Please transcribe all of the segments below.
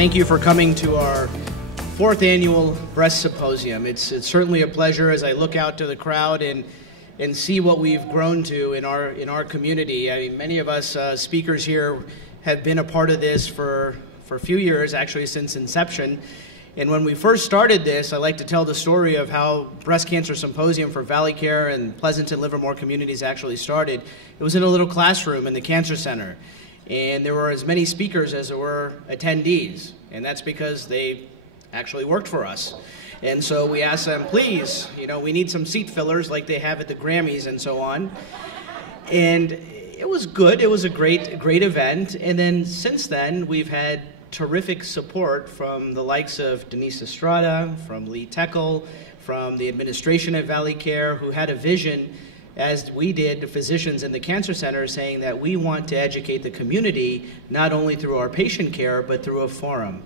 Thank you for coming to our fourth annual Breast Symposium. It's certainly a pleasure as I look out to the crowd and see what we've grown to in our community. I mean, many of us speakers here have been a part of this for a few years, actually since inception. And when we first started this, I like to tell the story of how Breast Cancer Symposium for ValleyCare and Pleasanton Livermore communities actually started. It was in a little classroom in the Cancer Center. And there were as many speakers as there were attendees. And that's because they actually worked for us. And so we asked them, please, we need some seat fillers like they have at the Grammys and so on. And it was good. It was a great event. And then since then, we've had terrific support from the likes of Denise Estrada, from Lee Teckel, from the administration at ValleyCare, who had a vision, as we did, the physicians in the Cancer Center, saying that we want to educate the community not only through our patient care, but through a forum.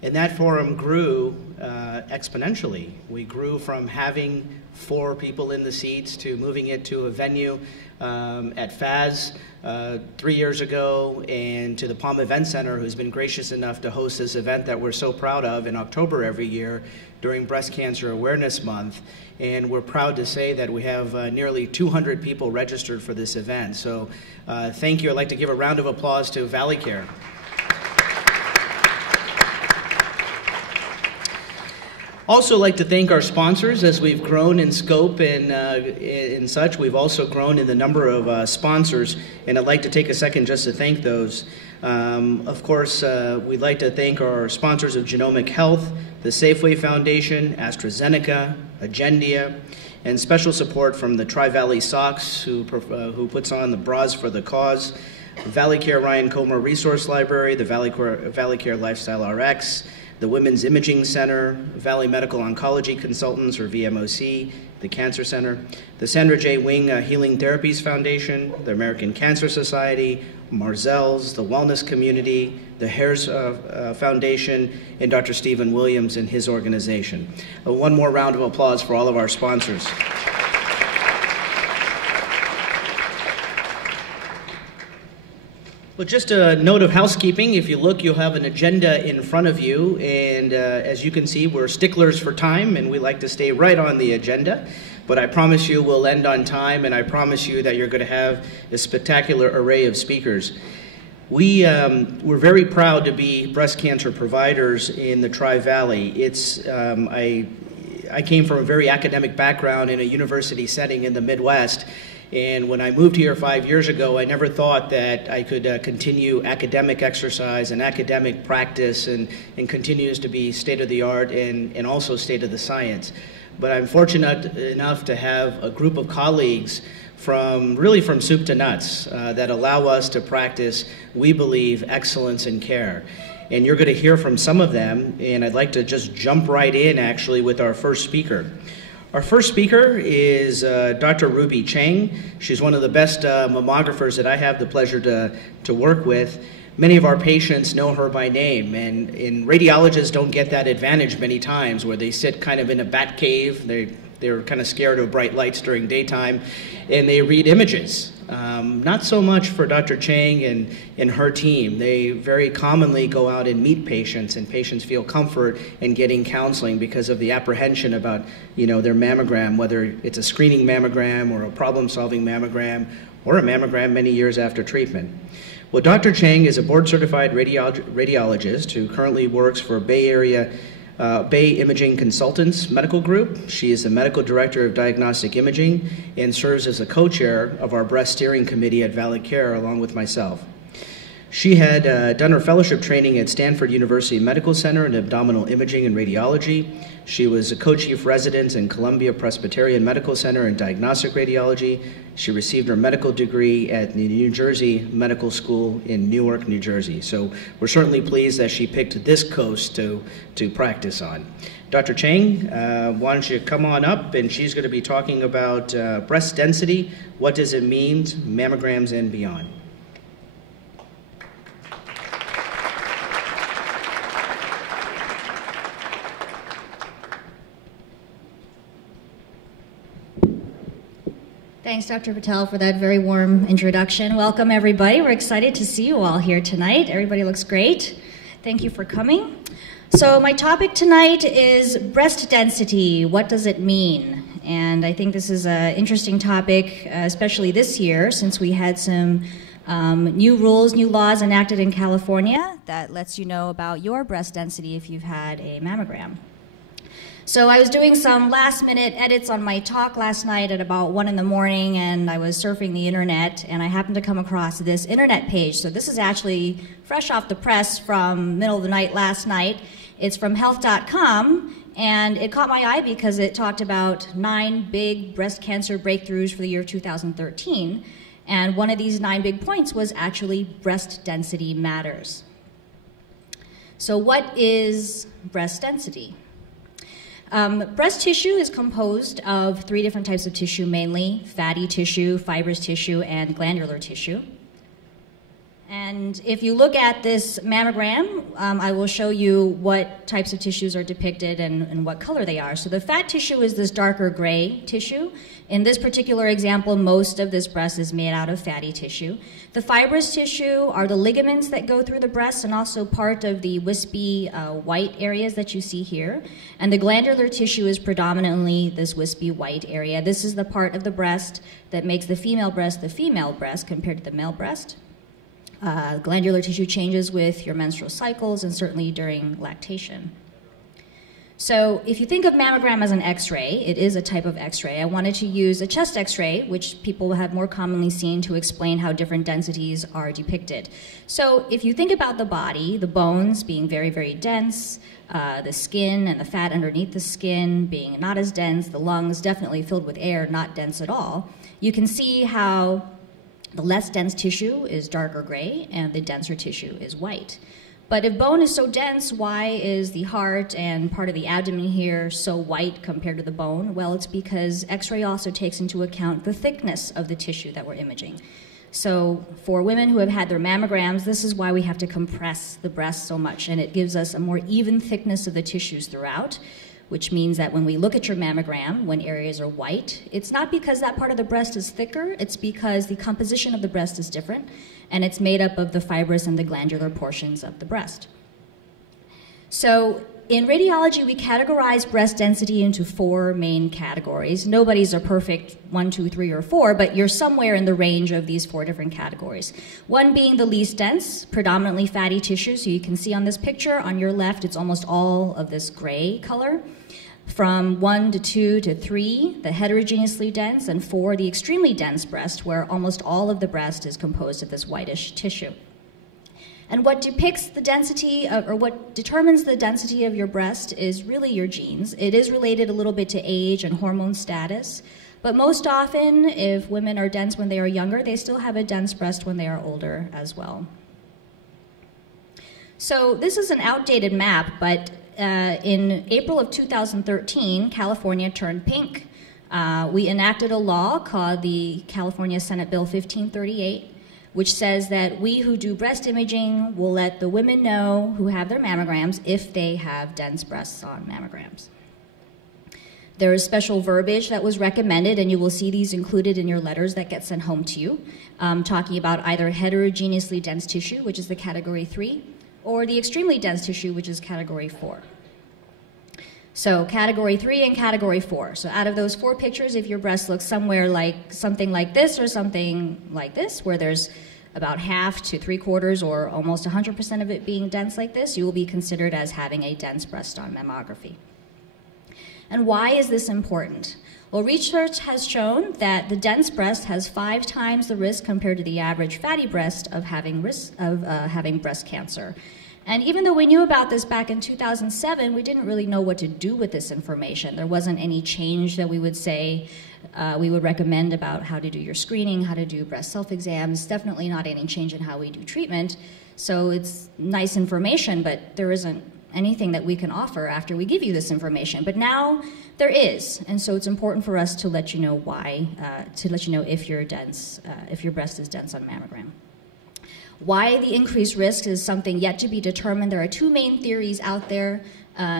And that forum grew exponentially. We grew from having 4 people in the seats to moving it to a venue at FAS 3 years ago, and to the Palm Event Center, who's been gracious enough to host this event that we're so proud of in October every year during Breast Cancer Awareness Month. And we're proud to say that we have nearly 200 people registered for this event. So thank you. I'd like to give a round of applause to ValleyCare. Also like to thank our sponsors. As we've grown in scope and such, we've also grown in the number of sponsors, and I'd like to take a second just to thank those. Of course, we'd like to thank our sponsors of Genomic Health, the Safeway Foundation, AstraZeneca, Agendia, and special support from the Tri-Valley Sox, who puts on the Bras for the Cause, ValleyCare Ryan Comer Resource Library, the ValleyCare Lifestyle RX, the Women's Imaging Center, Valley Medical Oncology Consultants, or VMOC, the Cancer Center, the Sandra J. Wing Healing Therapies Foundation, the American Cancer Society, Marzell's, the Wellness Community, the Hares Foundation, and Dr. Stephen Williams and his organization. One more round of applause for all of our sponsors. Well, just a note of housekeeping. If you look, you'll have an agenda in front of you, and as you can see, we're sticklers for time, and we like to stay right on the agenda. But I promise you we'll end on time, and I promise you that you're going to have a spectacular array of speakers. We're very proud to be breast cancer providers in the Tri-Valley. I came from a very academic background in a university setting in the Midwest. And when I moved here 5 years ago, I never thought that I could continue academic exercise and academic practice and continues to be state-of-the-art and also state-of-the-science. But I'm fortunate enough to have a group of colleagues from soup to nuts that allow us to practice, we believe, excellence in care. And you're going to hear from some of them, and I'd like to just jump right in, actually, with our first speaker. Our first speaker is Dr. Ruby Chang. She's one of the best mammographers that I have the pleasure to work with. Many of our patients know her by name, and radiologists don't get that advantage many times where they sit kind of in a bat cave. They're kind of scared of bright lights during daytime, and they read images. Not so much for Dr. Chang and her team. They very commonly go out and meet patients, and patients feel comfort in getting counseling because of the apprehension about, their mammogram, whether it's a screening mammogram or a problem-solving mammogram or a mammogram many years after treatment. Well, Dr. Chang is a board-certified radiologist who currently works for Bay Imaging Consultants Medical Group. She is the medical director of diagnostic imaging and serves as a co-chair of our breast steering committee at ValleyCare along with myself. She had done her fellowship training at Stanford University Medical Center in abdominal imaging and radiology. She was a co-chief resident in Columbia Presbyterian Medical Center in diagnostic radiology. She received her medical degree at the New Jersey Medical School in Newark, New Jersey. So we're certainly pleased that she picked this coast to practice on. Dr. Chang, why don't you come on up, and she's going to be talking about breast density, what does it mean, mammograms, and beyond. Thanks, Dr. Patel, for that very warm introduction. Welcome, everybody. We're excited to see you all here tonight. Everybody looks great. Thank you for coming. So my topic tonight is breast density. What does it mean? And I think this is an interesting topic, especially this year, since we had some new rules, new laws enacted in California that lets you know about your breast density if you've had a mammogram. So I was doing some last-minute edits on my talk last night at about 1 in the morning, and I was surfing the internet, and I happened to come across this internet page. So this is actually fresh off the press from middle of the night last night. It's from health.com, and it caught my eye because it talked about 9 big breast cancer breakthroughs for the year 2013. And one of these 9 big points was actually breast density matters. So what is breast density? Breast tissue is composed of 3 different types of tissue mainly: fatty tissue, fibrous tissue, and glandular tissue. And if you look at this mammogram, I will show you what types of tissues are depicted and what color they are. So the fat tissue is this darker gray tissue. In this particular example, most of this breast is made out of fatty tissue. The fibrous tissue are the ligaments that go through the breast and also part of the wispy white areas that you see here. And the glandular tissue is predominantly this wispy white area. This is the part of the breast that makes the female breast compared to the male breast. Glandular tissue changes with your menstrual cycles and certainly during lactation. So if you think of mammogram as an x-ray, it is a type of x-ray. I wanted to use a chest x-ray, which people have more commonly seen, to explain how different densities are depicted. So if you think about the body, the bones being very, very dense, the skin and the fat underneath the skin being not as dense, the lungs definitely filled with air, not dense at all, you can see how the less dense tissue is darker gray and the denser tissue is white. But if bone is so dense, why is the heart and part of the abdomen here so white compared to the bone? Well, it's because X-ray also takes into account the thickness of the tissue that we're imaging. So for women who have had their mammograms, this is why we have to compress the breast so much, and it gives us a more even thickness of the tissues throughout, which means that when we look at your mammogram, when areas are white, it's not because that part of the breast is thicker, it's because the composition of the breast is different, and it's made up of the fibrous and the glandular portions of the breast. So in radiology, we categorize breast density into 4 main categories. Nobody's a perfect 1, 2, 3, or 4, but you're somewhere in the range of these 4 different categories. One being the least dense, predominantly fatty tissue. So you can see on this picture, on your left, it's almost all of this gray color. From 1 to 2 to 3, the heterogeneously dense, and 4, the extremely dense breast, where almost all of the breast is composed of this whitish tissue. And what depicts the density, or what determines the density of your breast is really your genes. It is related a little bit to age and hormone status, but most often, if women are dense when they are younger, they still have a dense breast when they are older as well. So this is an outdated map, but in April of 2013, California turned pink. We enacted a law called the California Senate Bill 1538, which says that we who do breast imaging will let the women know who have their mammograms if they have dense breasts on mammograms. There is special verbiage that was recommended, and you will see these included in your letters that get sent home to you, talking about either heterogeneously dense tissue, which is the category 3, or the extremely dense tissue, which is category 4. So category 3 and category 4. So out of those 4 pictures, if your breast looks somewhere like something like this or something like this, where there's about half to 3/4 or almost 100% of it being dense like this, you will be considered as having a dense breast on mammography. And why is this important? Well, research has shown that the dense breast has 5 times the risk compared to the average fatty breast of having breast cancer. And even though we knew about this back in 2007, we didn't really know what to do with this information. There wasn't any change that we would say we would recommend about how to do your screening, how to do breast self-exams, definitely not any change in how we do treatment. So it's nice information, but there isn't anything that we can offer after we give you this information. But now there is, and so it's important for us to let you know why, to let you know if you're dense, if your breast is dense on mammogram. Why the increased risk is something yet to be determined. There are 2 main theories out there,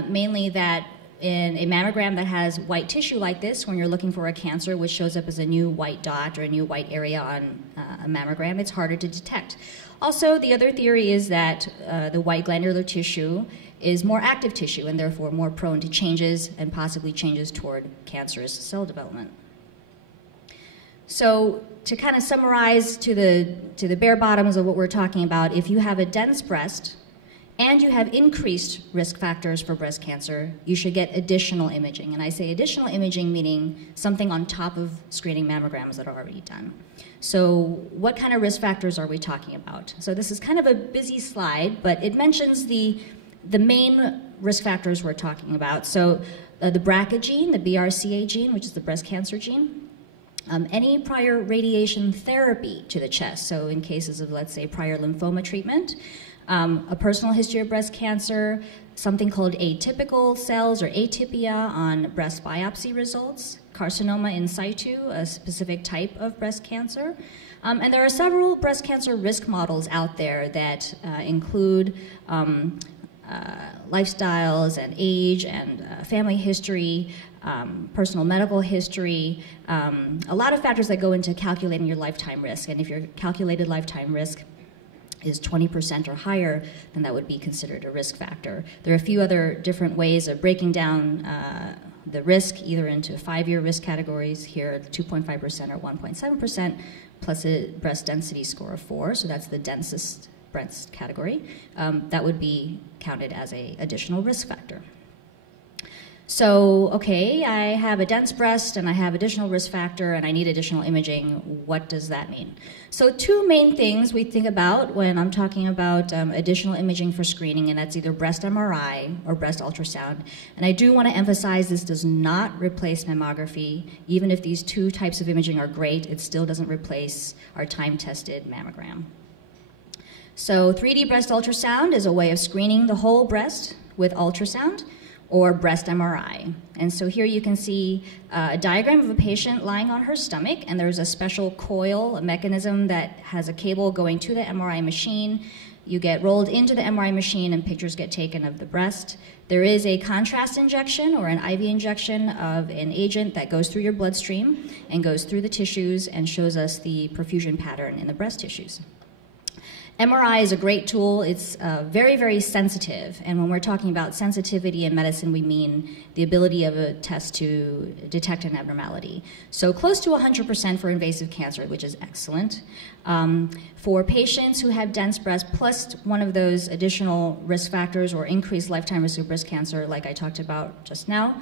mainly that in a mammogram that has white tissue like this, when you're looking for a cancer which shows up as a new white dot or a new white area on a mammogram, it's harder to detect. Also, the other theory is that the white glandular tissue is more active tissue and therefore more prone to changes and possibly changes toward cancerous cell development. So to kind of summarize to the bare bottoms of what we're talking about, if you have a dense breast and you have increased risk factors for breast cancer, you should get additional imaging. And I say additional imaging meaning something on top of screening mammograms that are already done. So what kind of risk factors are we talking about? So this is kind of a busy slide, but it mentions the main risk factors we're talking about. So the BRCA gene, the BRCA gene, which is the breast cancer gene, any prior radiation therapy to the chest, so in cases of, let's say, prior lymphoma treatment, a personal history of breast cancer, something called atypical cells or atypia on breast biopsy results, carcinoma in situ, a specific type of breast cancer. And there are several breast cancer risk models out there that include lifestyles and age and family history, personal medical history, a lot of factors that go into calculating your lifetime risk. And if your calculated lifetime risk is 20% or higher, then that would be considered a risk factor. There are a few other different ways of breaking down the risk, either into 5-year risk categories, here 2.5% or 1.7%, plus a breast density score of 4, so that's the densest breast category. That would be counted as an additional risk factor. So, okay, I have a dense breast and I have additional risk factor and I need additional imaging. What does that mean? So 2 main things we think about when I'm talking about additional imaging for screening, and that's either breast MRI or breast ultrasound. And I do want to emphasize this does not replace mammography. Even if these 2 types of imaging are great, it still doesn't replace our time-tested mammogram. So 3D breast ultrasound is a way of screening the whole breast with ultrasound, or breast MRI. And so here you can see a diagram of a patient lying on her stomach, and there's a special coil, a mechanism that has a cable going to the MRI machine. You get rolled into the MRI machine and pictures get taken of the breast. There is a contrast injection or an IV injection of an agent that goes through your bloodstream and goes through the tissues and shows us the perfusion pattern in the breast tissues. MRI is a great tool. It's very, very sensitive. And when we're talking about sensitivity in medicine, we mean the ability of a test to detect an abnormality. So close to 100% for invasive cancer, which is excellent. For patients who have dense breast, plus one of those additional risk factors or increased lifetime risk of breast cancer, like I talked about just now,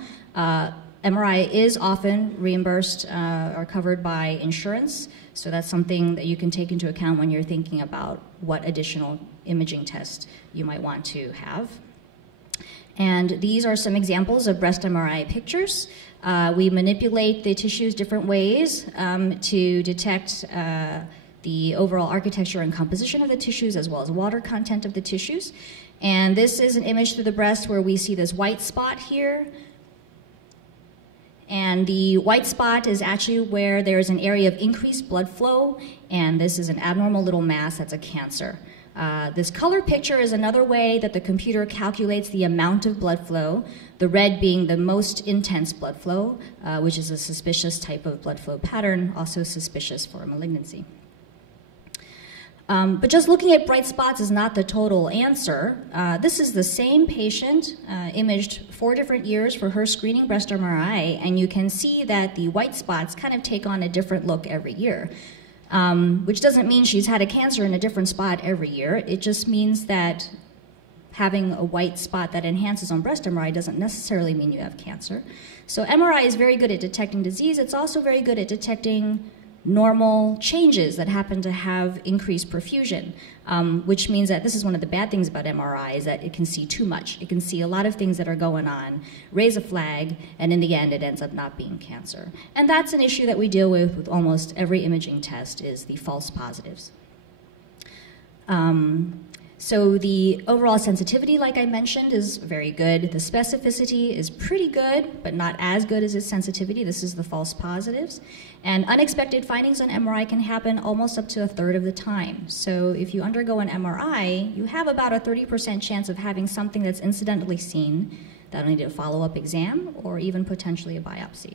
MRI is often reimbursed or covered by insurance, so that's something that you can take into account when you're thinking about what additional imaging tests you might want to have. And these are some examples of breast MRI pictures. We manipulate the tissues different ways to detect the overall architecture and composition of the tissues, as well as water content of the tissues. And this is an image through the breast where we see this white spot here. And the white spot is actually where there's an area of increased blood flow, and this is an abnormal little mass that's a cancer. This color picture is another way that the computer calculates the amount of blood flow, the red being the most intense blood flow, which is a suspicious type of blood flow pattern, also suspicious for a malignancy. But just looking at bright spots is not the total answer. This is the same patient imaged 4 different years for her screening breast MRI, and you can see that the white spots kind of take on a different look every year, which doesn't mean she's had a cancer in a different spot every year. It just means that having a white spot that enhances on breast MRI doesn't necessarily mean you have cancer. So MRI is very good at detecting disease. It's also very good at detecting normal changes that happen to have increased perfusion, which means that this is one of the bad things about MRI, is that it can see too much. It can see a lot of things that are going on, raise a flag, and in the end it ends up not being cancer. And that's an issue that we deal with almost every imaging test, is the false positives. So the overall sensitivity, like I mentioned, is very good. The specificity is pretty good, but not as good as its sensitivity. This is the false positives. And unexpected findings on MRI can happen almost up to 1/3 of the time. So if you undergo an MRI, you have about a 30% chance of having something that's incidentally seen That'll need a follow-up exam or even potentially a biopsy.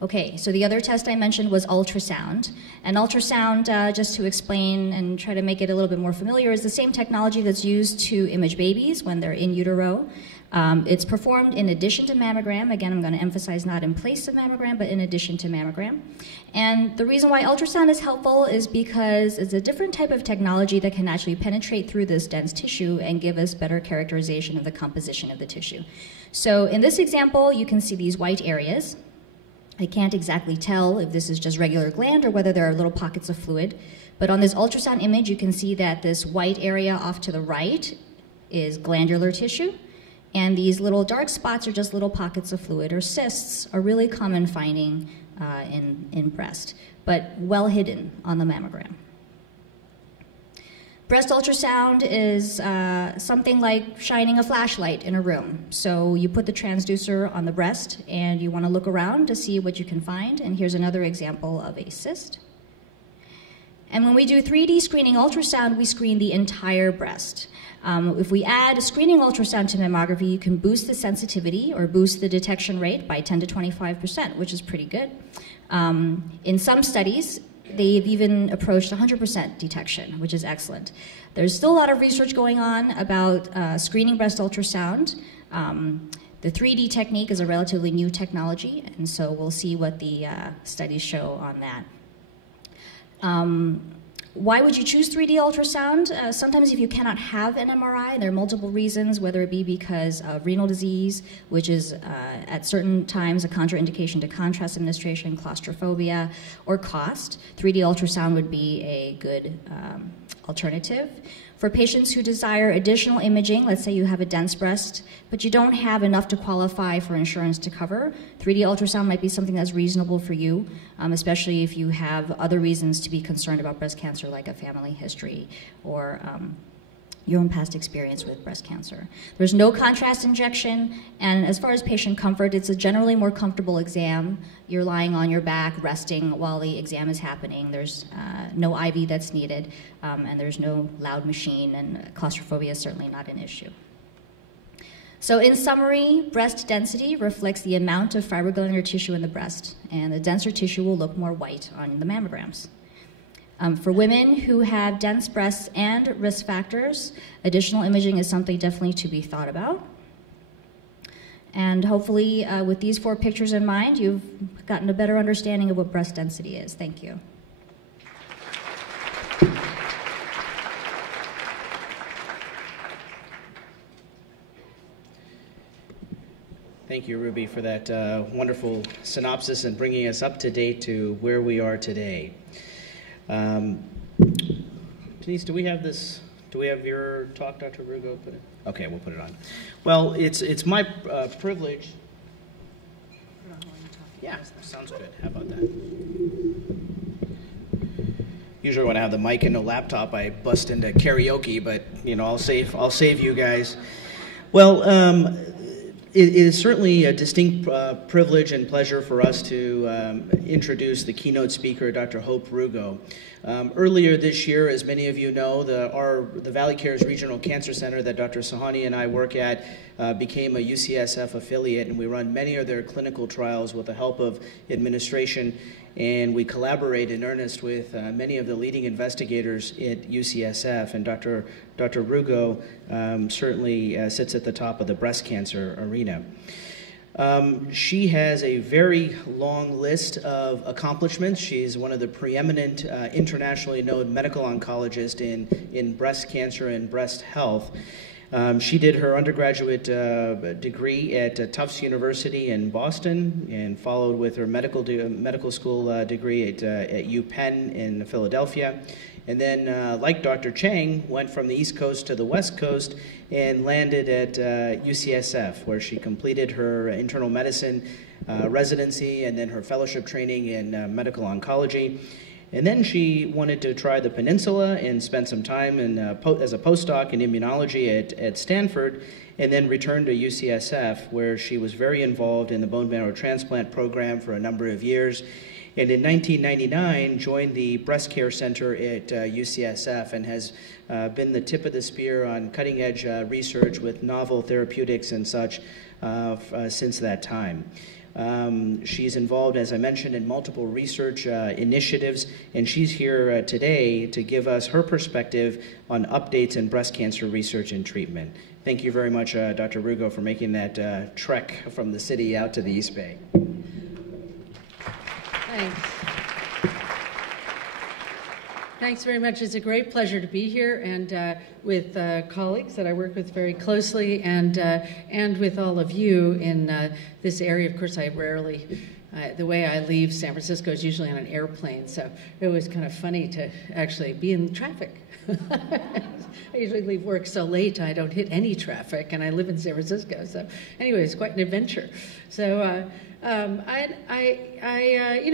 Okay, so the other test I mentioned was ultrasound. And ultrasound, just to explain and try to make it a little bit more familiar, is the same technology that's used to image babies when they're in utero. It's performed in addition to mammogram. Again, I'm going to emphasize not in place of mammogram, but in addition to mammogram. And the reason why ultrasound is helpful is because it's a different type of technology that can actually penetrate through this dense tissue and give us better characterization of the composition of the tissue. So in this example, you can see these white areas. I can't exactly tell if this is just regular gland or whether there are little pockets of fluid. But on this ultrasound image, you can see that this white area off to the right is glandular tissue. And these little dark spots are just little pockets of fluid, or cysts, a really common finding in breast, but well hidden on the mammogram. Breast ultrasound is something like shining a flashlight in a room. So you put the transducer on the breast and you want to look around to see what you can find. And here's another example of a cyst. And when we do 3D screening ultrasound, we screen the entire breast. If we add a screening ultrasound to mammography, you can boost the sensitivity or boost the detection rate by 10 to 25%, which is pretty good. In some studies, they've even approached 100% detection, which is excellent. There's still a lot of research going on about screening breast ultrasound. The 3D technique is a relatively new technology, and so we'll see what the studies show on that. Why would you choose 3D ultrasound? Sometimes if you cannot have an MRI, there are multiple reasons, whether it be because of renal disease, which is at certain times a contraindication to contrast administration, claustrophobia, or cost. 3D ultrasound would be a good alternative. For patients who desire additional imaging, let's say you have a dense breast, but you don't have enough to qualify for insurance to cover, 3D ultrasound might be something that's reasonable for you, especially if you have other reasons to be concerned about breast cancer, like a family history or your own past experience with breast cancer. There's no contrast injection, and as far as patient comfort, it's a generally more comfortable exam. You're lying on your back, resting while the exam is happening. There's no IV that's needed, and there's no loud machine, and claustrophobia is certainly not an issue. So in summary, breast density reflects the amount of fibroglandular tissue in the breast, and the denser tissue will look more white on the mammograms. For women who have dense breasts and risk factors, additional imaging is something definitely to be thought about. And hopefully, with these 4 pictures in mind, you've gotten a better understanding of what breast density is. Thank you. Thank you, Ruby, for that wonderful synopsis and bringing us up to date to where we are today. Denise, do we have this? Do we have your talk, Dr. Rugo? Okay, we'll put it on. Well, it's my privilege. Yeah, sounds good. How about that? Usually when I have the mic and no laptop, I bust into karaoke, but you know, I'll save you guys. Well, it is certainly a distinct privilege and pleasure for us to introduce the keynote speaker, Dr. Hope Rugo. Earlier this year, as many of you know, the ValleyCare's Regional Cancer Center that Dr. Sahani and I work at became a UCSF affiliate, and we run many of their clinical trials with the help of administration, and we collaborate in earnest with many of the leading investigators at UCSF, and Dr. Rugo certainly sits at the top of the breast cancer arena. She has a very long list of accomplishments. She's one of the preeminent internationally known medical oncologists in breast cancer and breast health. She did her undergraduate degree at Tufts University in Boston and followed with her medical school degree at UPenn in Philadelphia. And then, like Dr. Chang, went from the East Coast to the West Coast and landed at UCSF, where she completed her internal medicine residency and then her fellowship training in medical oncology. And then she wanted to try the peninsula and spent some time as a postdoc in immunology at Stanford, and then returned to UCSF, where she was very involved in the bone marrow transplant program for a number of years. and in 1999 joined the Breast Care Center at UCSF and has been the tip of the spear on cutting-edge research with novel therapeutics and such since that time. She's involved, as I mentioned, in multiple research initiatives, and she's here today to give us her perspective on updates in breast cancer research and treatment. Thank you very much, Dr. Rugo, for making that trek from the city out to the East Bay. Thanks. Thanks very much. It's a great pleasure to be here and with colleagues that I work with very closely and with all of you in this area. Of course, I rarely, the way I leave San Francisco is usually on an airplane, so it was kind of funny to actually be in traffic. I usually leave work so late I don't hit any traffic, and I live in San Francisco. So anyway, it's quite an adventure. So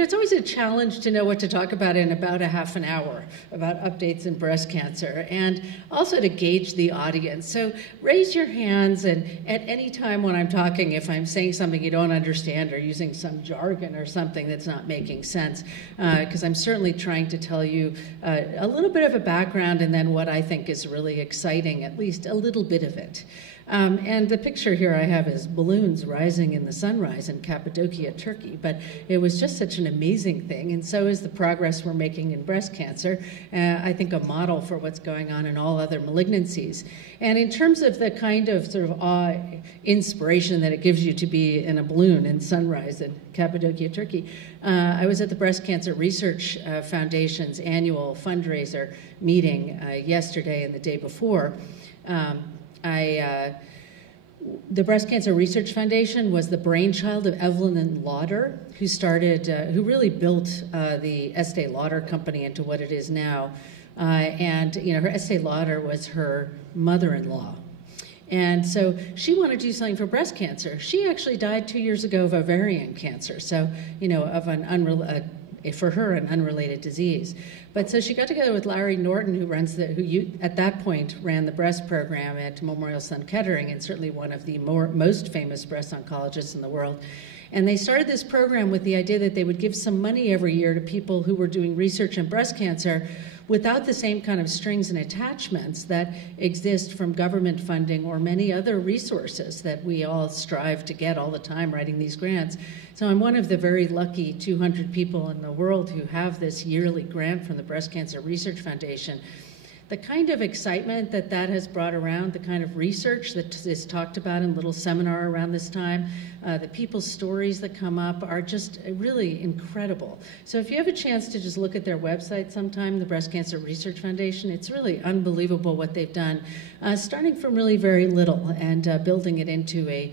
it's always a challenge to know what to talk about in about a half an hour about updates in breast cancer, and also to gauge the audience. So raise your hands, and at any time when I'm talking, if I'm saying something you don't understand or using some jargon or something that's not making sense, because I'm certainly trying to tell you a little bit of a background and then what I think is really exciting, at least a little bit of it. And the picture here I have is balloons rising in the sunrise in Cappadocia, Turkey. But it was just such an amazing thing, and so is the progress we're making in breast cancer. I think a model for what's going on in all other malignancies. And in terms of the kind of sort of awe, inspiration that it gives you to be in a balloon in sunrise in Cappadocia, Turkey, I was at the Breast Cancer Research Foundation's annual fundraiser meeting yesterday and the day before. The Breast Cancer Research Foundation was the brainchild of Evelyn Lauder, who really built the Estee Lauder company into what it is now. And her Estee Lauder was her mother-in-law. And so she wanted to do something for breast cancer. She actually died 2 years ago of ovarian cancer, so, of for her, an unrelated disease. But so she got together with Larry Norton, who at that point ran the breast program at Memorial Sloan Kettering, and certainly one of the most famous breast oncologists in the world. And they started this program with the idea that they would give some money every year to people who were doing research in breast cancer without the same kind of strings and attachments that exist from government funding or many other resources that we all strive to get all the time writing these grants. So I'm one of the very lucky 200 people in the world who have this yearly grant from the Breast Cancer Research Foundation. The kind of excitement that has brought around, the kind of research that is talked about in a little seminar around this time, the people's stories that come up are just really incredible. So if you have a chance to just look at their website sometime, the Breast Cancer Research Foundation, it's really unbelievable what they've done, starting from really very little and building it into a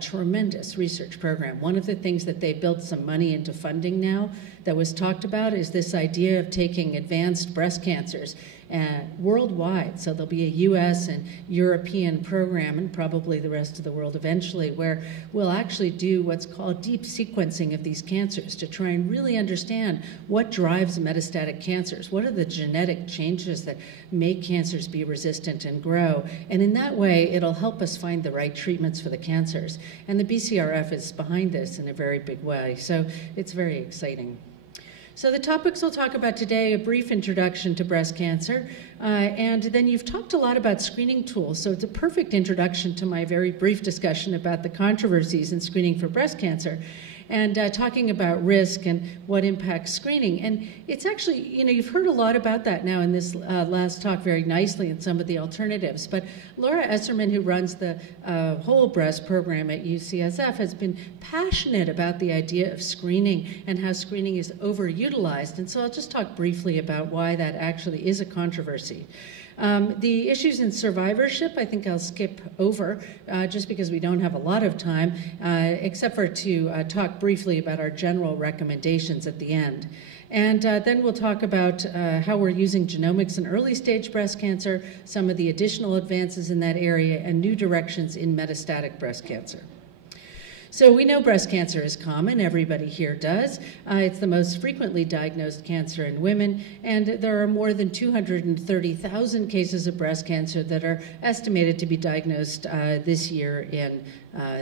tremendous research program. One of the things that they built some money into funding now that was talked about is this idea of taking advanced breast cancers worldwide. So there'll be a US and European program, and probably the rest of the world eventually, where we'll actually do what's called deep sequencing of these cancers to try and really understand what drives metastatic cancers. What are the genetic changes that make cancers be resistant and grow? And in that way, it'll help us find the right treatments for the cancers. And the BCRF is behind this in a very big way. So it's very exciting. So the topics we'll talk about today, a brief introduction to breast cancer, and then you've talked a lot about screening tools, so it's a perfect introduction to my very brief discussion about the controversies in screening for breast cancer, and talking about risk and what impacts screening. And it's actually, you've heard a lot about that now in this last talk very nicely in some of the alternatives, but Laura Esserman, who runs the whole breast program at UCSF, has been passionate about the idea of screening and how screening is overutilized. And so I'll just talk briefly about why that actually is a controversy. The issues in survivorship, I think I'll skip over just because we don't have a lot of time, except for to talk briefly about our general recommendations at the end. And then we'll talk about how we're using genomics in early stage breast cancer, some of the additional advances in that area, and new directions in metastatic breast cancer. So we know breast cancer is common. Everybody here does. It's the most frequently diagnosed cancer in women, and there are more than 230,000 cases of breast cancer that are estimated to be diagnosed this year in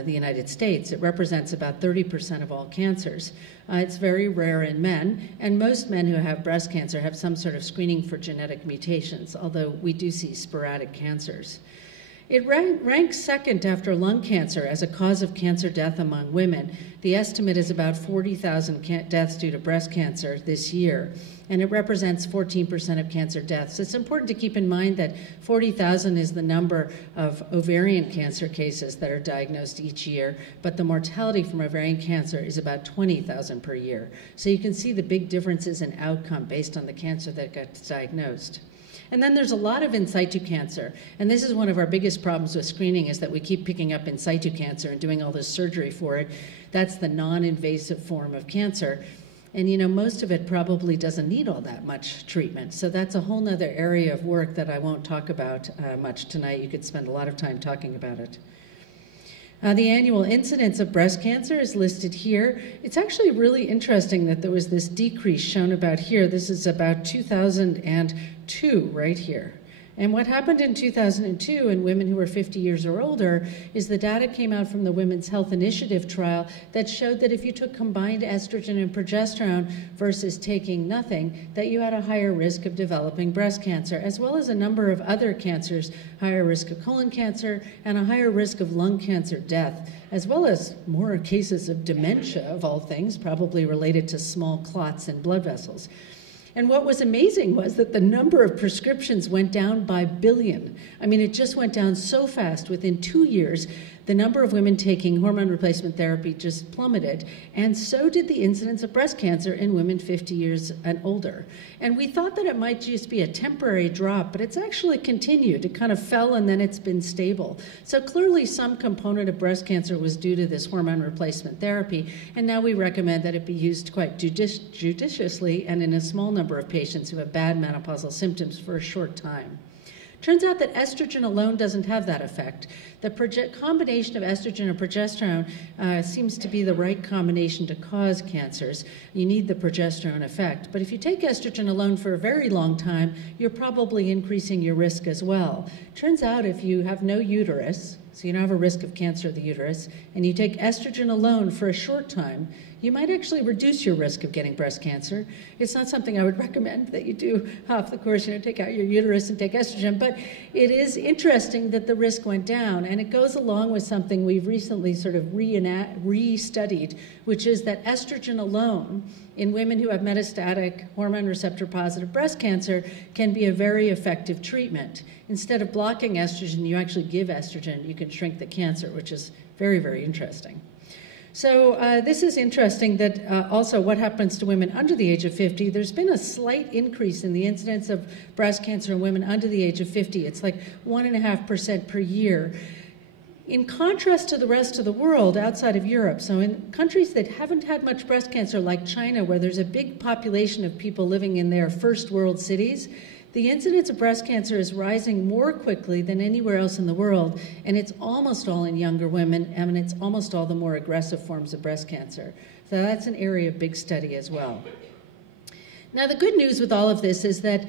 the United States. It represents about 30% of all cancers. It's very rare in men, and most men who have breast cancer have some sort of screening for genetic mutations, although we do see sporadic cancers. It ranks second after lung cancer as a cause of cancer death among women. The estimate is about 40,000 deaths due to breast cancer this year, and it represents 14% of cancer deaths. It's important to keep in mind that 40,000 is the number of ovarian cancer cases that are diagnosed each year, but the mortality from ovarian cancer is about 20,000 per year. So you can see the big differences in outcome based on the cancer that gets diagnosed. And then there's a lot of in situ cancer. And this is one of our biggest problems with screening, is that we keep picking up in situ cancer and doing all this surgery for it. That's the non-invasive form of cancer. And you know, most of it probably doesn't need all that much treatment. So that's a whole nother area of work that I won't talk about much tonight. You could spend a lot of time talking about it. The annual incidence of breast cancer is listed here. It's actually really interesting that there was this decrease shown about here. This is about 2002 right here. And what happened in 2002 in women who were 50 years or older is the data came out from the Women's Health Initiative trial that showed that if you took combined estrogen and progesterone versus taking nothing, that you had a higher risk of developing breast cancer, as well as a number of other cancers, higher risk of colon cancer and a higher risk of lung cancer death, as well as more cases of dementia, of all things, probably related to small clots in blood vessels. And what was amazing was that the number of prescriptions went down by billion. I mean, it just went down so fast. Within 2 years, the number of women taking hormone replacement therapy just plummeted, and so did the incidence of breast cancer in women 50 years and older. And we thought that it might just be a temporary drop, but it's actually continued. It kind of fell and then it's been stable. So clearly some component of breast cancer was due to this hormone replacement therapy, and now we recommend that it be used quite judiciously and in a small number of patients who have bad menopausal symptoms for a short time. Turns out that estrogen alone doesn't have that effect. The combination of estrogen and progesterone seems to be the right combination to cause cancers. You need the progesterone effect. But if you take estrogen alone for a very long time, you're probably increasing your risk as well. Turns out if you have no uterus, so you don't have a risk of cancer of the uterus, and you take estrogen alone for a short time, you might actually reduce your risk of getting breast cancer. It's not something I would recommend that you do off the course, take out your uterus and take estrogen, but it is interesting that the risk went down, and it goes along with something we've recently sort of re-studied, which is that estrogen alone in women who have metastatic hormone receptor positive breast cancer can be a very effective treatment. Instead of blocking estrogen, you actually give estrogen, you can shrink the cancer, which is very, very interesting. So this is interesting that also what happens to women under the age of 50. There's been a slight increase in the incidence of breast cancer in women under the age of 50. It's like 1.5% per year. In contrast to the rest of the world outside of Europe, so in countries that haven't had much breast cancer like China, where there's a big population of people living in their first world cities, the incidence of breast cancer is rising more quickly than anywhere else in the world, and it's almost all in younger women, and it's almost all the more aggressive forms of breast cancer. So that's an area of big study as well. Now, the good news with all of this is that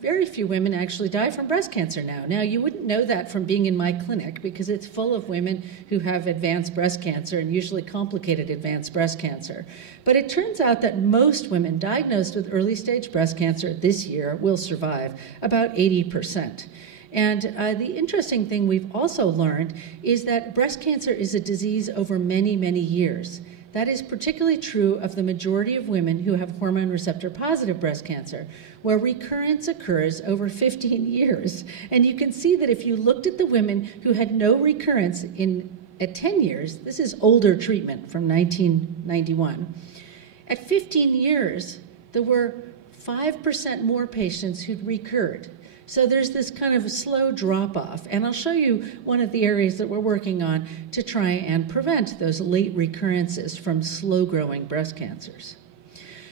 very few women actually die from breast cancer now. Now, you wouldn't know that from being in my clinic because it's full of women who have advanced breast cancer and usually complicated advanced breast cancer. But it turns out that most women diagnosed with early stage breast cancer this year will survive, about 80%. And the interesting thing we've also learned is that breast cancer is a disease over many, many years. That is particularly true of the majority of women who have hormone receptor positive breast cancer, where recurrence occurs over 15 years. And you can see that if you looked at the women who had no recurrence at 10 years, this is older treatment from 1991, at 15 years, there were 5% more patients who'd recurred. So there's this kind of slow drop-off, and I'll show you one of the areas that we're working on to try and prevent those late recurrences from slow-growing breast cancers.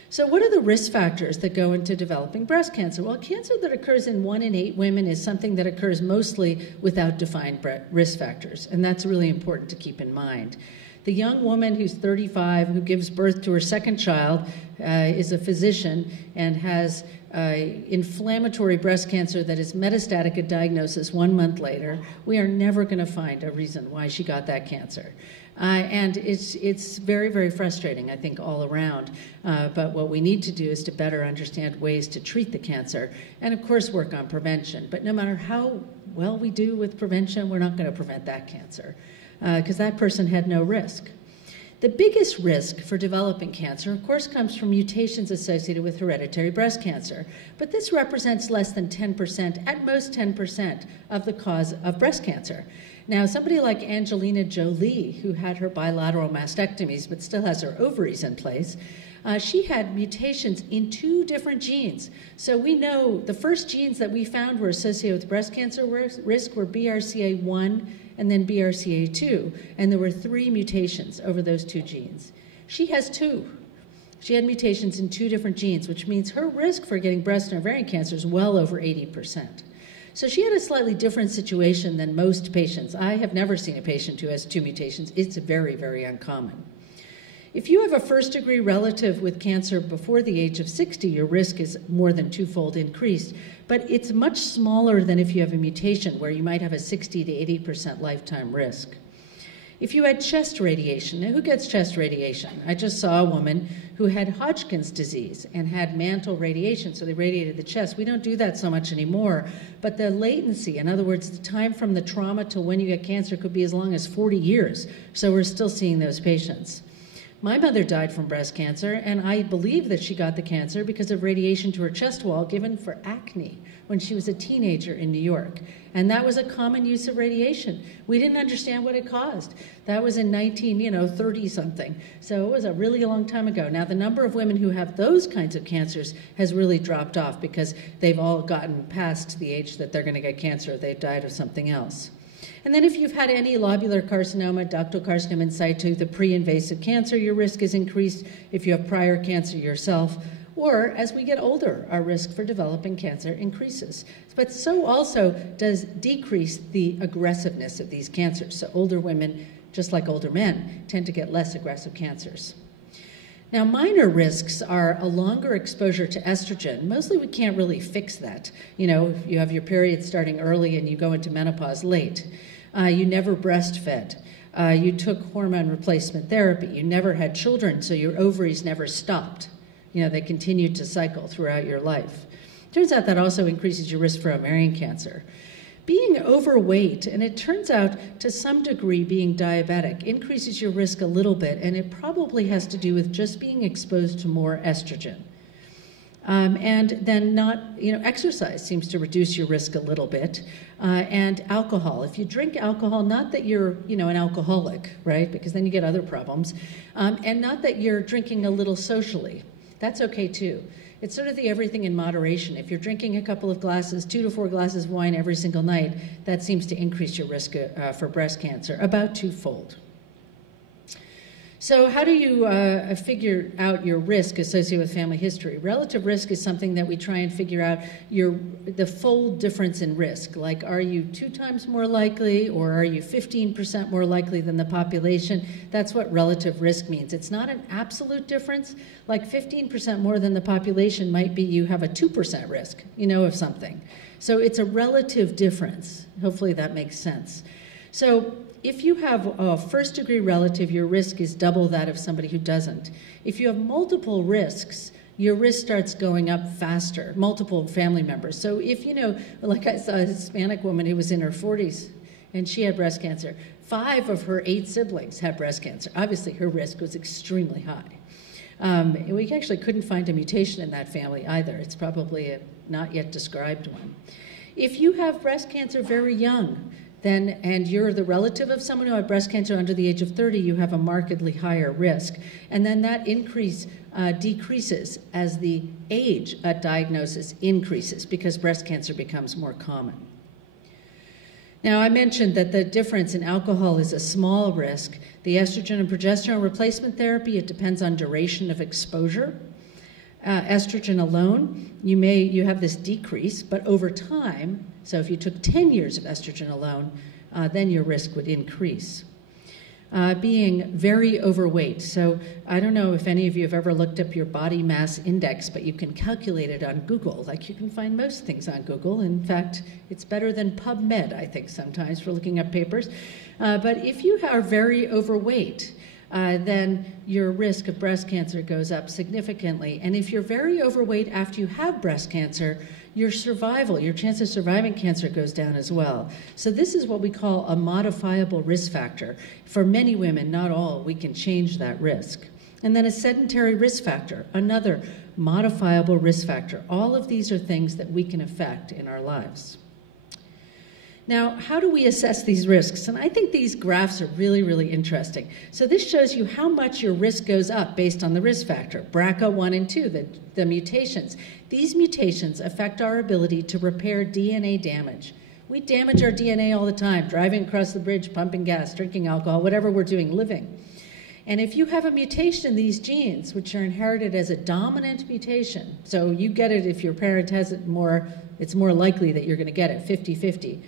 So what are the risk factors that go into developing breast cancer? Well, cancer that occurs in 1 in 8 women is something that occurs mostly without defined risk factors, and that's really important to keep in mind. The young woman who's 35, who gives birth to her second child, is a physician and has inflammatory breast cancer that is metastatic at diagnosis 1 month later. We are never going to find a reason why she got that cancer. And it's very, very frustrating, I think, all around. But what we need to do is to better understand ways to treat the cancer and, of course, work on prevention. But no matter how well we do with prevention, we're not going to prevent that cancer because that person had no risk. The biggest risk for developing cancer, of course, comes from mutations associated with hereditary breast cancer. But this represents less than 10%, at most 10%, of the cause of breast cancer. Now, somebody like Angelina Jolie, who had her bilateral mastectomies but still has her ovaries in place, she had mutations in 2 different genes. So we know the first genes that we found were associated with breast cancer risk were BRCA1 and then BRCA2, and there were 3 mutations over those 2 genes. She has 2. She had mutations in 2 different genes, which means her risk for getting breast and ovarian cancer is well over 80%. So she had a slightly different situation than most patients. I have never seen a patient who has 2 mutations. It's very, very uncommon. If you have a first-degree relative with cancer before the age of 60, your risk is more than 2-fold increased, but it's much smaller than if you have a mutation where you might have a 60 to 80% lifetime risk. If you had chest radiation, now who gets chest radiation? I just saw a woman who had Hodgkin's disease and had mantle radiation, so they radiated the chest. We don't do that so much anymore, but the latency, in other words, the time from the trauma to when you get cancer could be as long as 40 years, so we're still seeing those patients. My mother died from breast cancer, and I believe that she got the cancer because of radiation to her chest wall given for acne when she was a teenager in New York. And that was a common use of radiation. We didn't understand what it caused. That was in 1930-something. So it was a really long time ago. Now, the number of women who have those kinds of cancers has really dropped off because they've all gotten past the age that they're going to get cancer. They've died of something else. And then if you've had any lobular carcinoma, ductal carcinoma in situ, the pre-invasive cancer, your risk is increased if you have prior cancer yourself. Or as we get older, our risk for developing cancer increases. But so also does decrease the aggressiveness of these cancers. So older women, just like older men, tend to get less aggressive cancers. Now, minor risks are a longer exposure to estrogen. Mostly we can't really fix that. You know, you have your period starting early and you go into menopause late. You never breastfed. You took hormone replacement therapy. You never had children, so your ovaries never stopped. You know, they continued to cycle throughout your life. Turns out that also increases your risk for ovarian cancer. Being overweight, and it turns out to some degree being diabetic, increases your risk a little bit, and it probably has to do with just being exposed to more estrogen. And then exercise seems to reduce your risk a little bit. And alcohol. If you drink alcohol, not that you're, an alcoholic, right? Because then you get other problems. And not that you're drinking a little socially. That's okay too. It's sort of the everything in moderation. If you're drinking a couple of glasses, 2 to 4 glasses of wine every single night, that seems to increase your risk for breast cancer about 2-fold. So how do you figure out your risk associated with family history? Relative risk is something that we try and figure out the fold difference in risk. Like, are you 2 times more likely, or are you 15% more likely than the population? That's what relative risk means. It's not an absolute difference. Like 15% more than the population might be you have a 2% risk, of something. So it's a relative difference. Hopefully that makes sense. So if you have a first-degree relative, your risk is double that of somebody who doesn't. If you have multiple risks, your risk starts going up faster, multiple family members. So if, like I saw a Hispanic woman who was in her 40s, and she had breast cancer. 5 of her 8 siblings had breast cancer. Obviously, her risk was extremely high. We actually couldn't find a mutation in that family either. It's probably a not yet described one. If you have breast cancer very young, and you're the relative of someone who had breast cancer under the age of 30, you have a markedly higher risk. And then that increase decreases as the age at diagnosis increases because breast cancer becomes more common. Now, I mentioned that the difference in alcohol is a small risk. The estrogen and progesterone replacement therapy, it depends on duration of exposure. Estrogen alone, you have this decrease, but over time, so if you took 10 years of estrogen alone, then your risk would increase. being very overweight. So I don't know if any of you have ever looked up your body mass index, but you can calculate it on Google. Like you can find most things on Google. In fact, it's better than PubMed, I think, sometimes for looking up papers. But if you are very overweight, then your risk of breast cancer goes up significantly. And if you're very overweight after you have breast cancer, your survival, your chance of surviving cancer goes down as well. So this is what we call a modifiable risk factor. For many women, not all, we can change that risk. And then a sedentary risk factor, another modifiable risk factor. All of these are things that we can affect in our lives. Now, how do we assess these risks? And I think these graphs are really, really interesting. So this shows you how much your risk goes up based on the risk factor. BRCA1 and 2, the mutations. These mutations affect our ability to repair DNA damage. We damage our DNA all the time, driving across the bridge, pumping gas, drinking alcohol, whatever we're doing, living. And if you have a mutation in these genes, which are inherited as a dominant mutation, so you get it if your parent has it more, it's more likely that you're going to get it, 50-50.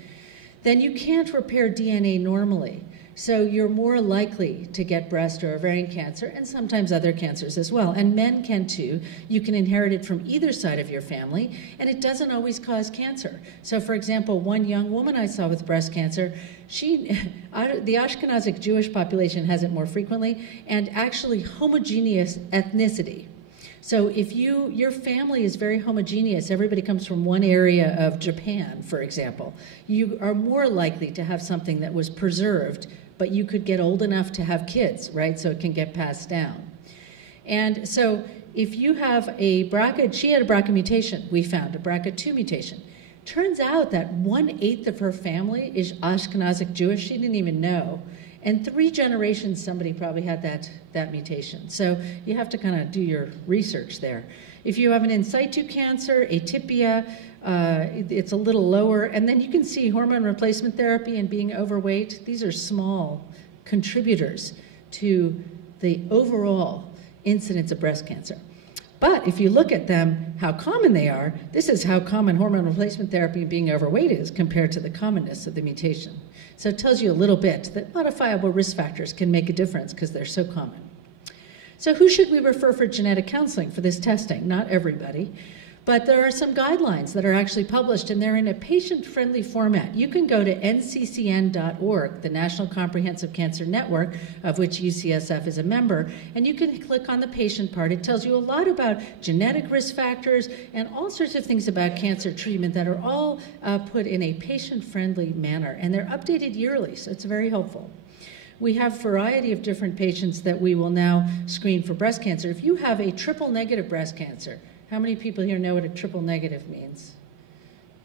Then you can't repair DNA normally. So you're more likely to get breast or ovarian cancer and sometimes other cancers as well. And men can too. You can inherit it from either side of your family, and it doesn't always cause cancer. So for example, one young woman I saw with breast cancer, the Ashkenazic Jewish population has it more frequently, and actually homogeneous ethnicity. So if your family is very homogeneous, everybody comes from one area of Japan, for example, you are more likely to have something that was preserved, but you could get old enough to have kids, right? So it can get passed down. And so if you have a BRCA, she had a BRCA mutation, we found a BRCA2 mutation. Turns out that 1/8 of her family is Ashkenazic Jewish. She didn't even know. And 3 generations, somebody probably had that mutation. So you have to kind of do your research there. If you have an in situ cancer, atypia, it's a little lower. And then you can see hormone replacement therapy and being overweight. These are small contributors to the overall incidence of breast cancer. But if you look at them, how common they are, this is how common hormone replacement therapy and being overweight is compared to the commonness of the mutation. So it tells you a little bit that modifiable risk factors can make a difference because they're so common. So who should we refer for genetic counseling for this testing? Not everybody. But there are some guidelines that are actually published, and they're in a patient-friendly format. You can go to nccn.org, the National Comprehensive Cancer Network, of which UCSF is a member, and you can click on the patient part. It tells you a lot about genetic risk factors and all sorts of things about cancer treatment that are all put in a patient-friendly manner, and they're updated yearly, so it's very helpful. We have a variety of different patients that we will now screen for breast cancer. If you have a triple-negative breast cancer, how many people here know what a triple negative means?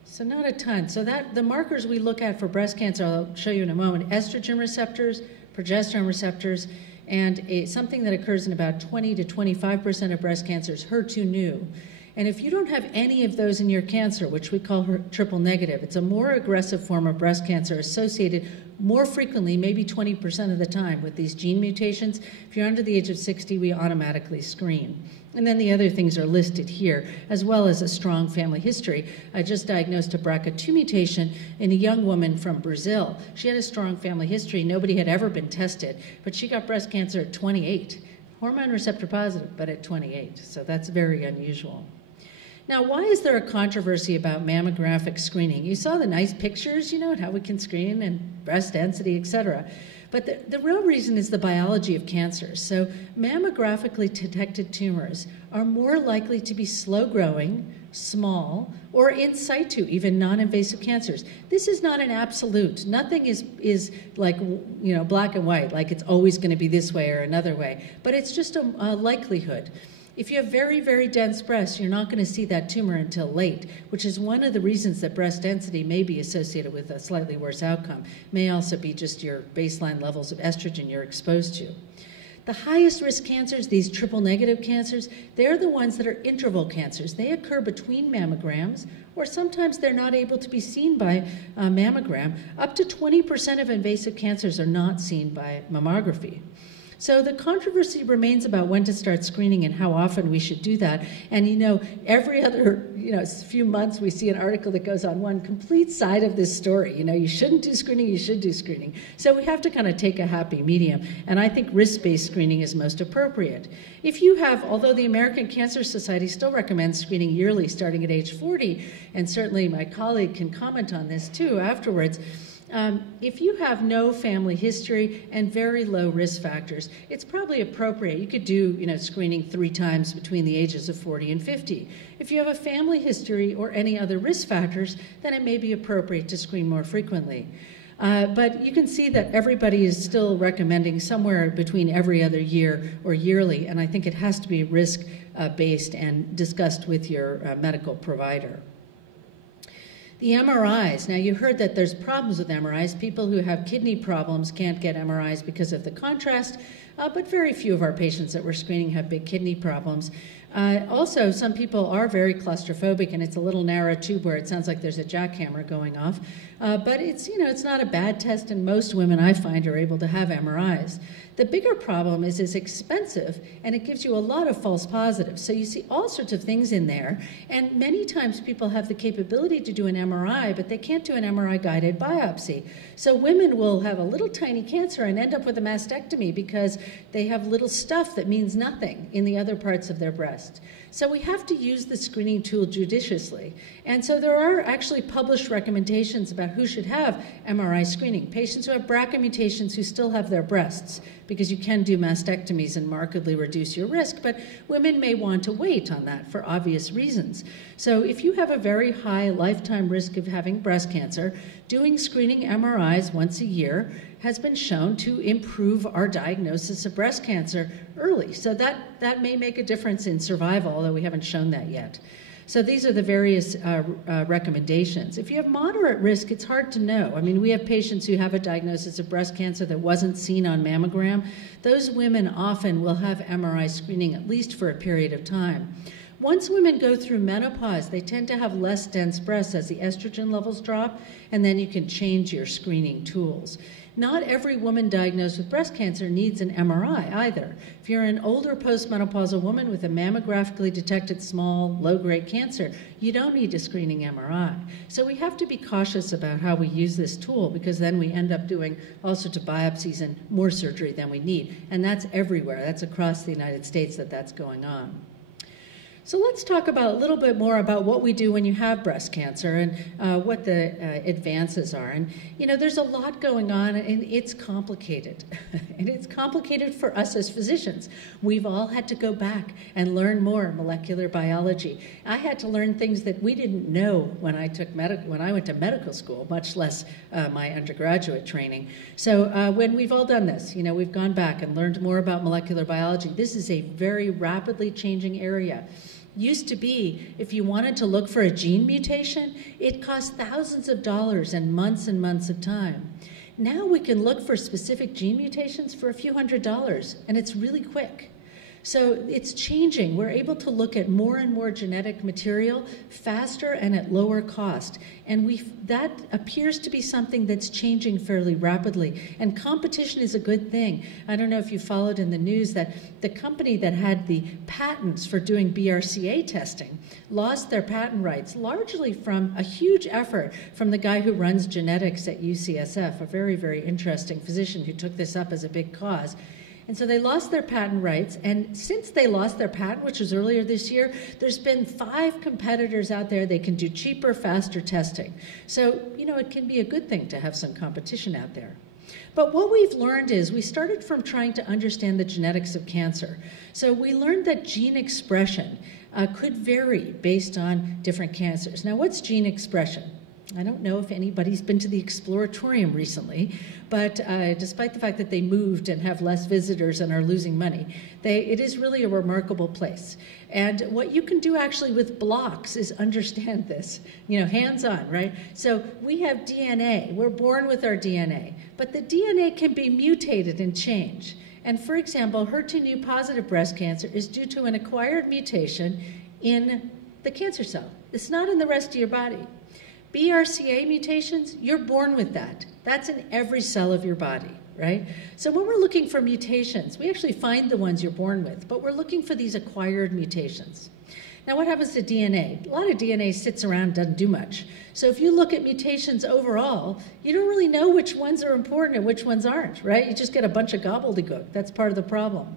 So not a ton. So the markers we look at for breast cancer, I'll show you in a moment, estrogen receptors, progesterone receptors, and something that occurs in about 20 to 25% of breast cancers, HER2/neu. And if you don't have any of those in your cancer, which we call triple negative, it's a more aggressive form of breast cancer associated more frequently, maybe 20% of the time, with these gene mutations. If you're under the age of 60, we automatically screen. And then the other things are listed here, as well as a strong family history. I just diagnosed a BRCA2 mutation in a young woman from Brazil. She had a strong family history. Nobody had ever been tested, but she got breast cancer at 28. Hormone receptor positive, but at 28. So that's very unusual. Now, why is there a controversy about mammographic screening? You saw the nice pictures, and how we can screen and breast density, et cetera. But the real reason is the biology of cancer. So mammographically detected tumors are more likely to be slow-growing, small, or in situ, even non-invasive cancers. This is not an absolute. Nothing is like, black and white, like it's always going to be this way or another way. But it's just a likelihood. If you have very, very dense breasts, you're not going to see that tumor until late, which is one of the reasons that breast density may be associated with a slightly worse outcome. It may also be just your baseline levels of estrogen you're exposed to. The highest risk cancers, these triple negative cancers, they're the ones that are interval cancers. They occur between mammograms, or sometimes they're not able to be seen by a mammogram. Up to 20% of invasive cancers are not seen by mammography. So the controversy remains about when to start screening and how often we should do that. And every other few months we see an article that goes on one complete side of this story. You shouldn't do screening, you should do screening. So we have to kind of take a happy medium. And I think risk-based screening is most appropriate. If you have, although the American Cancer Society still recommends screening yearly starting at age 40, and certainly my colleague can comment on this too afterwards, if you have no family history and very low risk factors, it's probably appropriate. You could do, screening 3 times between the ages of 40 and 50. If you have a family history or any other risk factors, then it may be appropriate to screen more frequently. But you can see that everybody is still recommending somewhere between every other year or yearly, and I think it has to be risk-based and discussed with your medical provider. The MRIs. Now, you heard that there's problems with MRIs. People who have kidney problems can't get MRIs because of the contrast, but very few of our patients that we're screening have big kidney problems. Also, some people are very claustrophobic, and it's a little narrow tube where it sounds like there's a jackhammer going off. But it's not a bad test, and most women I find are able to have MRIs. The bigger problem is it's expensive, and it gives you a lot of false positives. So you see all sorts of things in there, and many times people have the capability to do an MRI, but they can't do an MRI-guided biopsy. So women will have a little tiny cancer and end up with a mastectomy because they have little stuff that means nothing in the other parts of their breast. So we have to use the screening tool judiciously. And so there are actually published recommendations about who should have MRI screening. Patients who have BRCA mutations who still have their breasts, because you can do mastectomies and markedly reduce your risk, but women may want to wait on that for obvious reasons. So if you have a very high lifetime risk of having breast cancer, doing screening MRIs once a year has been shown to improve our diagnosis of breast cancer early. So that may make a difference in survival, although we haven't shown that yet. So these are the various recommendations. If you have moderate risk, it's hard to know. I mean, we have patients who have a diagnosis of breast cancer that wasn't seen on mammogram. Those women often will have MRI screening at least for a period of time. Once women go through menopause, they tend to have less dense breasts as the estrogen levels drop, and then you can change your screening tools. Not every woman diagnosed with breast cancer needs an MRI either. If you're an older postmenopausal woman with a mammographically detected small, low-grade cancer, you don't need a screening MRI. So we have to be cautious about how we use this tool, because then we end up doing all sorts of biopsies and more surgery than we need. And that's everywhere. That's across the United States that's going on. So let's talk about a little bit more about what we do when you have breast cancer and what the advances are. And, there's a lot going on, and it's complicated. And it's complicated for us as physicians. We've all had to go back and learn more molecular biology. I had to learn things that we didn't know when I went to medical school, much less my undergraduate training. So when we've all done this, we've gone back and learned more about molecular biology. This is a very rapidly changing area. Used to be, if you wanted to look for a gene mutation, it cost thousands of dollars and months of time. Now we can look for specific gene mutations for a few $100s, and it's really quick. So it's changing. We're able to look at more and more genetic material faster and at lower cost. And that appears to be something that's changing fairly rapidly. And competition is a good thing. I don't know if you followed in the news that the company that had the patents for doing BRCA testing lost their patent rights, largely from a huge effort from the guy who runs genetics at UCSF, a very, very interesting physician who took this up as a big cause. And so they lost their patent rights, and since they lost their patent, which was earlier this year, there's been 5 competitors out there. They can do cheaper, faster testing. So, it can be a good thing to have some competition out there. But what we've learned is we started from trying to understand the genetics of cancer. So we learned that gene expression could vary based on different cancers. Now, what's gene expression? I don't know if anybody's been to the Exploratorium recently, but despite the fact that they moved and have less visitors and are losing money, it is really a remarkable place. And what you can do actually with blocks is understand this, hands-on, right? So we have DNA. We're born with our DNA, but the DNA can be mutated and change. And for example, HER2/neu positive breast cancer is due to an acquired mutation in the cancer cell. It's not in the rest of your body. BRCA mutations, you're born with that. That's in every cell of your body. right? So when we're looking for mutations, we actually find the ones you're born with, but we're looking for these acquired mutations. Now, what happens to DNA? A lot of DNA sits around, doesn't do much. So if you look at mutations overall, you don't really know which ones are important and which ones aren't, right? You just get a bunch of gobbledygook. That's part of the problem.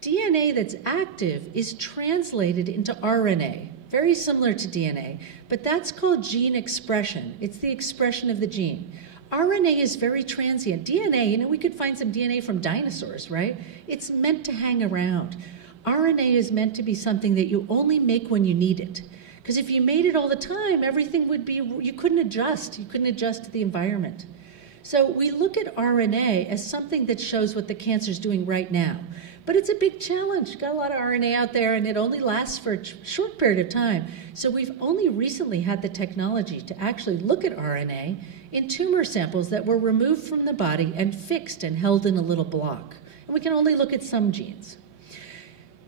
DNA that's active is translated into RNA, very similar to DNA, but that's called gene expression. It's the expression of the gene. RNA is very transient. DNA, we could find some DNA from dinosaurs, right? It's meant to hang around. RNA is meant to be something that you only make when you need it. Because if you made it all the time, everything would be, you couldn't adjust. You couldn't adjust to the environment. So we look at RNA as something that shows what the cancer is doing right now. But it's a big challenge. You've got a lot of RNA out there, and it only lasts for a short period of time. So we've only recently had the technology to actually look at RNA in tumor samples that were removed from the body and fixed and held in a little block. And we can only look at some genes.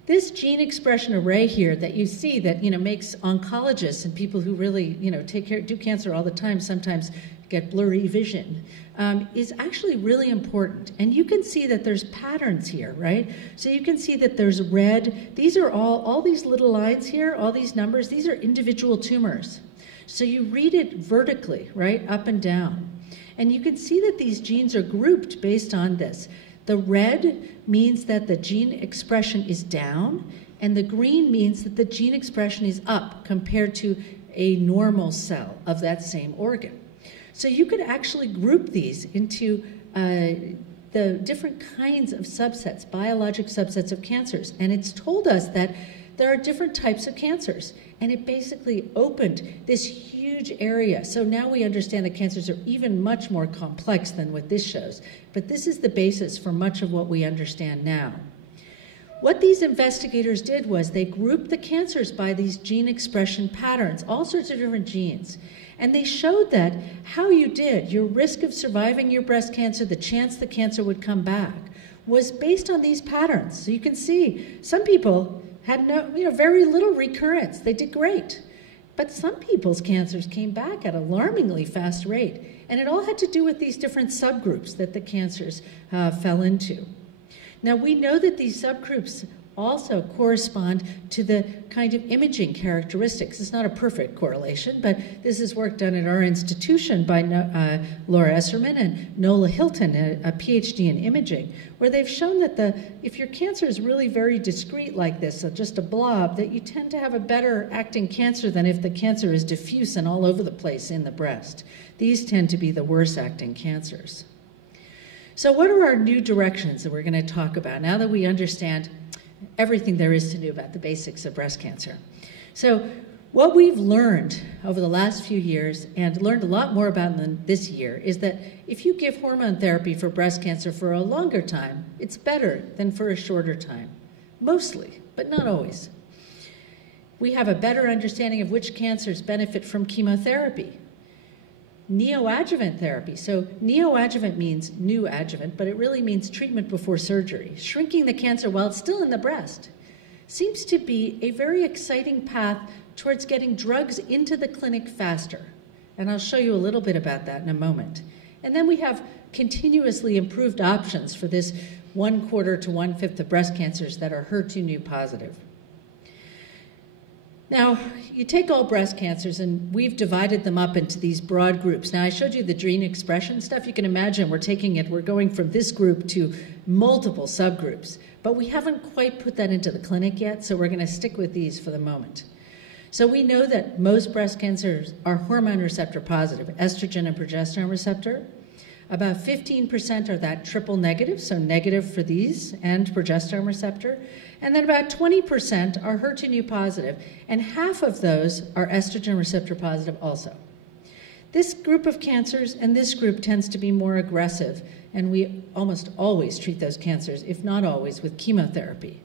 This gene expression array here that you see that makes oncologists and people who really do cancer all the time sometimes get blurry vision is actually really important. And you can see that there's patterns here, right? So you can see that there's red. These are all these little lines here, all these numbers, these are individual tumors. So you read it vertically, right, up and down. And you can see that these genes are grouped based on this. The red means that the gene expression is down, and the green means that the gene expression is up compared to a normal cell of that same organ. So you could actually group these into the different kinds of subsets, biologic subsets of cancers. And it's told us that there are different types of cancers. And it basically opened this huge area. So now we understand that cancers are even much more complex than what this shows. But this is the basis for much of what we understand now. What these investigators did was they grouped the cancers by these gene expression patterns, all sorts of different genes. And they showed that how you did, your risk of surviving your breast cancer, the chance the cancer would come back, was based on these patterns. So you can see some people had very little recurrence. They did great. But some people's cancers came back at an alarmingly fast rate. And it all had to do with these different subgroups that the cancers fell into. Now, we know that these subgroups also correspond to the kind of imaging characteristics. It's not a perfect correlation, but this is work done at our institution by Laura Esserman and Nola Hilton, a PhD in imaging, where they've shown that if your cancer is really very discrete like this, so just a blob, that you tend to have a better acting cancer than if the cancer is diffuse and all over the place in the breast. These tend to be the worst acting cancers. So what are our new directions that we're going to talk about now that we understand everything there is to know about the basics of breast cancer? So what we've learned over the last few years, and learned a lot more about this year, is that if you give hormone therapy for breast cancer for a longer time, it's better than for a shorter time. Mostly, but not always. We have a better understanding of which cancers benefit from chemotherapy. Neoadjuvant therapy. So neoadjuvant means new adjuvant, but it really means treatment before surgery. Shrinking the cancer while it's still in the breast seems to be a very exciting path towards getting drugs into the clinic faster. And I'll show you a little bit about that in a moment. And then we have continuously improved options for this 1/4 to 1/5 of breast cancers that are HER2 positive. Now, you take all breast cancers, and we've divided them up into these broad groups. Now, I showed you the gene expression stuff. You can imagine we're going from this group to multiple subgroups. But we haven't quite put that into the clinic yet, so we're going to stick with these for the moment. So we know that most breast cancers are hormone receptor positive, estrogen and progesterone receptor. About 15% are that triple negative, so negative for these and progesterone receptor. And then about 20% are HER2 positive, and half of those are estrogen receptor positive also. This group of cancers and this group tends to be more aggressive, and we almost always treat those cancers, if not always, with chemotherapy.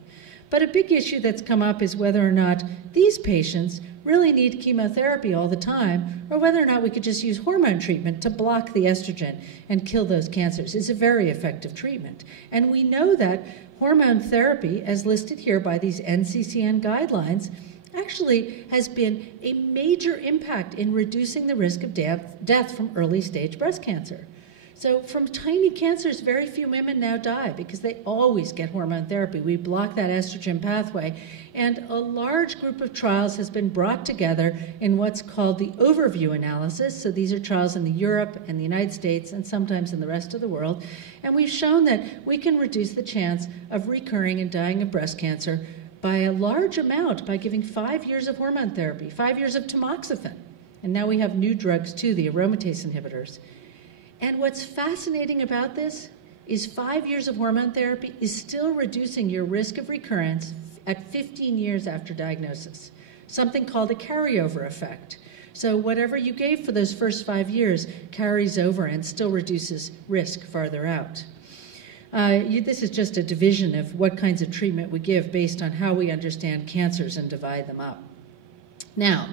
But a big issue that's come up is whether or not these patients really need chemotherapy all the time, or whether or not we could just use hormone treatment to block the estrogen and kill those cancers. It's a very effective treatment. And we know that hormone therapy, as listed here by these NCCN guidelines, actually has been a major impact in reducing the risk of death from early stage breast cancer. So from tiny cancers, very few women now die because they always get hormone therapy. We block that estrogen pathway. And a large group of trials has been brought together in what's called the overview analysis. So these are trials in Europe and the United States and sometimes in the rest of the world. And we've shown that we can reduce the chance of recurring and dying of breast cancer by a large amount by giving 5 years of hormone therapy, 5 years of tamoxifen. And now we have new drugs too, the aromatase inhibitors. And what's fascinating about this is 5 years of hormone therapy is still reducing your risk of recurrence at 15 years after diagnosis, something called a carryover effect. So whatever you gave for those first 5 years carries over and still reduces risk farther out. This is just a division of what kinds of treatment we give based on how we understand cancers and divide them up. Now,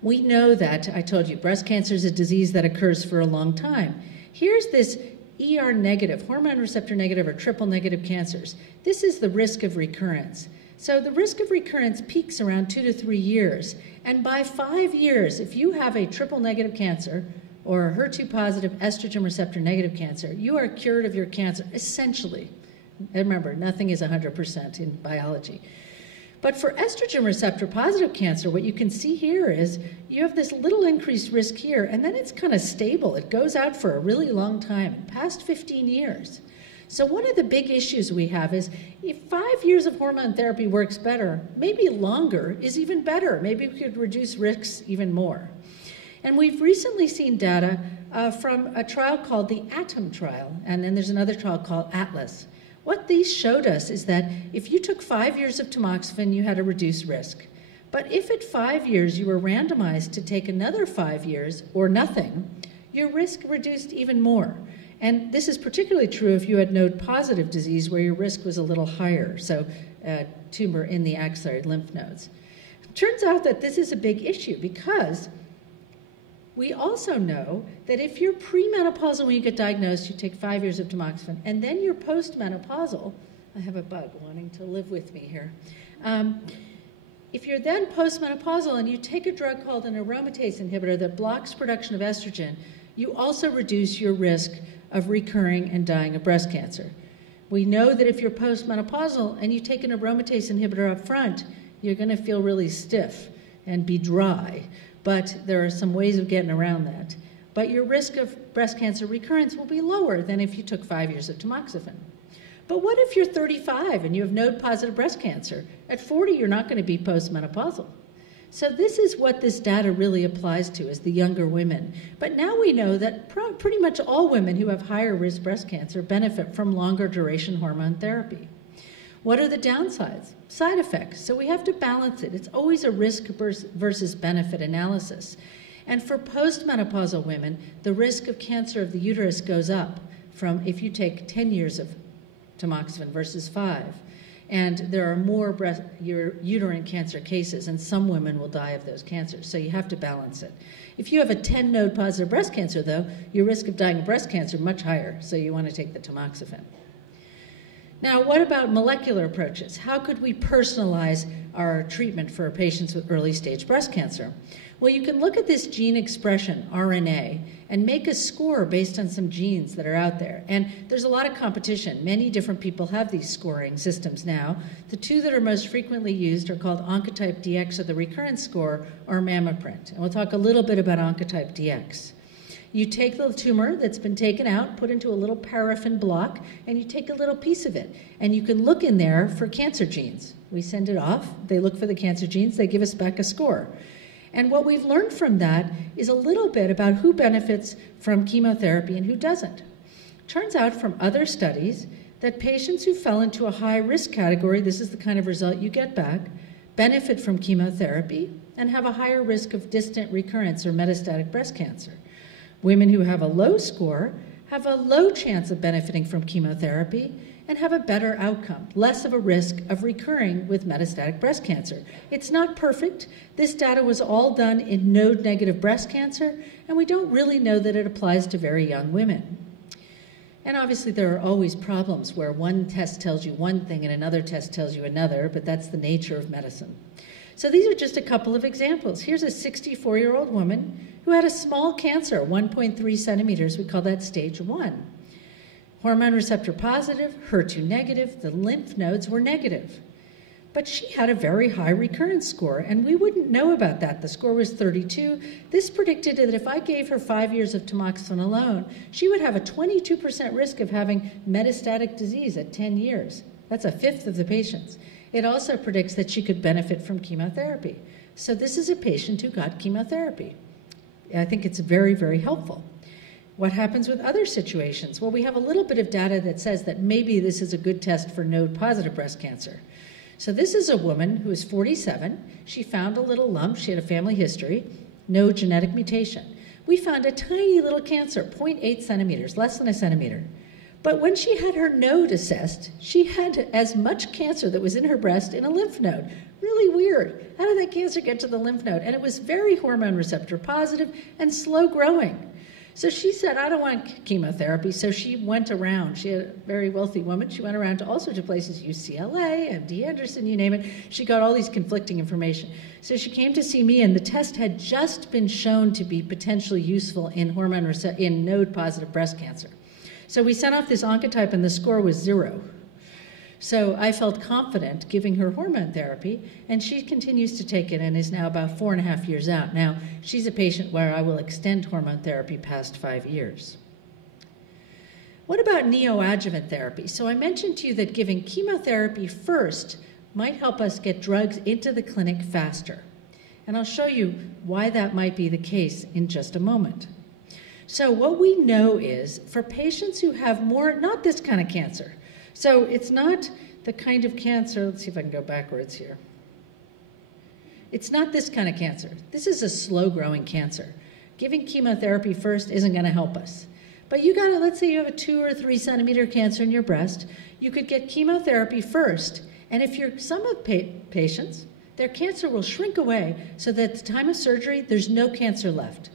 we know that, I told you, breast cancer is a disease that occurs for a long time. Here's this ER negative, hormone receptor negative or triple negative cancers. This is the risk of recurrence. So the risk of recurrence peaks around 2 to 3 years. And by 5 years, if you have a triple negative cancer or a HER2 positive estrogen receptor negative cancer, you are cured of your cancer, essentially. And remember, nothing is 100% in biology. But for estrogen receptor positive cancer, what you can see here is you have this little increased risk here, and then it's kind of stable. It goes out for a really long time, past 15 years. So one of the big issues we have is if 5 years of hormone therapy works better, maybe longer is even better. Maybe we could reduce risks even more. And we've recently seen data from a trial called the ATOM trial, and then there's another trial called ATLAS. What these showed us is that if you took 5 years of tamoxifen, you had a reduced risk. But if at 5 years you were randomized to take another 5 years or nothing, your risk reduced even more. And this is particularly true if you had node-positive disease where your risk was a little higher, so tumor in the axillary lymph nodes. It turns out that this is a big issue because we also know that if you're premenopausal when you get diagnosed, you take 5 years of tamoxifen, and then you're postmenopausal, I have a bug wanting to live with me here. If you're then postmenopausal and you take a drug called an aromatase inhibitor that blocks production of estrogen, you also reduce your risk of recurring and dying of breast cancer. We know that if you're postmenopausal and you take an aromatase inhibitor up front, you're going to feel really stiff and be dry. But there are some ways of getting around that. But your risk of breast cancer recurrence will be lower than if you took 5 years of tamoxifen. But what if you're 35 and you have node-positive breast cancer? At 40, you're not going to be postmenopausal. So this is what this data really applies to, is the younger women. But now we know that pretty much all women who have higher risk breast cancer benefit from longer duration hormone therapy. What are the downsides? Side effects. So we have to balance it. It's always a risk versus benefit analysis. And for postmenopausal women, the risk of cancer of the uterus goes up from if you take 10 years of tamoxifen versus 5. And there are more uterine cancer cases, and some women will die of those cancers. So you have to balance it. If you have a 10-node positive breast cancer, though, your risk of dying of breast cancer is much higher, so you want to take the tamoxifen. Now, what about molecular approaches? How could we personalize our treatment for patients with early-stage breast cancer? Well, you can look at this gene expression, RNA, and make a score based on some genes that are out there. And there's a lot of competition. Many different people have these scoring systems now. The two that are most frequently used are called Oncotype DX, or the recurrence score, or Mammoprint. And we'll talk a little bit about Oncotype DX. You take the tumor that's been taken out, put into a little paraffin block, and you take a little piece of it. And you can look in there for cancer genes. We send it off. They look for the cancer genes. They give us back a score. And what we've learned from that is a little bit about who benefits from chemotherapy and who doesn't. Turns out from other studies that patients who fell into a high-risk category, this is the kind of result you get back, benefit from chemotherapy and have a higher risk of distant recurrence or metastatic breast cancer. Women who have a low score have a low chance of benefiting from chemotherapy and have a better outcome, less of a risk of recurring with metastatic breast cancer. It's not perfect. This data was all done in node-negative breast cancer, and we don't really know that it applies to very young women. And obviously there are always problems where one test tells you one thing and another test tells you another, but that's the nature of medicine. So these are just a couple of examples. Here's a 64-year-old woman who had a small cancer, 1.3 centimeters. We call that stage 1. Hormone receptor positive, HER2 negative, the lymph nodes were negative. But she had a very high recurrence score, and we wouldn't know about that. The score was 32. This predicted that if I gave her 5 years of tamoxifen alone, she would have a 22% risk of having metastatic disease at 10 years. That's a fifth of the patients. It also predicts that she could benefit from chemotherapy. So this is a patient who got chemotherapy. I think it's very, very helpful. What happens with other situations? Well, we have a little bit of data that says that maybe this is a good test for node-positive breast cancer. So this is a woman who is 47. She found a little lump. She had a family history, no genetic mutation. We found a tiny little cancer, 0.8 centimeters, less than a centimeter. But when she had her node assessed, she had as much cancer that was in her breast in a lymph node. Really weird. How did that cancer get to the lymph node? And it was very hormone receptor positive and slow growing. So she said, I don't want chemotherapy. So she went around. She had a very wealthy woman. She went around to all sorts of places, UCLA, MD Anderson, you name it. She got all these conflicting information. So she came to see me, and the test had just been shown to be potentially useful in in node-positive breast cancer. So we sent off this oncotype, and the score was 0. So I felt confident giving her hormone therapy, and she continues to take it and is now about 4.5 years out. Now, she's a patient where I will extend hormone therapy past 5 years. What about neoadjuvant therapy? So I mentioned to you that giving chemotherapy first might help us get drugs into the clinic faster. And I'll show you why that might be the case in just a moment. So what we know is for patients who have not this kind of cancer. So it's not the kind of cancer, let's see if I can go backwards here. It's not this kind of cancer. This is a slow-growing cancer. Giving chemotherapy first isn't going to help us. But let's say you have a 2 or 3 centimeter cancer in your breast, you could get chemotherapy first. And if some of patients, their cancer will shrink away so that at the time of surgery, there's no cancer left.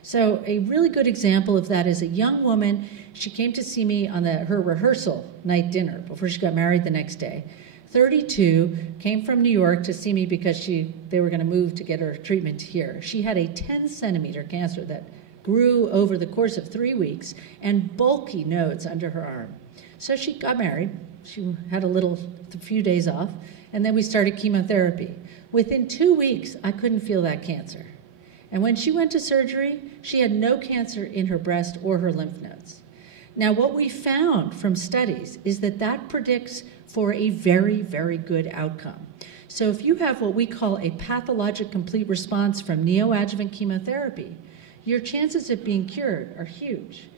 So a really good example of that is a young woman. She came to see me on her rehearsal night dinner before she got married the next day. 32, came from New York to see me because they were going to move to get her treatment here. She had a 10-centimeter cancer that grew over the course of 3 weeks and bulky nodes under her arm. So she got married. She had a few days off, and then we started chemotherapy. Within 2 weeks, I couldn't feel that cancer. And when she went to surgery, she had no cancer in her breast or her lymph nodes. Now, what we found from studies is that predicts for a very, very good outcome. So if you have what we call a pathologic complete response from neoadjuvant chemotherapy, your chances of being cured are huge.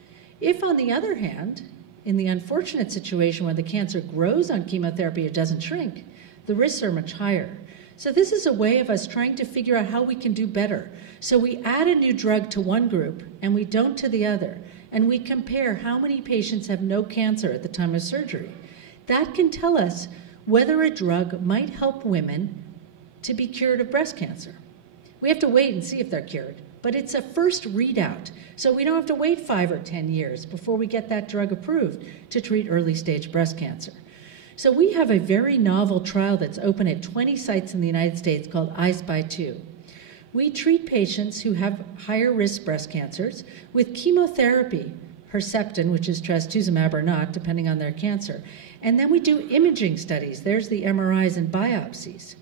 If, on the other hand, in the unfortunate situation where the cancer grows on chemotherapy, it doesn't shrink, the risks are much higher. So this is a way of us trying to figure out how we can do better. So we add a new drug to one group and we don't to the other. And we compare how many patients have no cancer at the time of surgery. That can tell us whether a drug might help women to be cured of breast cancer. We have to wait and see if they're cured. But it's a first readout. So we don't have to wait 5 or 10 years before we get that drug approved to treat early stage breast cancer. So we have a very novel trial that's open at 20 sites in the United States called I-SPY2. We treat patients who have higher risk breast cancers with chemotherapy, Herceptin, which is trastuzumab or not, depending on their cancer. And then we do imaging studies. There's the MRIs and biopsies.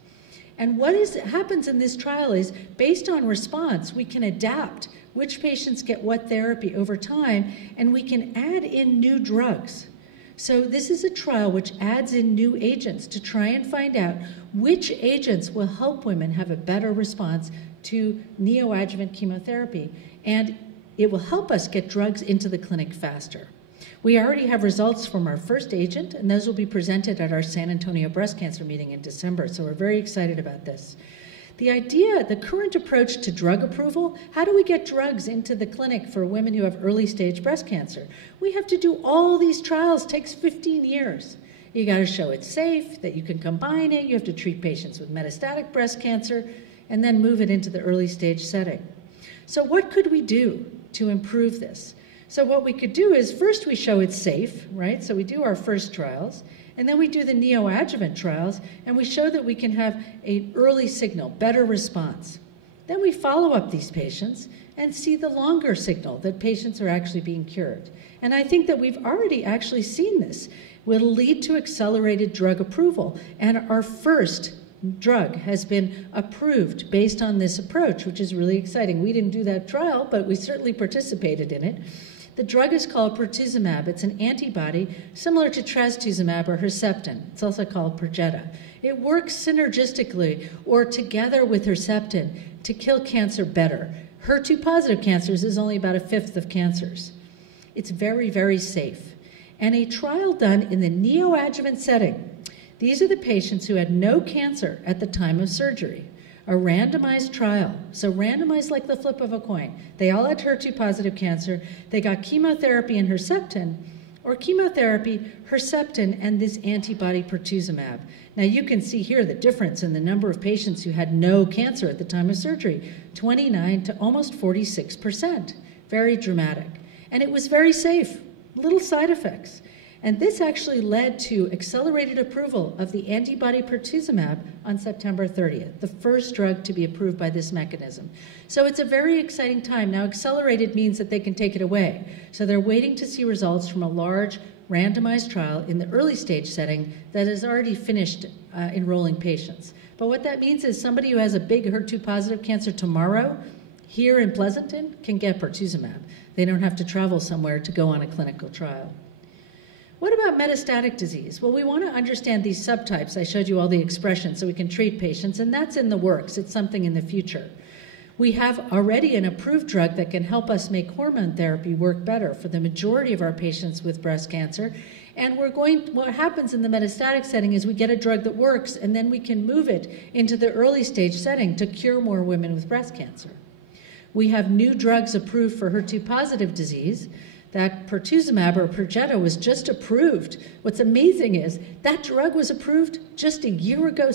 And what happens in this trial is, based on response, we can adapt which patients get what therapy over time, and we can add in new drugs. So this is a trial which adds in new agents to try and find out which agents will help women have a better response to neoadjuvant chemotherapy, and it will help us get drugs into the clinic faster. We already have results from our first agent, and those will be presented at our San Antonio breast cancer meeting in December, so we're very excited about this. The current approach to drug approval, how do we get drugs into the clinic for women who have early stage breast cancer? We have to do all these trials, it takes 15 years. You got to show it's safe, that you can combine it, you have to treat patients with metastatic breast cancer, and then move it into the early stage setting. So what could we do to improve this? So what we could do is, first we show it's safe, right? So we do our first trials, And then we do the neoadjuvant trials, and we show that we can have an early signal, better response. Then we follow up these patients and see the longer signal that patients are actually being cured. And I think that we've already actually seen this will lead to accelerated drug approval. And our first drug has been approved based on this approach, which is really exciting. We didn't do that trial, but we certainly participated in it. The drug is called pertuzumab. It's an antibody similar to trastuzumab or Herceptin. It's also called Perjeta. It works synergistically or together with Herceptin to kill cancer better. HER2-positive cancers is only about a fifth of cancers. It's very, very safe. And a trial done in the neoadjuvant setting. These are the patients who had no cancer at the time of surgery. A randomized trial, so randomized like the flip of a coin. They all had HER2-positive cancer. They got chemotherapy and Herceptin, or chemotherapy, Herceptin, and this antibody pertuzumab. Now you can see here the difference in the number of patients who had no cancer at the time of surgery, 29 to almost 46%. Very dramatic. And it was very safe, little side effects. And this actually led to accelerated approval of the antibody pertuzumab on September 30th, the first drug to be approved by this mechanism. So it's a very exciting time. Now, accelerated means that they can take it away. So they're waiting to see results from a large randomized trial in the early stage setting that has already finished enrolling patients. But what that means is somebody who has a big HER2-positive cancer tomorrow here in Pleasanton can get pertuzumab. They don't have to travel somewhere to go on a clinical trial. What about metastatic disease? Well, we want to understand these subtypes. I showed you all the expressions so we can treat patients, and that's in the works. It's something in the future. We have already an approved drug that can help us make hormone therapy work better for the majority of our patients with breast cancer. And what happens in the metastatic setting is we get a drug that works, and then we can move it into the early stage setting to cure more women with breast cancer. We have new drugs approved for HER2-positive disease. That pertuzumab or Perjeta was just approved. What's amazing is that drug was approved just a year ago,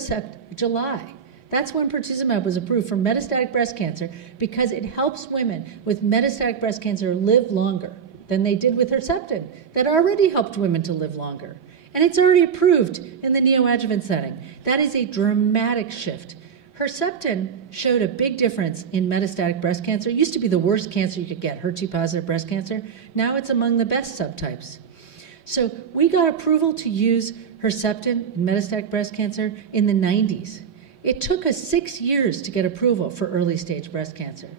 July. That's when pertuzumab was approved for metastatic breast cancer because it helps women with metastatic breast cancer live longer than they did with Herceptin that already helped women to live longer. And it's already approved in the neoadjuvant setting. That is a dramatic shift. Herceptin showed a big difference in metastatic breast cancer. It used to be the worst cancer you could get, HER2-positive breast cancer. Now it's among the best subtypes. So we got approval to use Herceptin in metastatic breast cancer in the 90s. It took us 6 years to get approval for early-stage breast cancer.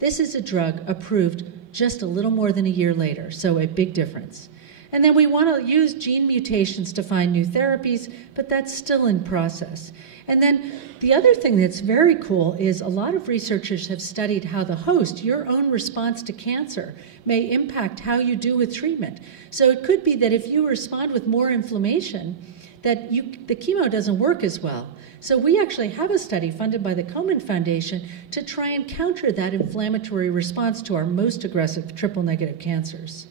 This is a drug approved just a little more than a year later, so a big difference. And then we want to use gene mutations to find new therapies, but that's still in process. And then the other thing that's very cool is a lot of researchers have studied how the host, your own response to cancer, may impact how you do with treatment. So it could be that if you respond with more inflammation, that the chemo doesn't work as well. So we actually have a study funded by the Komen Foundation to try and counter that inflammatory response to our most aggressive triple-negative cancers.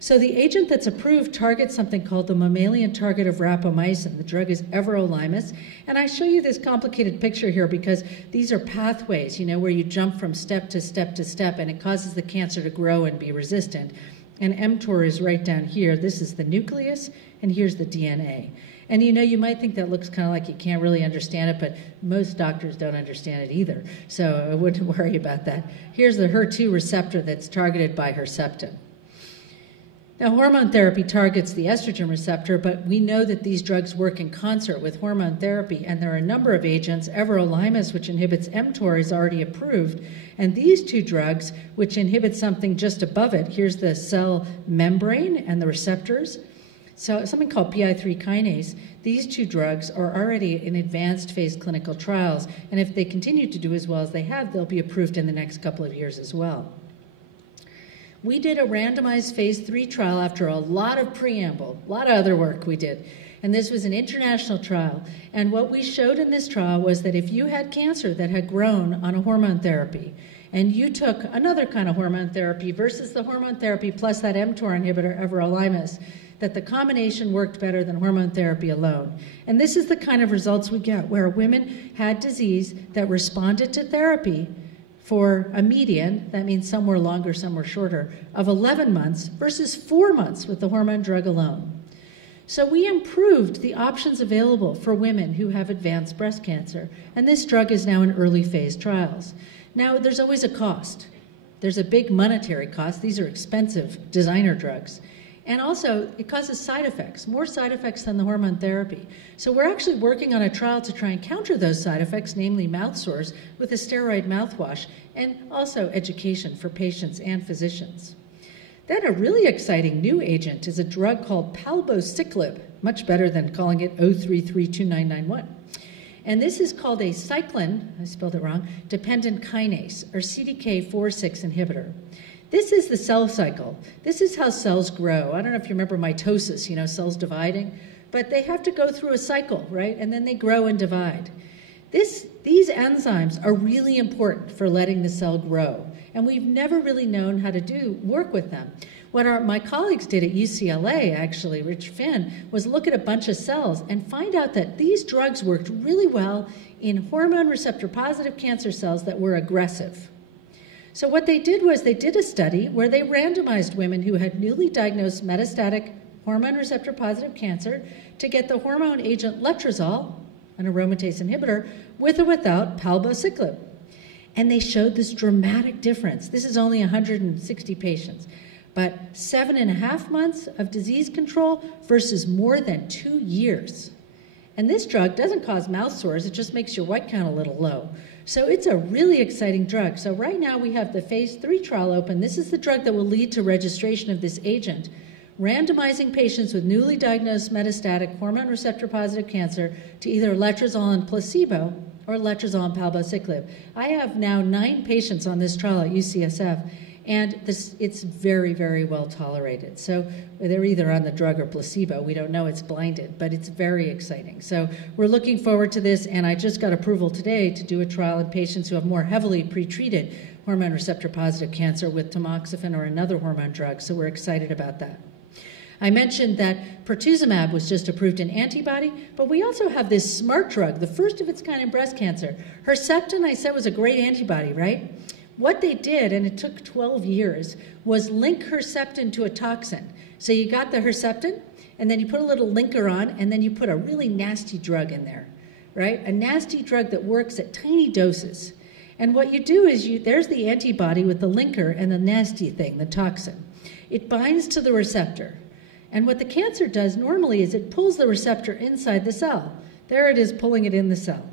So the agent that's approved targets something called the mammalian target of rapamycin. The drug is everolimus. And I show you this complicated picture here because these are pathways, where you jump from step to step to step, and it causes the cancer to grow and be resistant. And mTOR is right down here. This is the nucleus, and here's the DNA. And you might think that looks kind of like you can't really understand it, but most doctors don't understand it either. So I wouldn't worry about that. Here's the HER2 receptor that's targeted by Herceptin. Now, hormone therapy targets the estrogen receptor, but we know that these drugs work in concert with hormone therapy, and there are a number of agents. Everolimus, which inhibits mTOR, is already approved, and these two drugs, which inhibit something just above it, here's the cell membrane and the receptors, so something called PI3 kinase, these two drugs are already in advanced phase clinical trials, and if they continue to do as well as they have, they'll be approved in the next couple of years as well. We did a randomized phase 3 trial after a lot of preamble, a lot of other work we did. And this was an international trial. And what we showed in this trial was that if you had cancer that had grown on a hormone therapy, and you took another kind of hormone therapy versus the hormone therapy plus that mTOR inhibitor, everolimus, that the combination worked better than hormone therapy alone. And this is the kind of results we get, where women had disease that responded to therapy for a median, that means some were longer, some were shorter, of 11 months versus 4 months with the hormone drug alone. So we improved the options available for women who have advanced breast cancer, and this drug is now in early phase trials. Now, there's always a cost. There's a big monetary cost. These are expensive designer drugs. And also, it causes side effects, more side effects than the hormone therapy. So we're actually working on a trial to try and counter those side effects, namely mouth sores, with a steroid mouthwash, and also education for patients and physicians. Then a really exciting new agent is a drug called palbociclib, much better than calling it 0332991. And this is called a cyclin, I spelled it wrong, dependent kinase, or CDK4/6 inhibitor. This is the cell cycle. This is how cells grow. I don't know if you remember mitosis, cells dividing, but they have to go through a cycle, right? And then they grow and divide. These enzymes are really important for letting the cell grow, and we've never really known how to work with them. What my colleagues did at UCLA, actually, Rich Finn, was look at a bunch of cells and find out that these drugs worked really well in hormone receptor positive cancer cells that were aggressive. So what they did was they did a study where they randomized women who had newly diagnosed metastatic hormone receptor positive cancer to get the hormone agent letrozole, an aromatase inhibitor, with or without palbociclib. And they showed this dramatic difference. This is only 160 patients, but 7.5 months of disease control versus more than 2 years. And this drug doesn't cause mouth sores, it just makes your white count a little low. So it's a really exciting drug. So right now we have the phase 3 trial open. This is the drug that will lead to registration of this agent, randomizing patients with newly diagnosed metastatic hormone receptor positive cancer to either letrozole and placebo or letrozole and palbociclib. I have now 9 patients on this trial at UCSF, and it's very, very well tolerated. So they're either on the drug or placebo. We don't know, it's blinded, but it's very exciting. So we're looking forward to this, and I just got approval today to do a trial in patients who have more heavily pretreated hormone receptor positive cancer with tamoxifen or another hormone drug, so we're excited about that. I mentioned that pertuzumab was just approved in antibody, but we also have this smart drug, the first of its kind in breast cancer. Herceptin, I said, was a great antibody, right? What they did, and it took 12 years, was link Herceptin to a toxin. So you got the Herceptin, and then you put a little linker on, and then you put a really nasty drug in there, right? A nasty drug that works at tiny doses. And what you do is there's the antibody with the linker and the nasty thing, the toxin. It binds to the receptor. And what the cancer does normally is it pulls the receptor inside the cell. There it is, pulling it in the cell.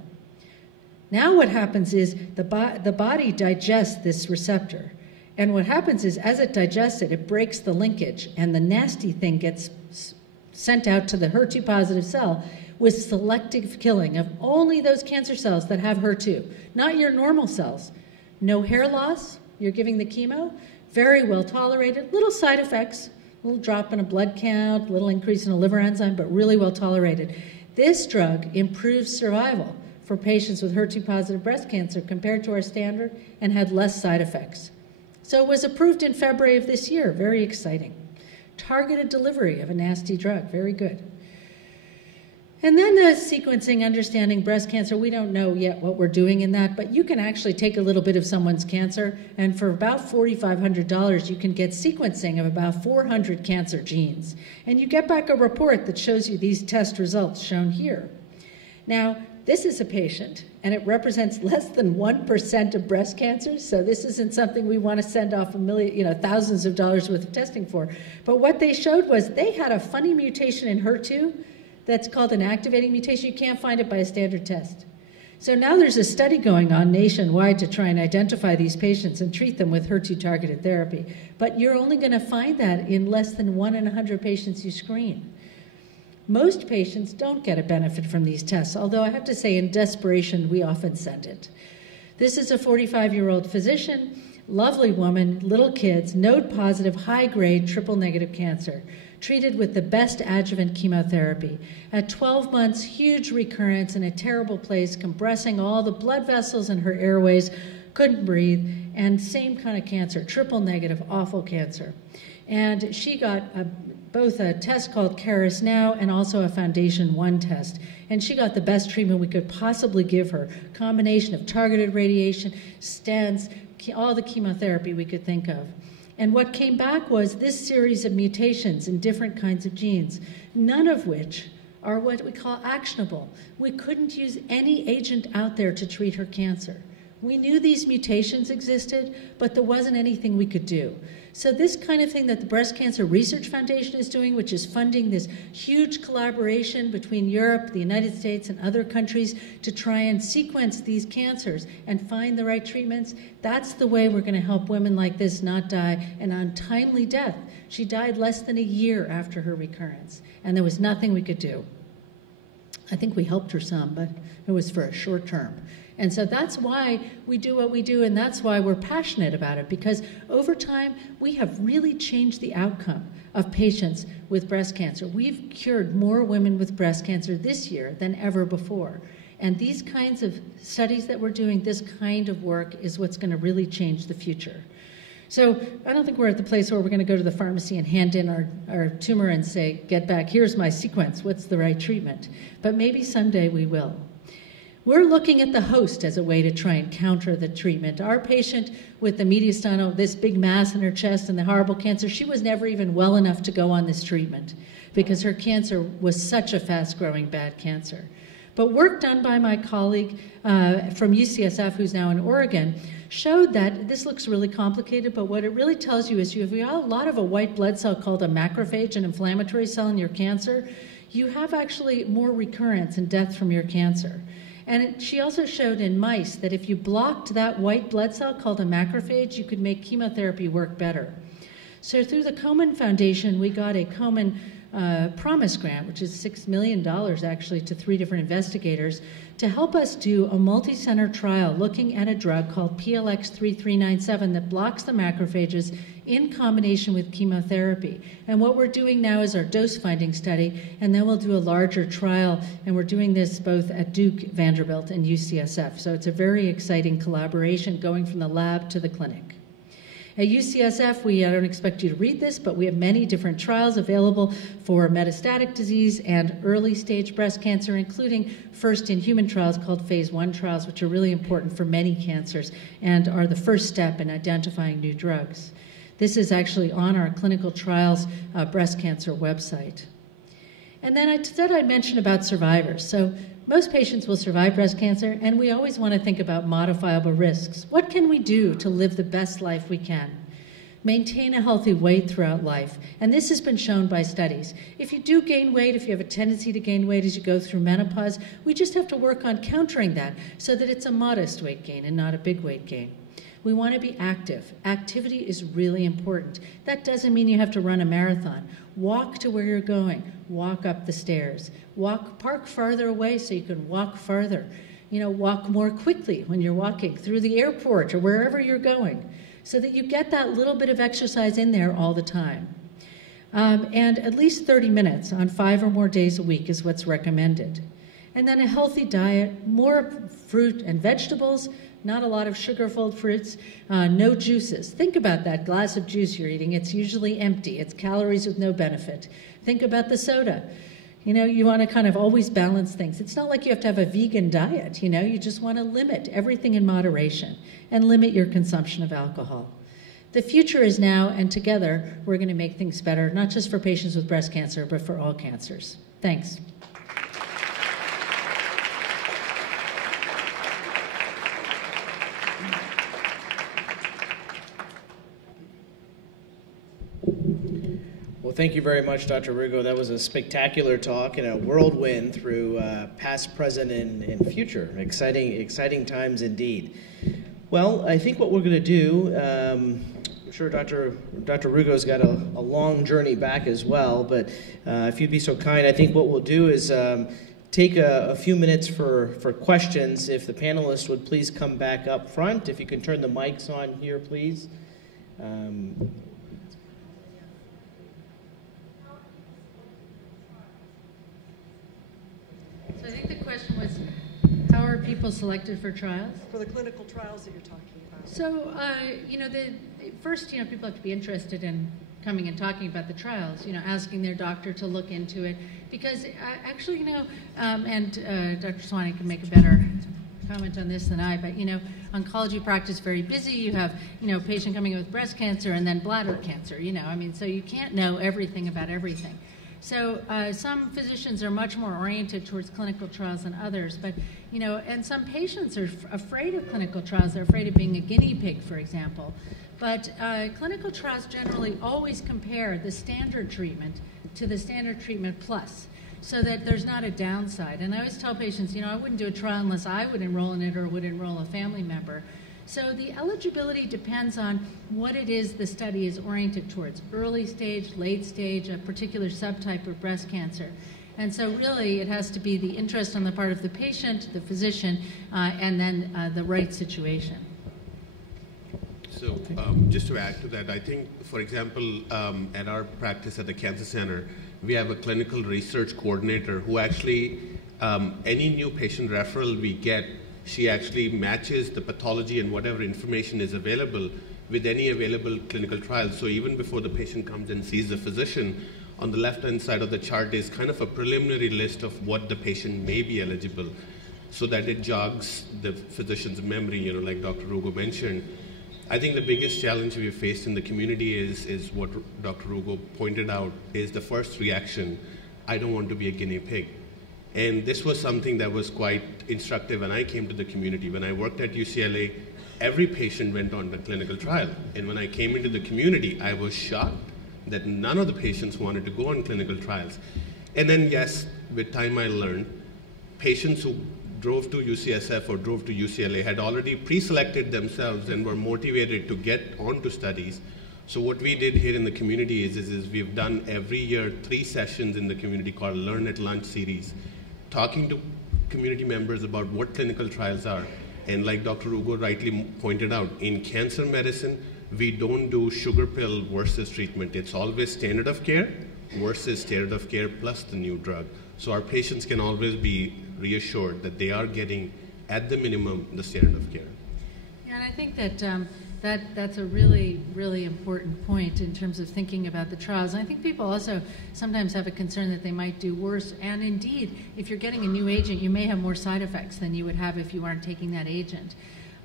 Now what happens is the body digests this receptor. And what happens is as it digests it, it breaks the linkage, and the nasty thing gets sent out to the HER2-positive cell with selective killing of only those cancer cells that have HER2, not your normal cells. No hair loss, you're giving the chemo, very well tolerated, little side effects, a little drop in a blood count, a little increase in a liver enzyme, but really well tolerated. This drug improves survival for patients with HER2-positive breast cancer compared to our standard and had less side effects. So it was approved in February of this year, very exciting. Targeted delivery of a nasty drug, very good. And then the sequencing, understanding breast cancer, we don't know yet what we're doing in that, but you can actually take a little bit of someone's cancer, and for about $4,500, you can get sequencing of about 400 cancer genes. And you get back a report that shows you these test results shown here. Now, this is a patient, and it represents less than 1% of breast cancers, so this isn't something we want to send off thousands of dollars worth of testing for. But what they showed was they had a funny mutation in HER2 that's called an activating mutation. You can't find it by a standard test. So now there's a study going on nationwide to try and identify these patients and treat them with HER2-targeted therapy. But you're only going to find that in less than 1 in 100 patients you screen. Most patients don't get a benefit from these tests, although I have to say in desperation, we often send it. This is a 45-year-old physician, lovely woman, little kids, node-positive, high-grade, triple-negative cancer, treated with the best adjuvant chemotherapy. At 12 months, huge recurrence in a terrible place, compressing all the blood vessels in her airways, couldn't breathe, and same kind of cancer, triple-negative, awful cancer. And she got both a test called Caris Now and also a Foundation 1 test. And she got the best treatment we could possibly give her, combination of targeted radiation, stents, all the chemotherapy we could think of. And what came back was this series of mutations in different kinds of genes, none of which are what we call actionable. We couldn't use any agent out there to treat her cancer. We knew these mutations existed, but there wasn't anything we could do. So this kind of thing that the Breast Cancer Research Foundation is doing, which is funding this huge collaboration between Europe, the United States, and other countries to try and sequence these cancers and find the right treatments, that's the way we're going to help women like this not die an untimely death. She died less than a year after her recurrence, and there was nothing we could do. I think we helped her some, but it was for a short term. And so that's why we do what we do, and that's why we're passionate about it, because over time, we have really changed the outcome of patients with breast cancer. We've cured more women with breast cancer this year than ever before. And these kinds of studies that we're doing, this kind of work, is what's going to really change the future. So I don't think we're at the place where we're going to go to the pharmacy and hand in our tumor and say, get back, here's my sequence, what's the right treatment? But maybe someday we will. We're looking at the host as a way to try and counter the treatment. Our patient with the mediastinal, this big mass in her chest and the horrible cancer, she was never even well enough to go on this treatment because her cancer was such a fast-growing bad cancer. But work done by my colleague from UCSF, who's now in Oregon, showed that this looks really complicated, but what it really tells you is you have a lot of a white blood cell called a macrophage, an inflammatory cell in your cancer. You have actually more recurrence and death from your cancer. And she also showed in mice that if you blocked that white blood cell called a macrophage, you could make chemotherapy work better. So through the Komen Foundation, we got a Komen Promise Grant, which is $6 million actually to 3 different investigators, to help us do a multi-center trial looking at a drug called PLX3397 that blocks the macrophages in combination with chemotherapy. And what we're doing now is our dose-finding study, and then we'll do a larger trial, and we're doing this both at Duke, Vanderbilt, and UCSF. So it's a very exciting collaboration going from the lab to the clinic. At UCSF, I don't expect you to read this, but we have many different trials available for metastatic disease and early-stage breast cancer, including first-in-human trials called phase 1 trials, which are really important for many cancers and are the first step in identifying new drugs. This is actually on our clinical trials breast cancer website. And then I said I'd mention about survivors. So most patients will survive breast cancer, and we always want to think about modifiable risks. What can we do to live the best life we can? Maintain a healthy weight throughout life, and this has been shown by studies. If you do gain weight, if you have a tendency to gain weight as you go through menopause, we just have to work on countering that so that it's a modest weight gain and not a big weight gain. We want to be active. Activity is really important. That doesn't mean you have to run a marathon. Walk to where you're going. Walk up the stairs. Park farther away so you can walk farther. Walk more quickly when you're walking through the airport or wherever you're going so that you get that little bit of exercise in there all the time. And at least 30 minutes on 5 or more days a week is what's recommended. And then a healthy diet, more fruit and vegetables, not a lot of sugar-filled fruits, no juices. Think about that glass of juice you're eating. It's usually empty. It's calories with no benefit. Think about the soda. You want to kind of always balance things. It's not like you have to have a vegan diet, you just want to limit everything in moderation and limit your consumption of alcohol. The future is now, and together we're going to make things better, not just for patients with breast cancer, but for all cancers. Thanks. Well, thank you very much, Dr. Rugo. That was a spectacular talk and a whirlwind through past, present, and future. Exciting times indeed. Well, I think what we're going to do, I'm sure Dr. Rugo's got a long journey back as well, but if you'd be so kind, I think what we'll do is take a few minutes for questions. If the panelists would please come back up front. If you can turn the mics on here, please. So I think the question was, how are people selected for trials? For the clinical trials that you're talking about. So, first, people have to be interested in coming and talking about the trials, asking their doctor to look into it. Because actually, and Dr. Swanee can make a better comment on this than I, but, oncology practice very busy. You have, a patient coming in with breast cancer and then bladder cancer, so you can't know everything about everything. So some physicians are much more oriented towards clinical trials than others, but, and some patients are afraid of clinical trials. They're afraid of being a guinea pig, for example. But clinical trials generally always compare the standard treatment to the standard treatment plus, so that there's not a downside. And I always tell patients, I wouldn't do a trial unless I would enroll in it or would enroll a family member. So the eligibility depends on what it is the study is oriented towards, early stage, late stage, a particular subtype of breast cancer. And so really it has to be the interest on the part of the patient, the physician, and then the right situation. So just to add to that, I think, for example, at our practice at the Cancer Center, we have a clinical research coordinator who actually, any new patient referral we get, she actually matches the pathology and whatever information is available with any available clinical trials. So even before the patient comes and sees the physician, on the left-hand side of the chart is kind of a preliminary list of what the patient may be eligible, so that it jogs the physician's memory, like Dr. Rugo mentioned. I think the biggest challenge we have faced in the community is what Dr. Rugo pointed out, is the first reaction, I don't want to be a guinea pig. And this was something that was quite instructive when I came to the community. When I worked at UCLA, every patient went on the clinical trial. And when I came into the community, I was shocked that none of the patients wanted to go on clinical trials. And then, yes, with time I learned, patients who drove to UCSF or drove to UCLA had already pre-selected themselves and were motivated to get onto studies. So what we did here in the community is we've done every year 3 sessions in the community called Learn at Lunch series, talking to community members about what clinical trials are. And like Dr. Ugo rightly pointed out, in cancer medicine, we don't do sugar pill versus treatment. It's always standard of care versus standard of care plus the new drug. So our patients can always be reassured that they are getting, at the minimum, the standard of care. Yeah, and I think that that's a really, really important point in terms of thinking about the trials. And I think people also sometimes have a concern that they might do worse. And indeed, if you're getting a new agent, you may have more side effects than you would have if you aren't taking that agent.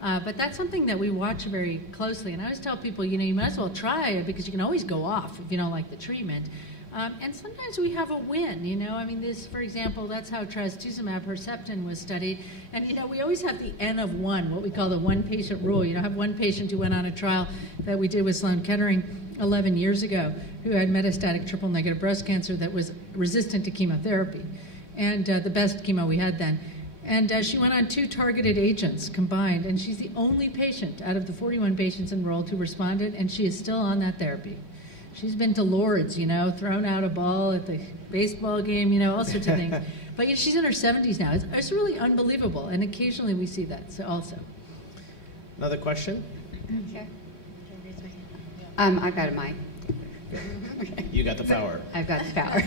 But that's something that we watch very closely. And I always tell people, you might as well try it because you can always go off if you don't like the treatment. And sometimes we have a win, this, for example, that's how trastuzumab Herceptin was studied. And, we always have the N of 1, what we call the one-patient rule. Have one patient who went on a trial that we did with Sloan Kettering 11 years ago who had metastatic triple-negative breast cancer that was resistant to chemotherapy, and the best chemo we had then. And she went on 2 targeted agents combined, and she's the only patient out of the 41 patients enrolled who responded, and she is still on that therapy. She's been to Lourdes, thrown out a ball at the baseball game, all sorts of things. But she's in her 70s now. It's really unbelievable, and occasionally we see that also. Another question? Sure. I've got a mic. You got the power. I've got the power.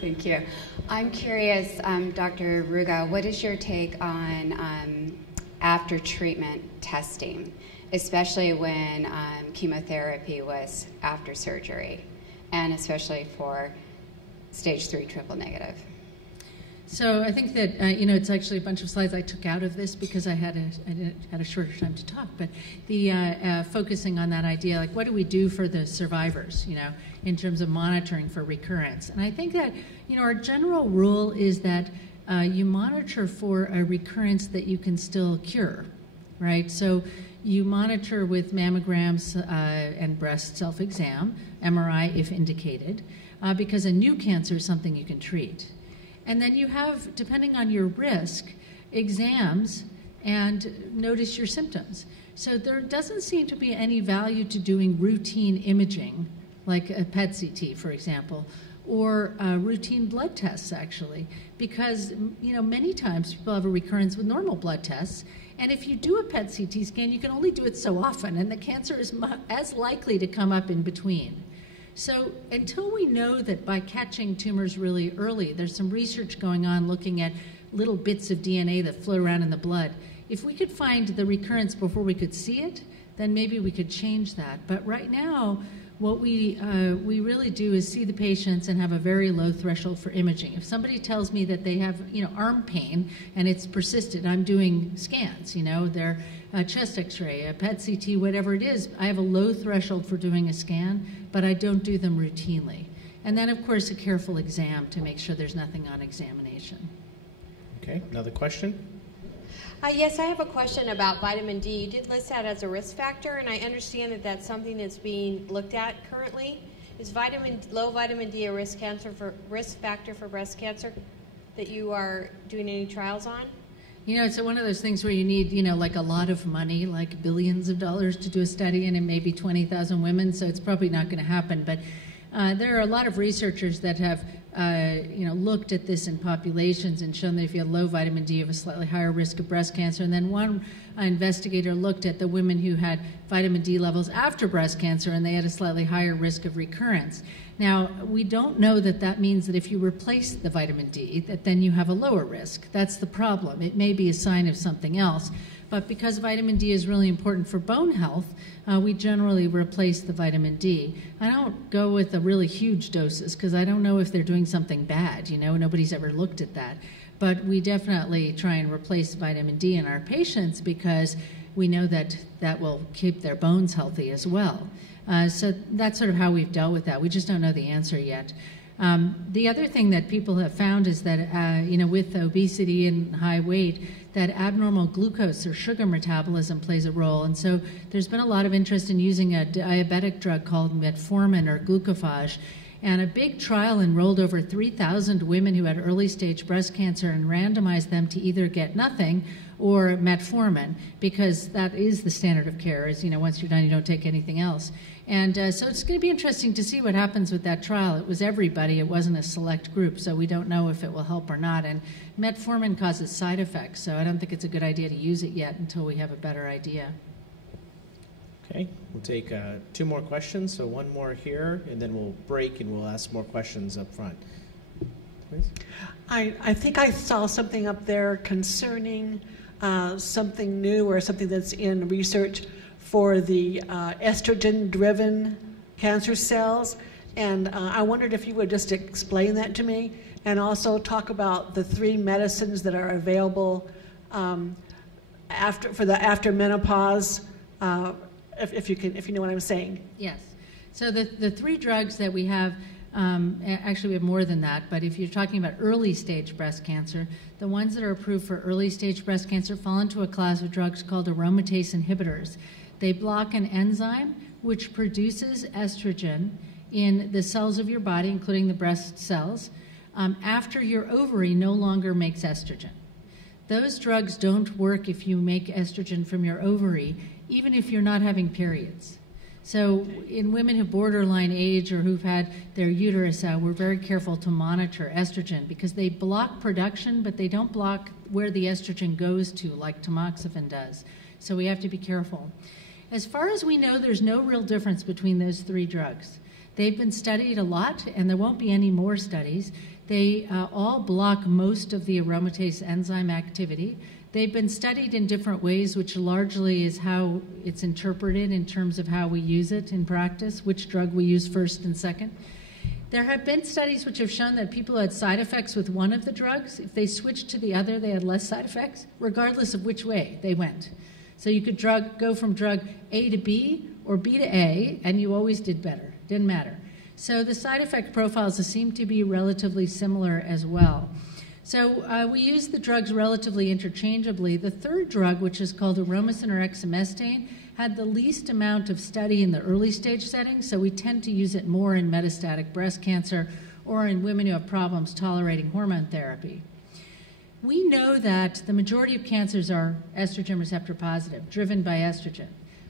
Thank you. I'm curious, Dr. Ruga, what is your take on after treatment testing, especially when chemotherapy was after surgery, and especially for stage 3 triple negative? So I think that, it's actually a bunch of slides I took out of this because I had a shorter time to talk, but the focusing on that idea, like what do we do for the survivors, in terms of monitoring for recurrence? And I think that, our general rule is that you monitor for a recurrence that you can still cure, right? So you monitor with mammograms and breast self-exam, MRI if indicated, because a new cancer is something you can treat. And then you have, depending on your risk, exams and notice your symptoms. So there doesn't seem to be any value to doing routine imaging, like a PET CT, for example, or routine blood tests, actually, because many times people have a recurrence with normal blood tests, and if you do a PET CT scan, you can only do it so often, and the cancer is as likely to come up in between. So until we know that by catching tumors really early, there's some research going on looking at little bits of DNA that float around in the blood. If we could find the recurrence before we could see it, then maybe we could change that. But right now, what we really do is see the patients and have a very low threshold for imaging. If somebody tells me that they have, arm pain and it's persistent, I'm doing scans, their chest x-ray, a PET CT, whatever it is. I have a low threshold for doing a scan, but I don't do them routinely. And then, of course, a careful exam to make sure there's nothing on examination. Okay, another question? Yes, I have a question about vitamin D. You did list that as a risk factor, and I understand that that's something that's being looked at currently. Is low vitamin D a risk factor for breast cancer that you are doing any trials on? It's one of those things where you need, like a lot of money, like billions of dollars to do a study, and it may be 20,000 women, so it's probably not going to happen. But there are a lot of researchers that have looked at this in populations and shown that if you have low vitamin D, you have a slightly higher risk of breast cancer. And then one investigator looked at the women who had vitamin D levels after breast cancer, and they had a slightly higher risk of recurrence. Now, we don't know that that means that if you replace the vitamin D, that then you have a lower risk. That's the problem. It may be a sign of something else. But because vitamin D is really important for bone health, we generally replace the vitamin D. I don't go with the really huge doses because I don't know if they're doing something bad. Nobody's ever looked at that. But we definitely try and replace vitamin D in our patients because we know that that will keep their bones healthy as well. So that's sort of how we've dealt with that. We just don't know the answer yet. The other thing that people have found is that, with obesity and high weight, that abnormal glucose or sugar metabolism plays a role. And so there's been a lot of interest in using a diabetic drug called metformin or glucophage. And a big trial enrolled over 3,000 women who had early-stage breast cancer and randomized them to either get nothing or metformin, because that is the standard of care, is, once you're done, you don't take anything else. And so it's going to be interesting to see what happens with that trial. It was everybody. It wasn't a select group, so we don't know if it will help or not. And metformin causes side effects, so I don't think it's a good idea to use it yet until we have a better idea. Okay, we'll take 2 more questions. So one more here, and then we'll break and we'll ask more questions up front. Please. I think I saw something up there concerning something new or something that's in research for the estrogen-driven cancer cells. And I wondered if you would just explain that to me and also talk about the 3 medicines that are available after menopause, if you know what I'm saying. Yes. So the 3 drugs that we have, actually we have more than that, but if you're talking about early stage breast cancer, the ones that are approved for early stage breast cancer fall into a class of drugs called aromatase inhibitors. They block an enzyme which produces estrogen in the cells of your body, including the breast cells, after your ovary no longer makes estrogen. Those drugs don't work if you make estrogen from your ovary, even if you're not having periods. So in women who borderline age or who've had their uterus out, we're very careful to monitor estrogen because they block production, but they don't block where the estrogen goes to, like tamoxifen does. So we have to be careful. As far as we know, there's no real difference between those 3 drugs. They've been studied a lot, and there won't be any more studies. They all block most of the aromatase enzyme activity. They've been studied in different ways, which largely is how it's interpreted in terms of how we use it in practice, which drug we use first and second. There have been studies which have shown that people who had side effects with one of the drugs, if they switched to the other, they had less side effects, regardless of which way they went. So you could go from drug A to B or B to A, and you always did better. Didn't matter. So the side effect profiles seem to be relatively similar as well. So we use the drugs relatively interchangeably. The 3rd drug, which is called aromasin or exemestane, had the least amount of study in the early stage setting, so we tend to use it more in metastatic breast cancer or in women who have problems tolerating hormone therapy. We know that the majority of cancers are estrogen receptor positive, driven by estrogen.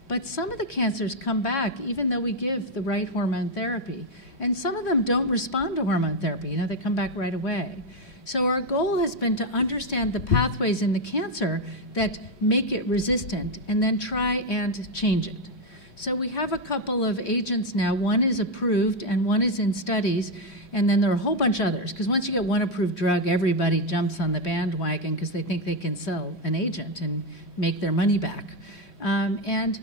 But some of the cancers come back even though we give the right hormone therapy. And some of them don't respond to hormone therapy. They come back right away. So our goal has been to understand the pathways in the cancer that make it resistant and then try and change it. So we have a couple of agents now. One is approved and one is in studies. And then there are a whole bunch of others, because once you get one approved drug, everybody jumps on the bandwagon because they think they can sell an agent and make their money back. And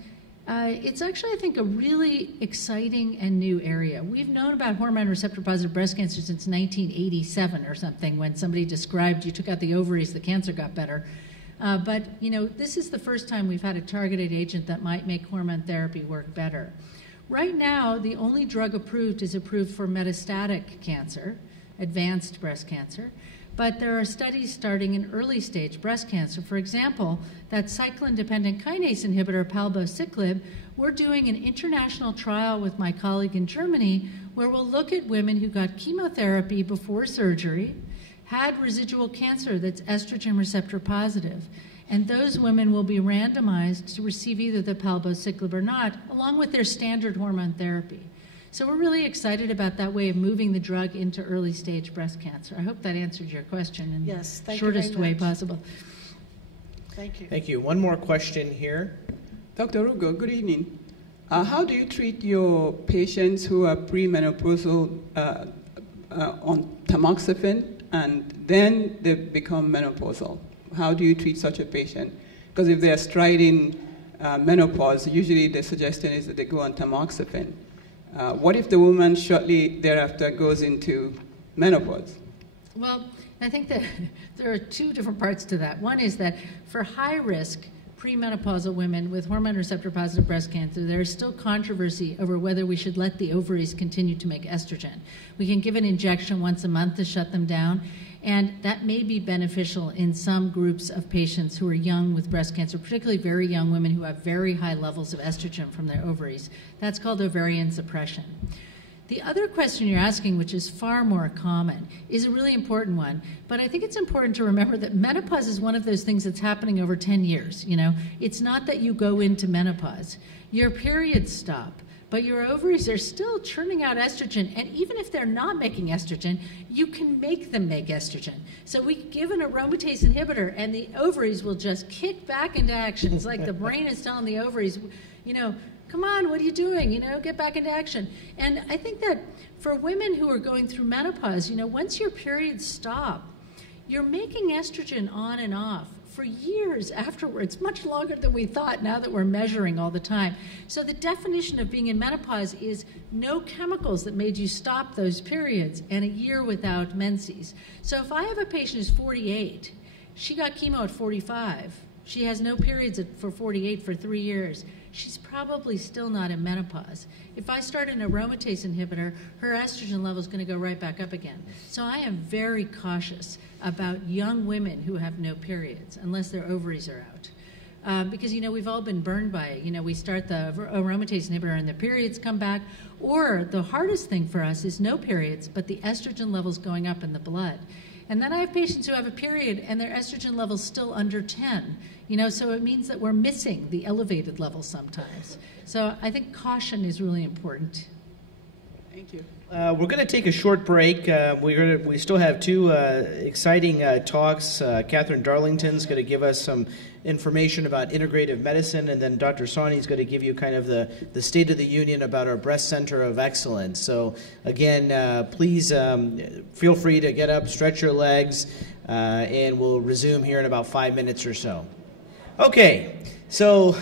It's actually, I think, a really exciting and new area. We've known about hormone receptor-positive breast cancer since 1987 or something, when somebody described you took out the ovaries, the cancer got better. But, you know, this is the first time we've had a targeted agent that might make hormone therapy work better. Right now, the only drug approved is approved for metastatic cancer, advanced breast cancer. But there are studies starting in early-stage breast cancer. For example, that cyclin-dependent kinase inhibitor, palbociclib, we're doing an international trial with my colleague in Germany where we'll look at women who got chemotherapy before surgery, had residual cancer that's estrogen receptor positive, and those women will be randomized to receive either the palbociclib or not, along with their standard hormone therapy. So we're really excited about that way of moving the drug into early-stage breast cancer. I hope that answered your question in the shortest way possible. Thank you. Thank you. One more question here. Dr. Rugo, good evening. How do you treat your patients who are premenopausal on tamoxifen and then they become menopausal? How do you treat such a patient? Because if they're striding menopause, usually the suggestion is that they go on tamoxifen. What if the woman shortly thereafter goes into menopause? Well, I think that there are two different parts to that. One is that for high-risk premenopausal women with hormone receptor-positive breast cancer, there is still controversy over whether we should let the ovaries continue to make estrogen. We can give an injection once a month to shut them down, and that may be beneficial in some groups of patients who are young with breast cancer, particularly very young women who have very high levels of estrogen from their ovaries. That's called ovarian suppression. The other question you're asking, which is far more common, is a really important one. But I think it's important to remember that menopause is one of those things that's happening over 10 years. You know, it's not that you go into menopause. Your periods stop, but your ovaries are still churning out estrogen. And even if they're not making estrogen, you can make them make estrogen. So we give an aromatase inhibitor, and the ovaries will just kick back into action. It's like the brain is telling the ovaries, you know, come on, what are you doing? You know, get back into action. And I think that for women who are going through menopause, you know, once your periods stop, you're making estrogen on and off for years afterwards, much longer than we thought now that we're measuring all the time. So the definition of being in menopause is no chemicals that made you stop those periods and a year without menses. So if I have a patient who's 48, she got chemo at 45, she has no periods for 48 for 3 years, she's probably still not in menopause. If I start an aromatase inhibitor, her estrogen level is going to go right back up again. So I am very cautious about young women who have no periods, unless their ovaries are out. Because, you know, we've all been burned by it. You know, we start the aromatase inhibitor and the periods come back. Or the hardest thing for us is no periods, but the estrogen levels going up in the blood. And then I have patients who have a period and their estrogen level's still under 10. You know, so it means that we're missing the elevated levels sometimes. So I think caution is really important. Thank you. We're going to take a short break. We still have two exciting talks. Catherine Darlington's going to give us some information about integrative medicine, and then Dr. Sawhney is going to give you kind of the State of the Union about our Breast Center of Excellence. So again, please feel free to get up, stretch your legs, and we'll resume here in about 5 minutes or so. Okay, so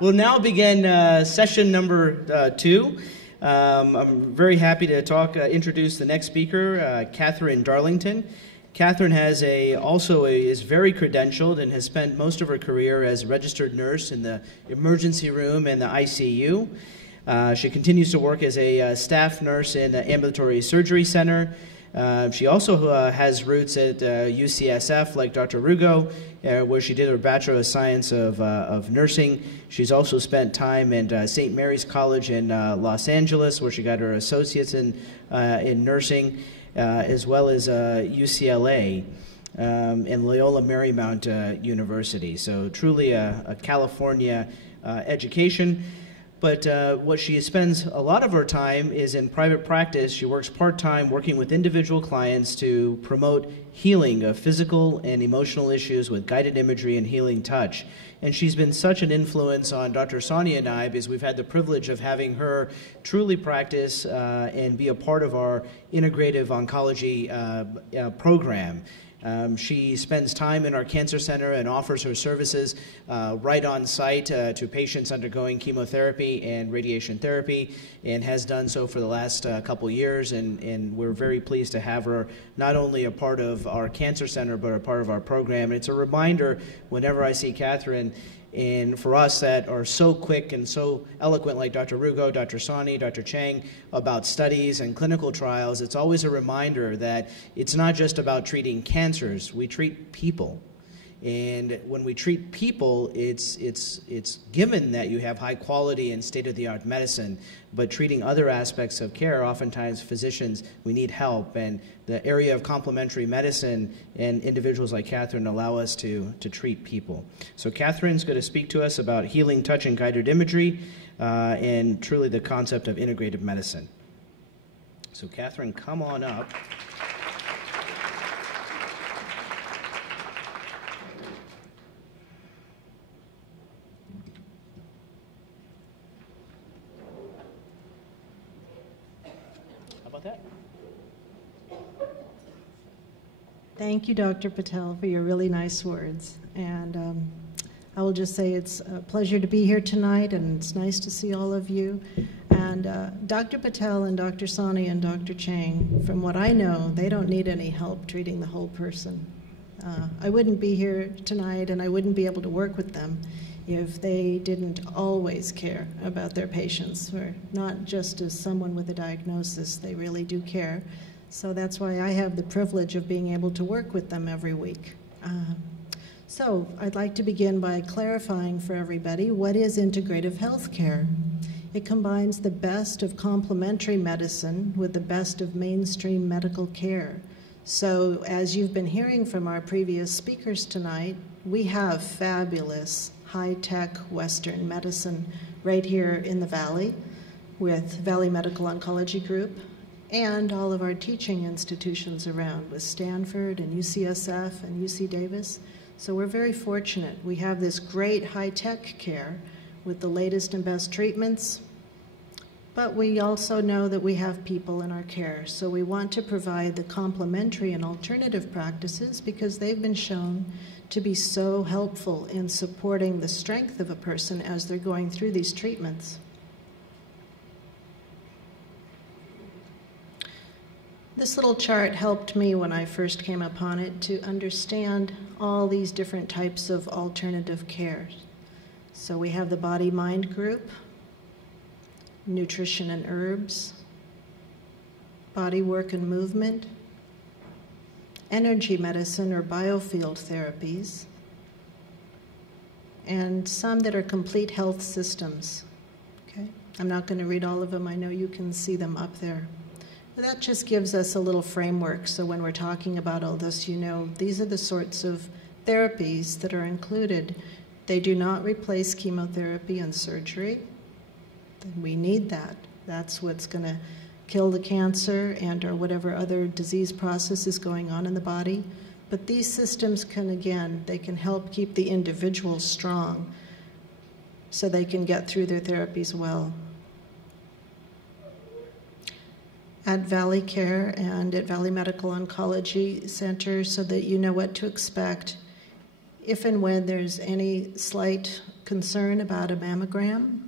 we'll now begin session number 2. I'm very happy to introduce the next speaker, Catherine Darlington. Catherine is very credentialed and has spent most of her career as a registered nurse in the emergency room and the ICU. She continues to work as a staff nurse in the ambulatory surgery center. She also has roots at UCSF, like Dr. Rugo, where she did her Bachelor of Science of Nursing. She's also spent time at St. Mary's College in Los Angeles, where she got her associates in nursing, as well as UCLA and Loyola Marymount University. So truly a California education. But what she spends a lot of her time is in private practice. She works part-time working with individual clients to promote healing of physical and emotional issues with guided imagery and healing touch. And she's been such an influence on Dr. Sawhney and I, because we've had the privilege of having her truly practice and be a part of our integrative oncology program. She spends time in our cancer center and offers her services right on site to patients undergoing chemotherapy and radiation therapy, and has done so for the last couple years. And we're very pleased to have her not only a part of our cancer center, but a part of our program. And it's a reminder whenever I see Catherine, and for us that are so quick and so eloquent, like Dr. Rugo, Dr. Sani, Dr. Chang, about studies and clinical trials, it's always a reminder that it's not just about treating cancers. We treat people. And when we treat people, it's given that you have high quality and state-of-the-art medicine, but treating other aspects of care, oftentimes physicians, we need help. And the area of complementary medicine and individuals like Catherine allow us to treat people. So Catherine's going to speak to us about healing touch and guided imagery and truly the concept of integrative medicine. So Catherine, come on up. Thank you, Dr. Patel, for your really nice words. And I will just say it's a pleasure to be here tonight, and it's nice to see all of you. And Dr. Patel and Dr. Sani and Dr. Chang, from what I know, they don't need any help treating the whole person. I wouldn't be here tonight, and I wouldn't be able to work with them if they didn't always care about their patients, or not just as someone with a diagnosis. They really do care. So that's why I have the privilege of being able to work with them every week. So I'd like to begin by clarifying for everybody, what is integrative healthcare? It combines the best of complementary medicine with the best of mainstream medical care. So as you've been hearing from our previous speakers tonight, we have fabulous high-tech Western medicine right here in the Valley with Valley Medical Oncology Group, and all of our teaching institutions around with Stanford and UCSF and UC Davis. So we're very fortunate. We have this great high-tech care with the latest and best treatments, but we also know that we have people in our care. So we want to provide the complementary and alternative practices because they've been shown to be so helpful in supporting the strength of a person as they're going through these treatments. This little chart helped me when I first came upon it to understand all these different types of alternative care. So we have the body-mind group, nutrition and herbs, body work and movement, energy medicine or biofield therapies, and some that are complete health systems. Okay? I'm not going to read all of them. I know you can see them up there. But that just gives us a little framework, so when we're talking about all this, you know, these are the sorts of therapies that are included. They do not replace chemotherapy and surgery. We need that. That's what's going to kill the cancer and or whatever other disease process is going on in the body. But these systems can, again, they can help keep the individual strong so they can get through their therapies well. At ValleyCare and at Valley Medical Oncology Center, so that you know what to expect if and when there's any slight concern about a mammogram.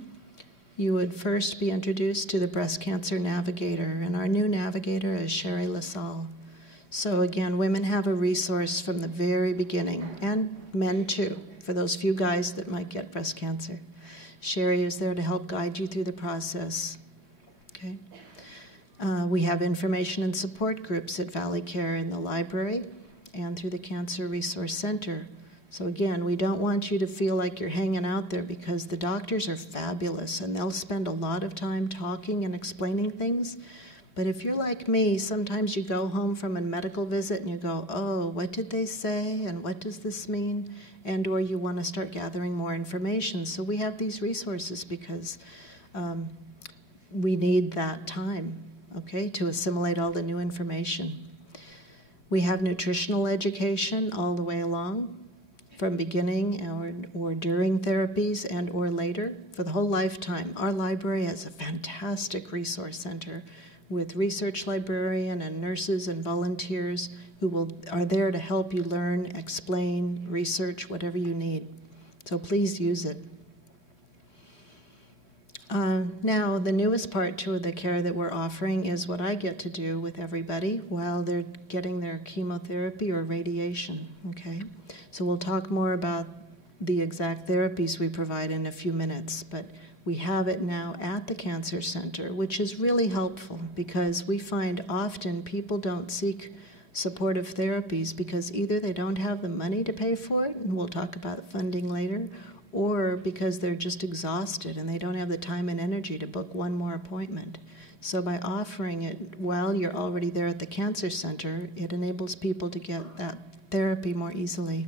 You would first be introduced to the breast cancer navigator, and our new navigator is Sherry LaSalle. So again, women have a resource from the very beginning, and men too, for those few guys that might get breast cancer. Sherry is there to help guide you through the process. Okay. We have information and support groups at ValleyCare in the library and through the Cancer Resource Center. So again, we don't want you to feel like you're hanging out there because the doctors are fabulous and they'll spend a lot of time talking and explaining things. But if you're like me, sometimes you go home from a medical visit and you go, oh, what did they say and what does this mean? And or you want to start gathering more information. So we have these resources because we need that time. Okay, to assimilate all the new information. We have nutritional education all the way along, from beginning or during therapies and or later, for the whole lifetime. Our library has a fantastic resource center with research librarian and nurses and volunteers who are there to help you learn, explain, research, whatever you need. So please use it. Now, the newest part to the care that we're offering is what I get to do with everybody while they're getting their chemotherapy or radiation, okay? So we'll talk more about the exact therapies we provide in a few minutes, but we have it now at the Cancer Center, which is really helpful because we find often people don't seek supportive therapies because either they don't have the money to pay for it, and we'll talk about funding later, or because they're just exhausted and they don't have the time and energy to book one more appointment. So by offering it while you're already there at the Cancer Center, it enables people to get that therapy more easily.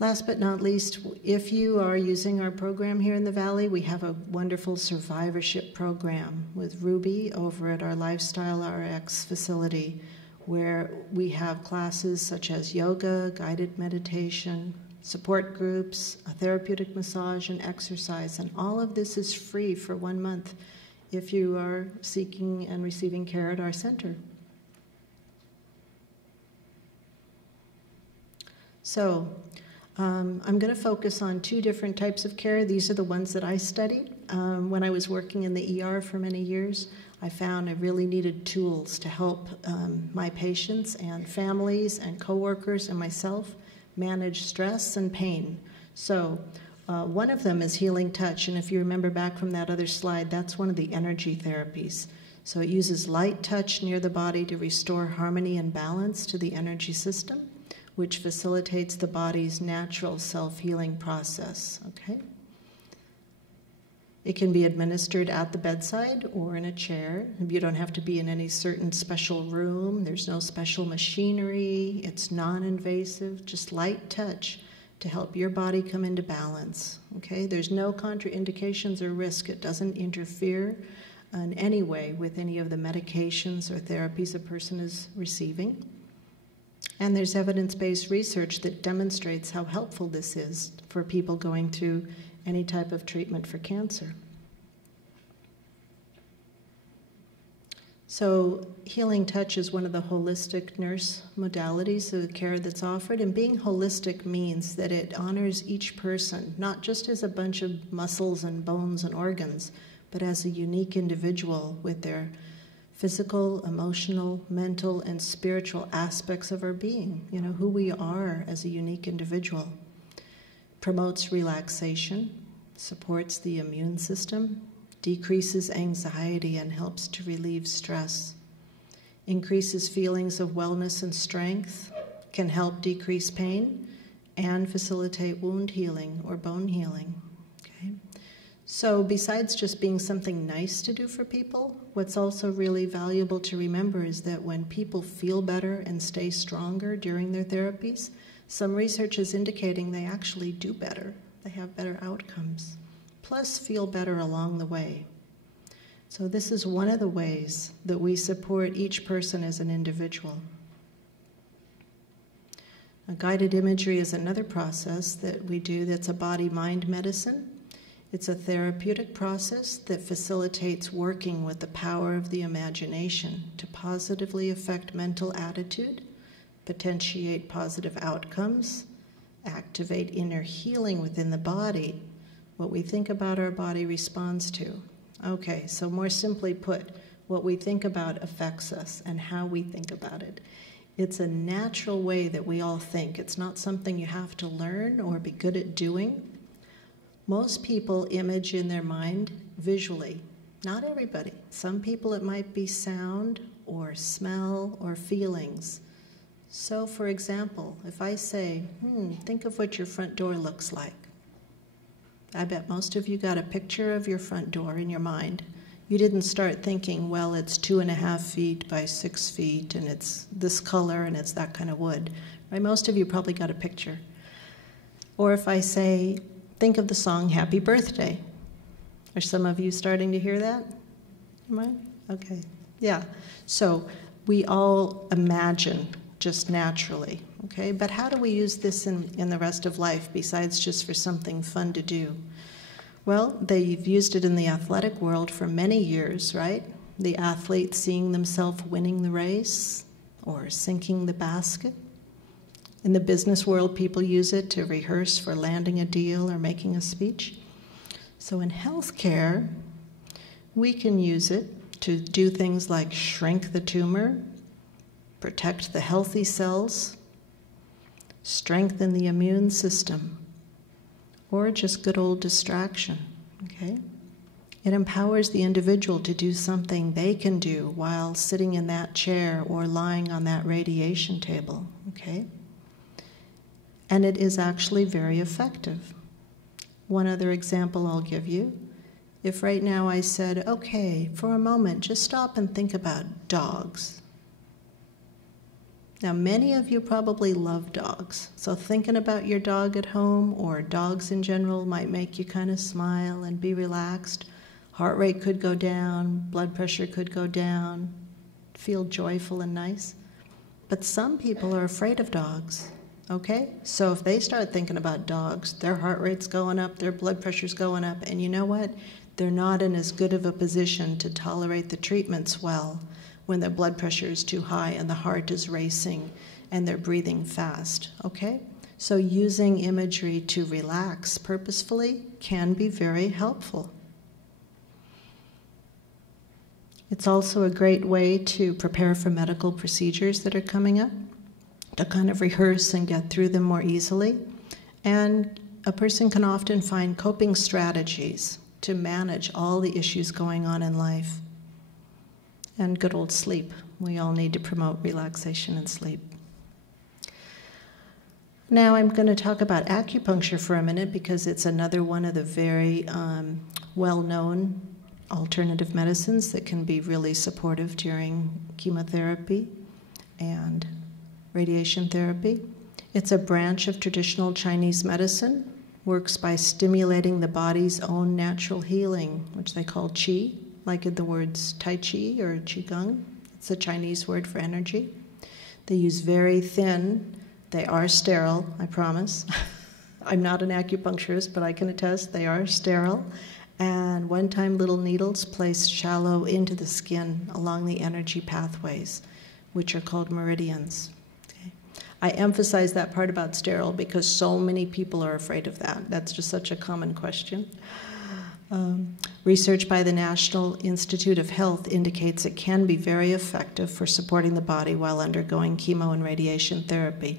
Last but not least, if you are using our program here in the Valley, we have a wonderful survivorship program with Ruby over at our Lifestyle RX facility, where we have classes such as yoga, guided meditation, support groups, a therapeutic massage, and exercise. And all of this is free for 1 month if you are seeking and receiving care at our center. So I'm going to focus on 2 different types of care. These are the ones that I studied. When I was working in the ER for many years, I found I really needed tools to help my patients and families and coworkers and myself manage stress and pain. So one of them is healing touch, and if you remember back from that other slide, that's one of the energy therapies. So it uses light touch near the body to restore harmony and balance to the energy system, which facilitates the body's natural self-healing process, okay? It can be administered at the bedside or in a chair. You don't have to be in any certain special room. There's no special machinery. It's non-invasive, just light touch to help your body come into balance, okay? There's no contraindications or risk. It doesn't interfere in any way with any of the medications or therapies a person is receiving. And there's evidence-based research that demonstrates how helpful this is for people going through any type of treatment for cancer. So healing touch is one of the holistic nurse modalities of care that's offered, and being holistic means that it honors each person, not just as a bunch of muscles and bones and organs, but as a unique individual with their physical, emotional, mental, and spiritual aspects of our being, you know, who we are as a unique individual. Promotes relaxation, supports the immune system, decreases anxiety and helps to relieve stress, increases feelings of wellness and strength, can help decrease pain, and facilitate wound healing or bone healing. Okay? So besides just being something nice to do for people, what's also really valuable to remember is that when people feel better and stay stronger during their therapies, some research is indicating they actually do better. They have better outcomes, plus feel better along the way. So this is one of the ways that we support each person as an individual. Guided imagery is another process that we do that's a body-mind medicine. It's a therapeutic process that facilitates working with the power of the imagination to positively affect mental attitude, potentiate positive outcomes, activate inner healing within the body. What we think about our body responds to. Okay, so more simply put, what we think about affects us and how we think about it. It's a natural way that we all think. It's not something you have to learn or be good at doing. Most people image in their mind visually. Not everybody. Some people it might be sound or smell or feelings. So, for example, if I say, think of what your front door looks like. I bet most of you got a picture of your front door in your mind. You didn't start thinking, well, it's 2.5 feet by 6 feet, and it's this color, and it's that kind of wood. Right? Most of you probably got a picture. Or if I say, think of the song Happy Birthday. Are some of you starting to hear that? Am I? Okay. Yeah. So we all imagine just naturally, okay? But how do we use this in the rest of life besides just for something fun to do? Well, they've used it in the athletic world for many years, right? the athlete seeing themselves winning the race or sinking the basket. In the business world, people use it to rehearse for landing a deal or making a speech. So in healthcare, we can use it to do things like shrink the tumor, protect the healthy cells, strengthen the immune system, or just good old distraction, okay? It empowers the individual to do something they can do while sitting in that chair or lying on that radiation table, okay? And it is actually very effective. One other example I'll give you. If right now I said, okay, for a moment, just stop and think about dogs. Now, many of you probably love dogs, so thinking about your dog at home or dogs in general might make you kind of smile and be relaxed. Heart rate could go down, blood pressure could go down, feel joyful and nice. But some people are afraid of dogs, okay? So if they start thinking about dogs, their heart rate's going up, their blood pressure's going up, and you know what? They're not in as good of a position to tolerate the treatments well when their blood pressure is too high and the heart is racing and they're breathing fast, okay? So using imagery to relax purposefully can be very helpful. It's also a great way to prepare for medical procedures that are coming up, to kind of rehearse and get through them more easily. And a person can often find coping strategies to manage all the issues going on in life. And good old sleep. We all need to promote relaxation and sleep. Now I'm going to talk about acupuncture for a minute because it's another one of the very well-known alternative medicines that can be really supportive during chemotherapy and radiation therapy. It's a branch of traditional Chinese medicine, works by stimulating the body's own natural healing, which they call qi, like in the words Tai Chi or Qigong. It's a Chinese word for energy. They use very thin, they are sterile, I promise. I'm not an acupuncturist, but I can attest they are sterile. And one-time little needles placed shallow into the skin along the energy pathways, which are called meridians. Okay. I emphasize that part about sterile because so many people are afraid of that. That's just such a common question. Research by the National Institute of Health indicates it can be very effective for supporting the body while undergoing chemo and radiation therapy.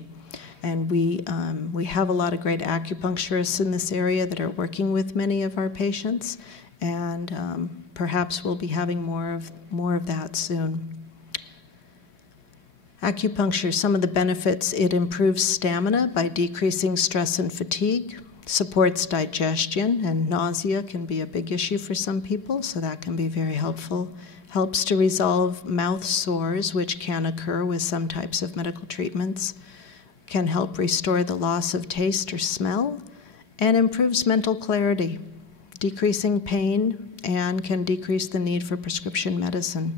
And we have a lot of great acupuncturists in this area that are working with many of our patients, and perhaps we'll be having more of that soon. Acupuncture, some of the benefits: it improves stamina by decreasing stress and fatigue, supports digestion, and nausea can be a big issue for some people, so that can be very helpful. Helps to resolve mouth sores, which can occur with some types of medical treatments. Can help restore the loss of taste or smell, and improves mental clarity, decreasing pain, and can decrease the need for prescription medicine.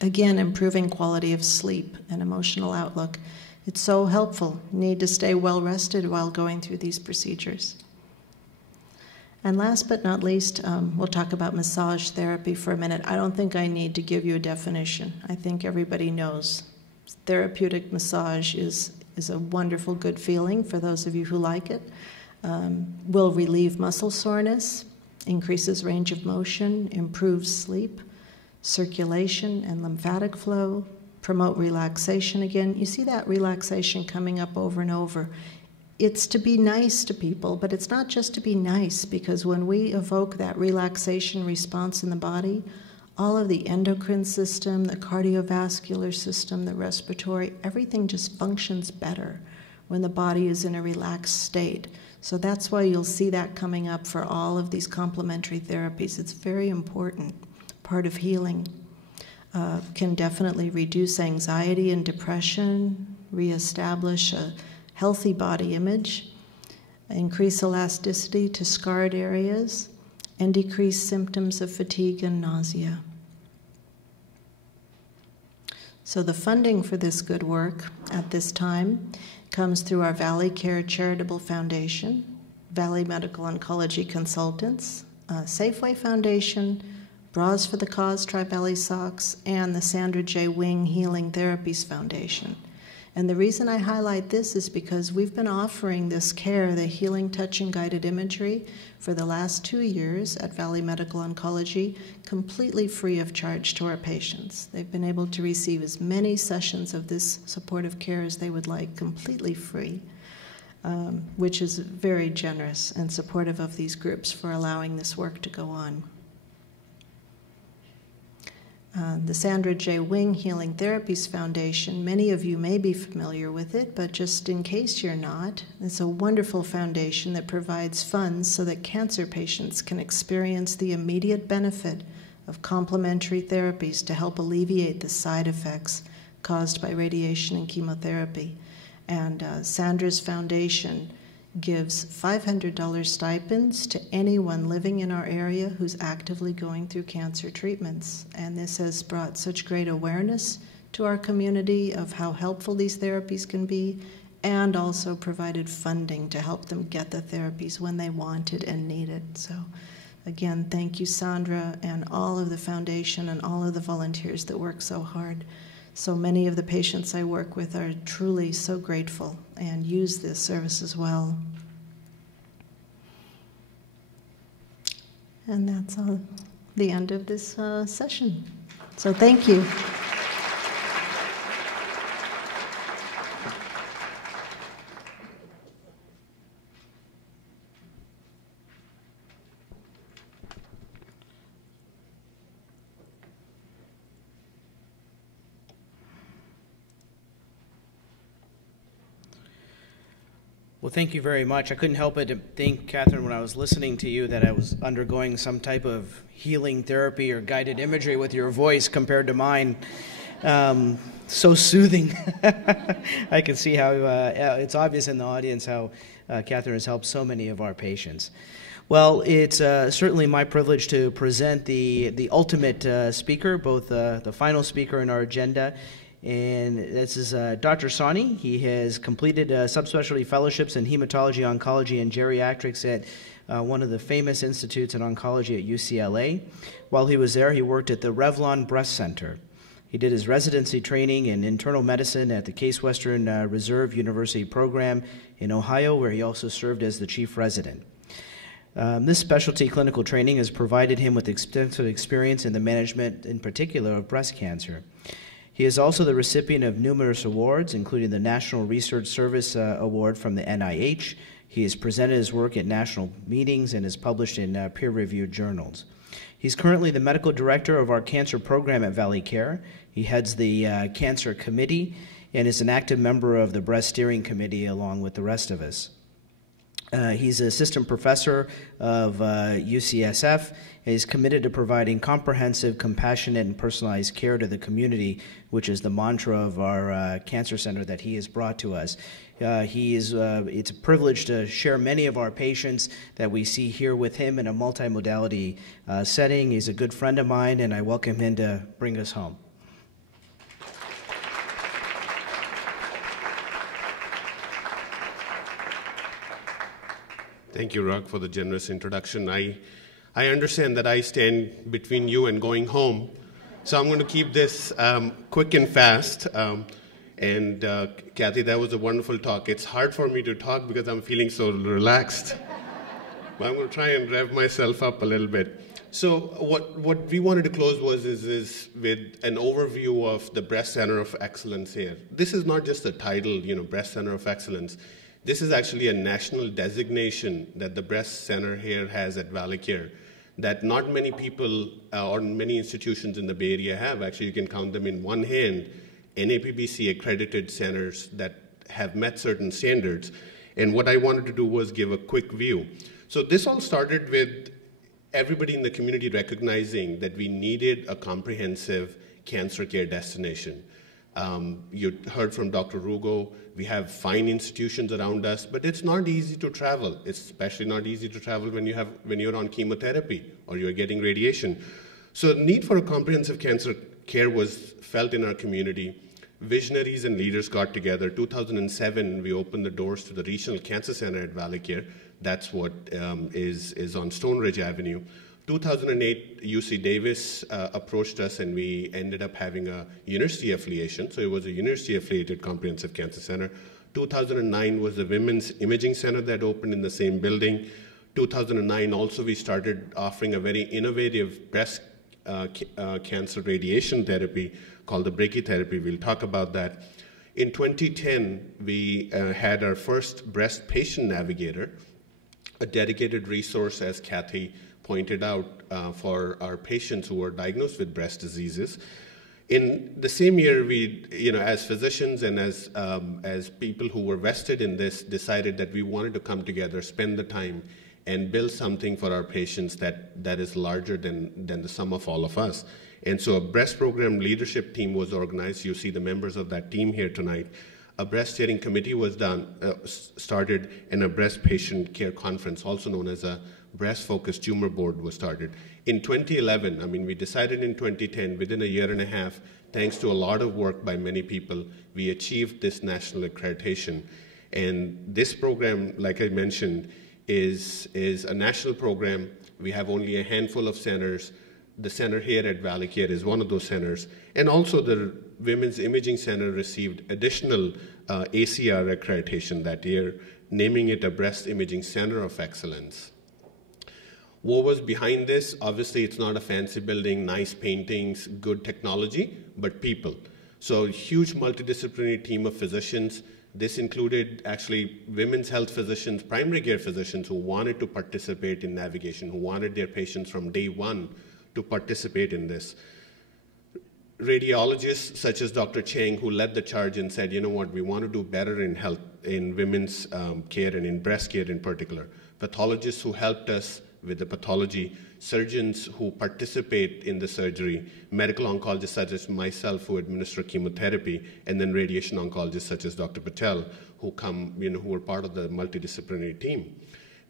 Again, improving quality of sleep and emotional outlook. It's so helpful. You need to stay well rested while going through these procedures. And last but not least, we'll talk about massage therapy for a minute. I don't think I need to give you a definition. I think everybody knows. Therapeutic massage is a wonderful, good feeling for those of you who like it. Will relieve muscle soreness, increases range of motion, improves sleep, circulation and lymphatic flow, promote relaxation again. You see that relaxation coming up over and over. It's to be nice to people, but it's not just to be nice, because when we evoke that relaxation response in the body, all of the endocrine system, the cardiovascular system, the respiratory, everything just functions better when the body is in a relaxed state. So that's why you'll see that coming up for all of these complementary therapies. It's very important, part of healing. Can definitely reduce anxiety and depression, reestablish a healthy body image, increase elasticity to scarred areas, and decrease symptoms of fatigue and nausea. So the funding for this good work at this time comes through our ValleyCare Charitable Foundation, Valley Medical Oncology Consultants, Safeway Foundation, Bras for the Cause, Tri-Belly Socks, and the Sandra J. Wing Healing Therapies Foundation. And the reason I highlight this is because we've been offering this care, the healing touch and guided imagery, for the last 2 years at Valley Medical Oncology, completely free of charge to our patients. They've been able to receive as many sessions of this supportive care as they would like, completely free, which is very generous and supportive of these groups for allowing this work to go on. The Sandra J. Wing Healing Therapies Foundation, many of you may be familiar with it, but just in case you're not, it's a wonderful foundation that provides funds so that cancer patients can experience the immediate benefit of complementary therapies to help alleviate the side effects caused by radiation and chemotherapy. And Sandra's foundation gives $500 stipends to anyone living in our area who's actively going through cancer treatments. And this has brought such great awareness to our community of how helpful these therapies can be, and also provided funding to help them get the therapies when they want it and need it. So again, thank you, Sandra, and all of the foundation and all of the volunteers that work so hard. So many of the patients I work with are truly so grateful and use this service as well. And that's the end of this session. So thank you. Well, thank you very much. I couldn't help but to think, Catherine, when I was listening to you, that I was undergoing some type of healing therapy or guided imagery with your voice compared to mine. So soothing. I can see how it's obvious in the audience how Catherine has helped so many of our patients. Well, it's certainly my privilege to present the ultimate speaker, both the final speaker in our agenda. And this is Dr. Sani. He has completed subspecialty fellowships in hematology, oncology, and geriatrics at one of the famous institutes in oncology at UCLA. While he was there, he worked at the Revlon Breast Center. He did his residency training in internal medicine at the Case Western Reserve University program in Ohio, where he also served as the chief resident. This specialty clinical training has provided him with extensive experience in the management, in particular, of breast cancer. He is also the recipient of numerous awards, including the National Research Service Award from the NIH. He has presented his work at national meetings and is published in peer-reviewed journals. He's currently the medical director of our cancer program at ValleyCare. He heads the cancer committee and is an active member of the breast steering committee along with the rest of us. He's an assistant professor of UCSF, and he's committed to providing comprehensive, compassionate, and personalized care to the community, which is the mantra of our cancer center that he has brought to us. It's a privilege to share many of our patients that we see here with him in a multimodality setting. He's a good friend of mine, and I welcome him to bring us home. Thank you, Rock, for the generous introduction. I understand that I stand between you and going home, so I'm going to keep this quick and fast. Kathy, that was a wonderful talk. It's hard for me to talk because I'm feeling so relaxed. But I'm going to try and rev myself up a little bit. So what we wanted to close is with an overview of the Breast Center of Excellence here. This is not just a title, Breast Center of Excellence. This is actually a national designation that the Breast Center here has at ValleyCare that not many people or many institutions in the Bay Area have. Actually, you can count them in one hand, NAPBC accredited centers that have met certain standards. And what I wanted to do was give a quick view. So this all started with everybody in the community recognizing that we needed a comprehensive cancer care destination. You heard from Dr. Rugo, we have fine institutions around us, but it's not easy to travel. It's especially not easy to travel when you're on chemotherapy or you're getting radiation. So the need for a comprehensive cancer care was felt in our community. Visionaries and leaders got together. 2007, we opened the doors to the Regional Cancer Center at ValleyCare. That's what is on Stone Ridge Avenue. 2008, UC Davis approached us, and we ended up having a university affiliation. So it was a university-affiliated comprehensive cancer center. 2009 was the Women's Imaging Center that opened in the same building. 2009 also we started offering a very innovative breast cancer radiation therapy called the brachytherapy. We'll talk about that. In 2010, we had our first breast patient navigator, a dedicated resource, as Kathy pointed out, for our patients who were diagnosed with breast diseases. In the same year, we, as physicians and as people who were vested in this, decided that we wanted to come together, spend the time, and build something for our patients that is larger than the sum of all of us. And so a breast program leadership team was organized. You see the members of that team here tonight. A breast steering committee was started, and a breast patient care conference, also known as a breast-focused tumor board, was started. In 2011, we decided in 2010, within a year and a half, thanks to a lot of work by many people, we achieved this national accreditation. And this program, like I mentioned, is a national program. We have only a handful of centers. The center here at ValleyCare is one of those centers. And also the Women's Imaging Center received additional ACR accreditation that year, naming it a Breast Imaging Center of Excellence. What was behind this? Obviously, it's not a fancy building, nice paintings, good technology, but people. So a huge multidisciplinary team of physicians. This included actually women's health physicians, primary care physicians who wanted to participate in navigation, who wanted their patients from day one to participate in this. Radiologists such as Dr. Chang, who led the charge and said, you know what, we want to do better in health, in women's care and in breast care in particular. Pathologists who helped us with the pathology, surgeons who participate in the surgery, medical oncologists such as myself who administer chemotherapy, and then radiation oncologists such as Dr. Patel who come, who are part of the multidisciplinary team.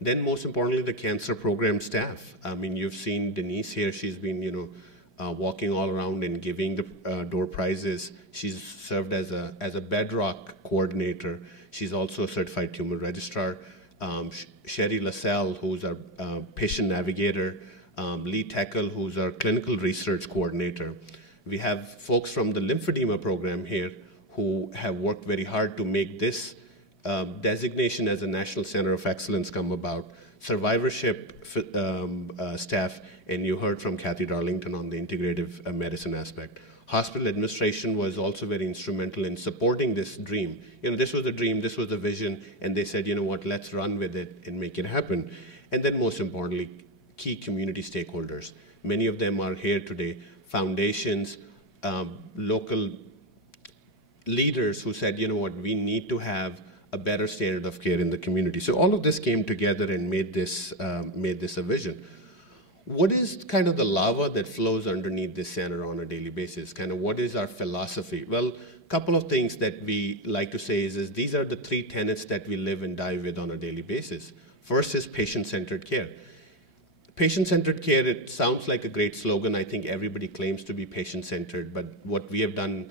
Then most importantly, the cancer program staff. You've seen Denise here. She's been, walking all around and giving the door prizes. She's served as a bedrock coordinator. She's also a certified tumor registrar. Sherry LaSalle, who's our patient navigator, Lee Teckel, who's our clinical research coordinator. We have folks from the lymphedema program here who have worked very hard to make this designation as a National Center of Excellence come about. Survivorship staff, and you heard from Kathy Darlington on the integrative medicine aspect. Hospital administration was also very instrumental in supporting this dream. This was a dream, this was a vision, and they said, you know what, let's run with it and make it happen. And then most importantly, key community stakeholders. Many of them are here today. Foundations, local leaders who said, you know what, we need to have a better standard of care in the community. So all of this came together and made this a vision. What is kind of the lava that flows underneath this center on a daily basis? Kind of what is our philosophy? Well, a couple of things that we like to say is these are the three tenets that we live and die with on a daily basis. First is patient-centered care. Patient-centered care, it sounds like a great slogan. I think everybody claims to be patient-centered, but what we have done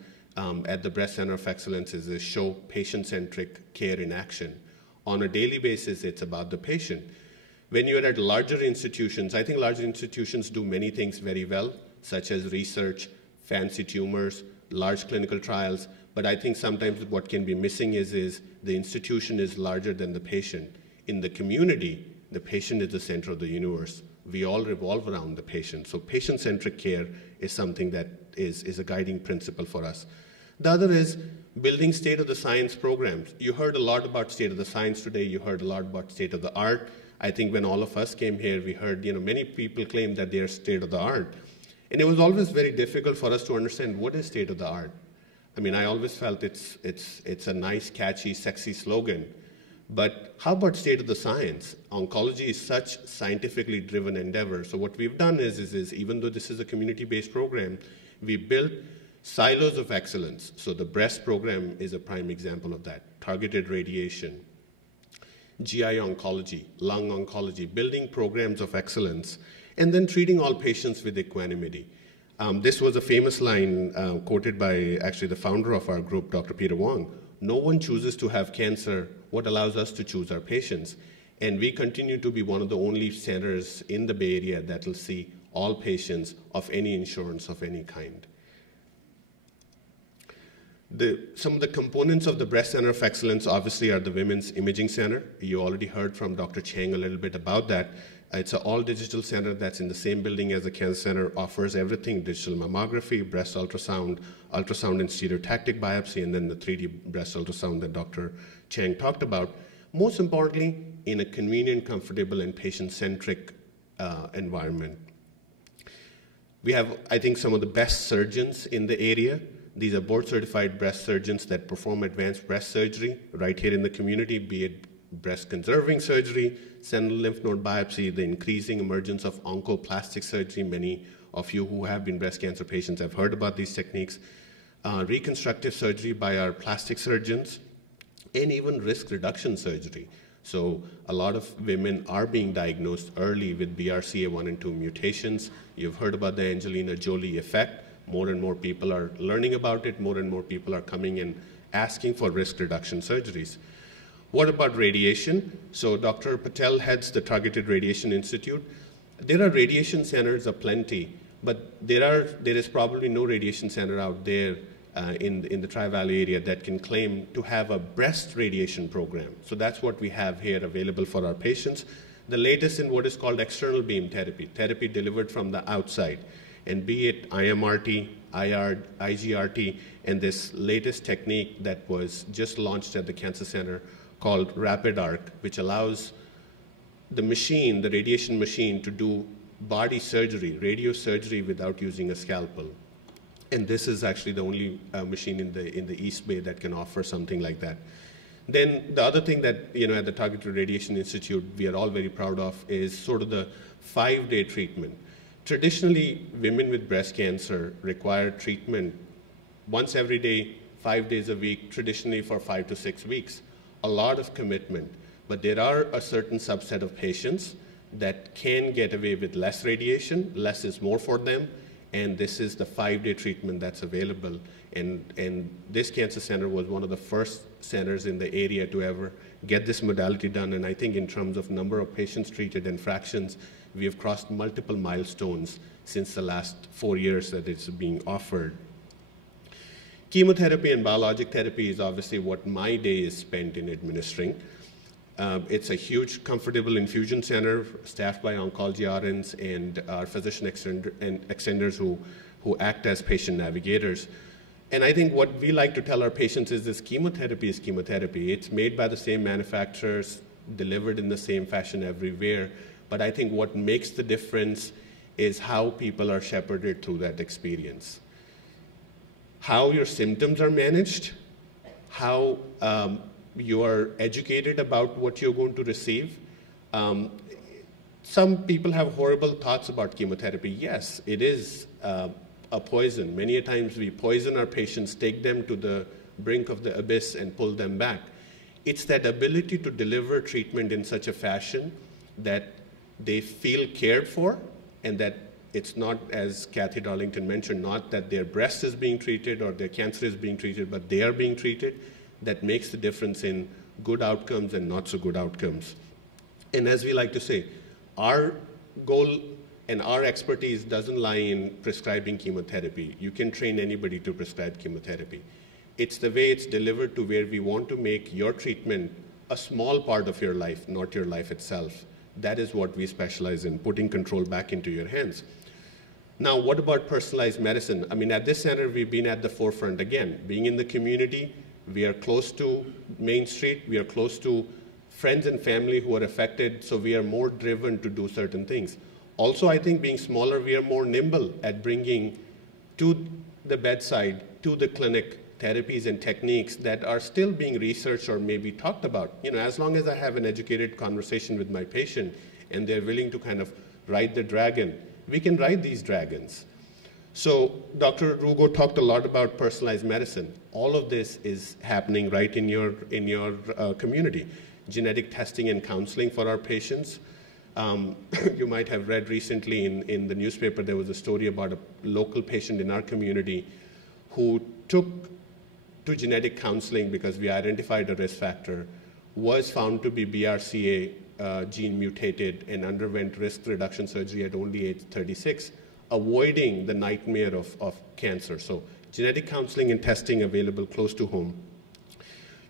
at the Breast Center of Excellence is show patient-centric care in action. On a daily basis, it's about the patient. When you're at larger institutions, I think larger institutions do many things very well, such as research, fancy tumors, large clinical trials, but I think sometimes what can be missing is the institution is larger than the patient. In the community, the patient is the center of the universe. We all revolve around the patient. So patient-centric care is something that is a guiding principle for us. The other is building state-of-the-science programs. You heard a lot about state-of-the-science today. You heard a lot about state-of-the-art. I think when all of us came here, we heard, many people claim that they are state-of-the-art. And it was always very difficult for us to understand what is state-of-the-art. I always felt it's a nice, catchy, sexy slogan. But how about state-of-the-science? Oncology is such scientifically driven endeavor. So what we've done is even though this is a community-based program, we built silos of excellence. So the breast program is a prime example of that. Targeted radiation, GI oncology, lung oncology, building programs of excellence, and then treating all patients with equanimity. This was a famous line quoted by actually the founder of our group, Dr. Peter Wong. No one chooses to have cancer. What allows us to choose our patients? And we continue to be one of the only centers in the Bay Area that will see all patients of any insurance of any kind. Some of the components of the Breast Center of Excellence obviously are the Women's Imaging Center. You already heard from Dr. Chang a little bit about that. It's an all-digital center that's in the same building as the Cancer Center, offers everything: digital mammography, breast ultrasound, ultrasound and stereotactic biopsy, and then the 3D breast ultrasound that Dr. Chang talked about. Most importantly, in a convenient, comfortable, and patient-centric environment. We have, I think, some of the best surgeons in the area. These are board-certified breast surgeons that perform advanced breast surgery right here in the community, be it breast conserving surgery, sentinel lymph node biopsy, the increasing emergence of oncoplastic surgery. Many of you who have been breast cancer patients have heard about these techniques. Reconstructive surgery by our plastic surgeons, and even risk reduction surgery. So a lot of women are being diagnosed early with BRCA1 and 2 mutations. You've heard about the Angelina Jolie effect. More and more people are learning about it. More and more people are coming and asking for risk reduction surgeries. What about radiation? So Dr. Patel heads the Targeted Radiation Institute. There are radiation centers aplenty, but there is probably no radiation center out there in the Tri-Valley area that can claim to have a breast radiation program. So that's what we have here available for our patients. The latest in what is called external beam therapy, therapy delivered from the outside. And be it IMRT, IGRT, and this latest technique that was just launched at the Cancer Center called Rapid Arc, which allows the machine, the radiation machine, to do body surgery, radio surgery without using a scalpel. And this is actually the only machine in the East Bay that can offer something like that. Then the other thing that, at the Targeted Radiation Institute we are all very proud of is sort of the 5-day treatment. Traditionally, women with breast cancer require treatment once every day, 5 days a week, traditionally for 5 to 6 weeks. A lot of commitment, but there are a certain subset of patients that can get away with less radiation. Less is more for them, and this is the 5-day treatment that's available. And this cancer center was one of the first centers in the area to ever get this modality done. And I think in terms of number of patients treated and fractions, we have crossed multiple milestones since the last 4 years that it's being offered. Chemotherapy and biologic therapy is obviously what my day is spent in administering. It's a huge, comfortable infusion center staffed by oncology RNs and our physician extenders who act as patient navigators. And I think what we like to tell our patients is this chemotherapy is chemotherapy. It's made by the same manufacturers, delivered in the same fashion everywhere. But I think what makes the difference is how people are shepherded through that experience. How your symptoms are managed, how you are educated about what you're going to receive. Some people have horrible thoughts about chemotherapy. Yes, it is a poison. Many a times we poison our patients, take them to the brink of the abyss and pull them back. It's that ability to deliver treatment in such a fashion that they feel cared for, and that it's not, as Kathy Darlington mentioned, not that their breast is being treated or their cancer is being treated, but they are being treated. That makes the difference in good outcomes and not so good outcomes. And as we like to say, our goal and our expertise doesn't lie in prescribing chemotherapy. You can train anybody to prescribe chemotherapy. It's the way it's delivered to where we want to make your treatment a small part of your life, not your life itself. That is what we specialize in, putting control back into your hands. Now, what about personalized medicine? I mean, at this center, we've been at the forefront again. Being in the community, we are close to Main Street, we are close to friends and family who are affected, so we are more driven to do certain things. Also, I think being smaller, we are more nimble at bringing to the bedside, to the clinic, therapies and techniques that are still being researched or maybe talked about. As long as I have an educated conversation with my patient and they're willing to kind of ride the dragon, we can ride these dragons. So Dr. Rugo talked a lot about personalized medicine. All of this is happening right in your community. Genetic testing and counseling for our patients. You might have read recently in the newspaper, there was a story about a local patient in our community who took to genetic counseling because we identified a risk factor, was found to be BRCA gene mutated and underwent risk reduction surgery at only age 36, avoiding the nightmare of cancer. So genetic counseling and testing available close to home.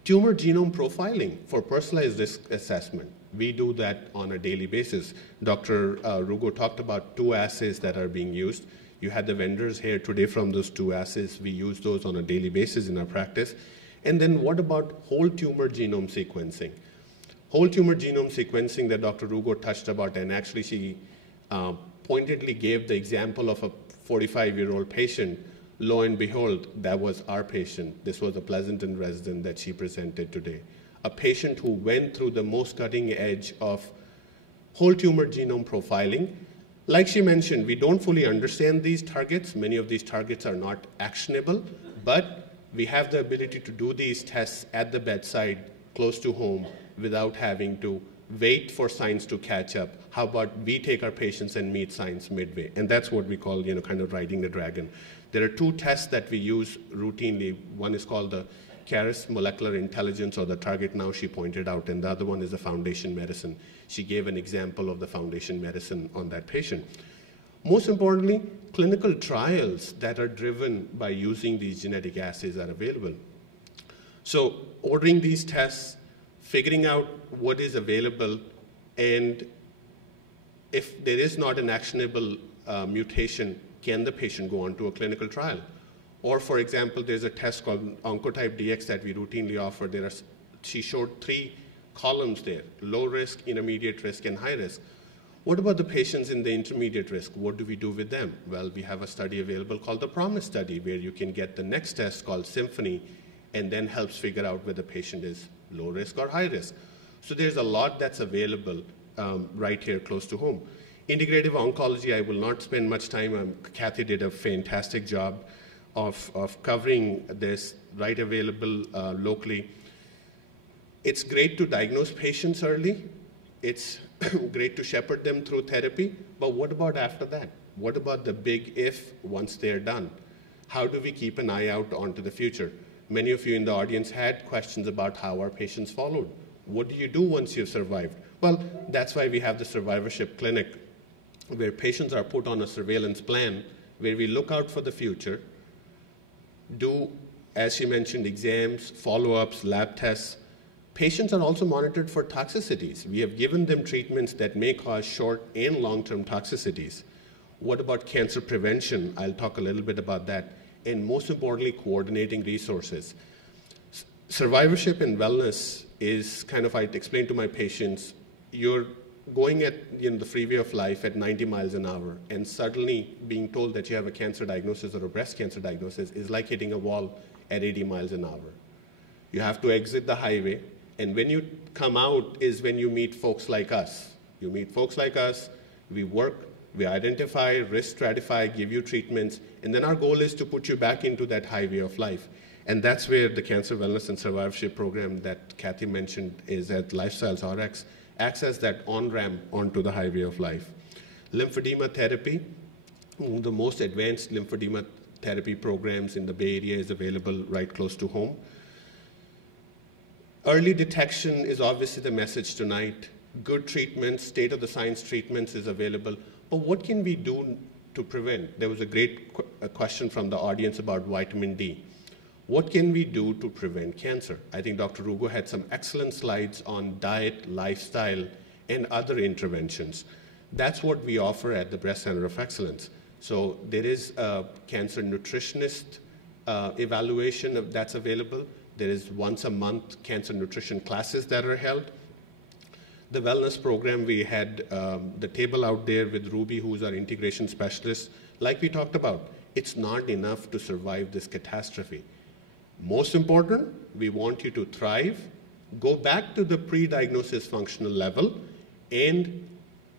Tumor genome profiling for personalized risk assessment. We do that on a daily basis. Dr. Rugo talked about 2 assays that are being used. You had the vendors here today from those 2 assays. We use those on a daily basis in our practice. And then what about whole tumor genome sequencing? Whole tumor genome sequencing that Dr. Rugo touched about, and actually she pointedly gave the example of a 45-year-old patient. Lo and behold, that was our patient. This was a Pleasanton resident that she presented today. A patient who went through the most cutting edge of whole tumor genome profiling. Like she mentioned, we don't fully understand these targets. Many of these targets are not actionable, but we have the ability to do these tests at the bedside, close to home, without having to wait for science to catch up. How about we take our patients and meet science midway? And that's what we call, kind of riding the dragon. There are 2 tests that we use routinely. One is called the Caris Molecular Intelligence, or the Target Now she pointed out, and the other one is the Foundation Medicine. She gave an example of the Foundation Medicine on that patient. Most importantly, clinical trials that are driven by using these genetic assays are available. So ordering these tests, figuring out what is available, and if there is not an actionable mutation, can the patient go on to a clinical trial? Or, for example, there's a test called Oncotype DX that we routinely offer. She showed 3 columns there: low risk, intermediate risk, and high risk. What about the patients in the intermediate risk? What do we do with them? Well, we have a study available called the PROMISE study, where you can get the next test called Symphony, and then helps figure out whether the patient is low risk or high risk. So there's a lot that's available right here close to home. Integrative oncology, I will not spend much time. Kathy did a fantastic job of covering this, right available locally. It's great to diagnose patients early. It's great to shepherd them through therapy, but what about after that? What about the big if once they're done? How do we keep an eye out onto the future? Many of you in the audience had questions about how our patients followed. What do you do once you've survived? Well, that's why we have the survivorship clinic, where patients are put on a surveillance plan, where we look out for the future, do, as she mentioned, exams, follow-ups, lab tests. Patients are also monitored for toxicities. We have given them treatments that may cause short and long-term toxicities. What about cancer prevention? I'll talk a little bit about that. And most importantly, coordinating resources. Survivorship and wellness is kind of, I explain to my patients, you're going at the freeway of life at 90 miles an hour, and suddenly being told that you have a cancer diagnosis or a breast cancer diagnosis is like hitting a wall at 80 miles an hour. You have to exit the highway, and when you come out is when you meet folks like us. You meet folks like us, we work, we identify, risk stratify, give you treatments, and then our goal is to put you back into that highway of life. And that's where the Cancer Wellness and Survivorship Program that Kathy mentioned is at Lifestyles RX, acts as that on-ramp onto the highway of life. Lymphedema therapy, the most advanced lymphedema therapy programs in the Bay Area is available right close to home. Early detection is obviously the message tonight. Good treatments, state-of-the-science treatments is available. But what can we do to prevent? There was a great question from the audience about vitamin D. What can we do to prevent cancer? I think Dr. Rugo had some excellent slides on diet, lifestyle, and other interventions. That's what we offer at the Breast Center of Excellence. So there is a cancer nutritionist evaluation that's available. There is once a month cancer nutrition classes that are held. The wellness program, we had the table out there with Ruby, who's our integration specialist. Like we talked about, it's not enough to survive this catastrophe. Most important, we want you to thrive, go back to the pre-diagnosis functional level, and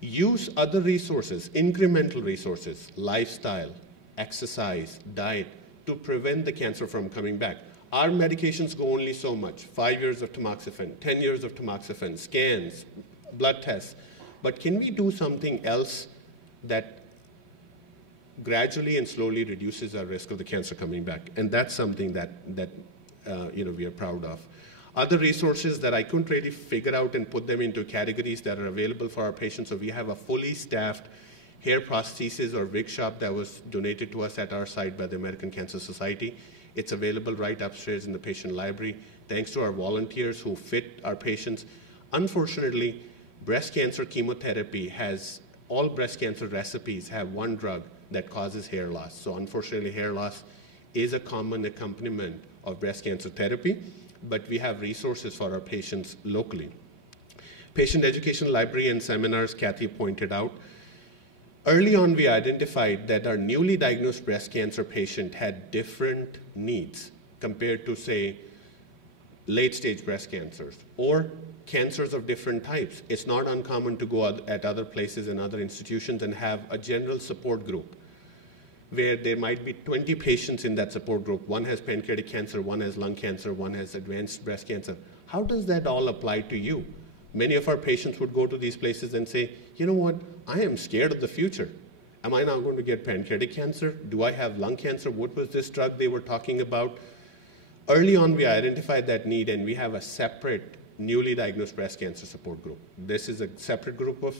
use other resources, incremental resources, lifestyle, exercise, diet, to prevent the cancer from coming back. Our medications go only so much, 5 years of tamoxifen, 10 years of tamoxifen, scans, blood tests. But can we do something else that gradually and slowly reduces our risk of the cancer coming back? And that's something that we are proud of. Other resources that I couldn't really figure out and put them into categories that are available for our patients. So we have a fully staffed hair prosthesis or wig shop that was donated to us at our site by the American Cancer Society. It's available right upstairs in the patient library, thanks to our volunteers who fit our patients. Unfortunately, breast cancer chemotherapy has, all breast cancer recipes have one drug that causes hair loss. So unfortunately, hair loss is a common accompaniment of breast cancer therapy, but we have resources for our patients locally. Patient education library and seminars, Kathy pointed out. Early on, we identified that our newly diagnosed breast cancer patient had different needs compared to, say, late-stage breast cancers or cancers of different types. It's not uncommon to go at other places and other institutions and have a general support group where there might be 20 patients in that support group. One has pancreatic cancer, one has lung cancer, one has advanced breast cancer. How does that all apply to you? Many of our patients would go to these places and say, you know what, I am scared of the future. Am I now going to get pancreatic cancer? Do I have lung cancer? What was this drug they were talking about? Early on, we identified that need, and we have a separate newly diagnosed breast cancer support group. This is a separate group of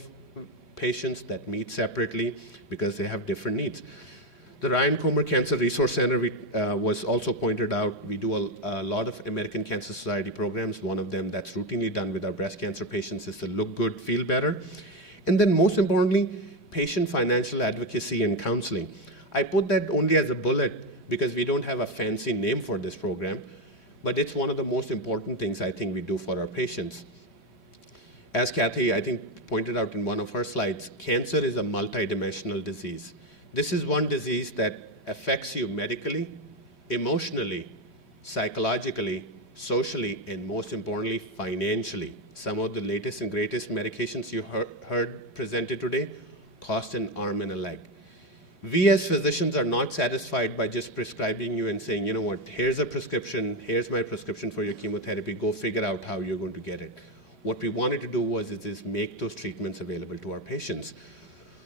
patients that meet separately because they have different needs. The Ryan Comer Cancer Resource Center was also pointed out. We do a lot of American Cancer Society programs. One of them that's routinely done with our breast cancer patients is the Look Good, Feel Better. And then most importantly, patient financial advocacy and counseling. I put that only as a bullet because we don't have a fancy name for this program, but it's one of the most important things I think we do for our patients. As Kathy, I think, pointed out in one of her slides, cancer is a multidimensional disease. This is one disease that affects you medically, emotionally, psychologically, socially, and most importantly, financially. Some of the latest and greatest medications you heard presented today cost an arm and a leg. We as physicians are not satisfied by just prescribing you and saying, you know what, here's a prescription, here's my prescription for your chemotherapy, go figure out how you're going to get it. What we wanted to do is make those treatments available to our patients.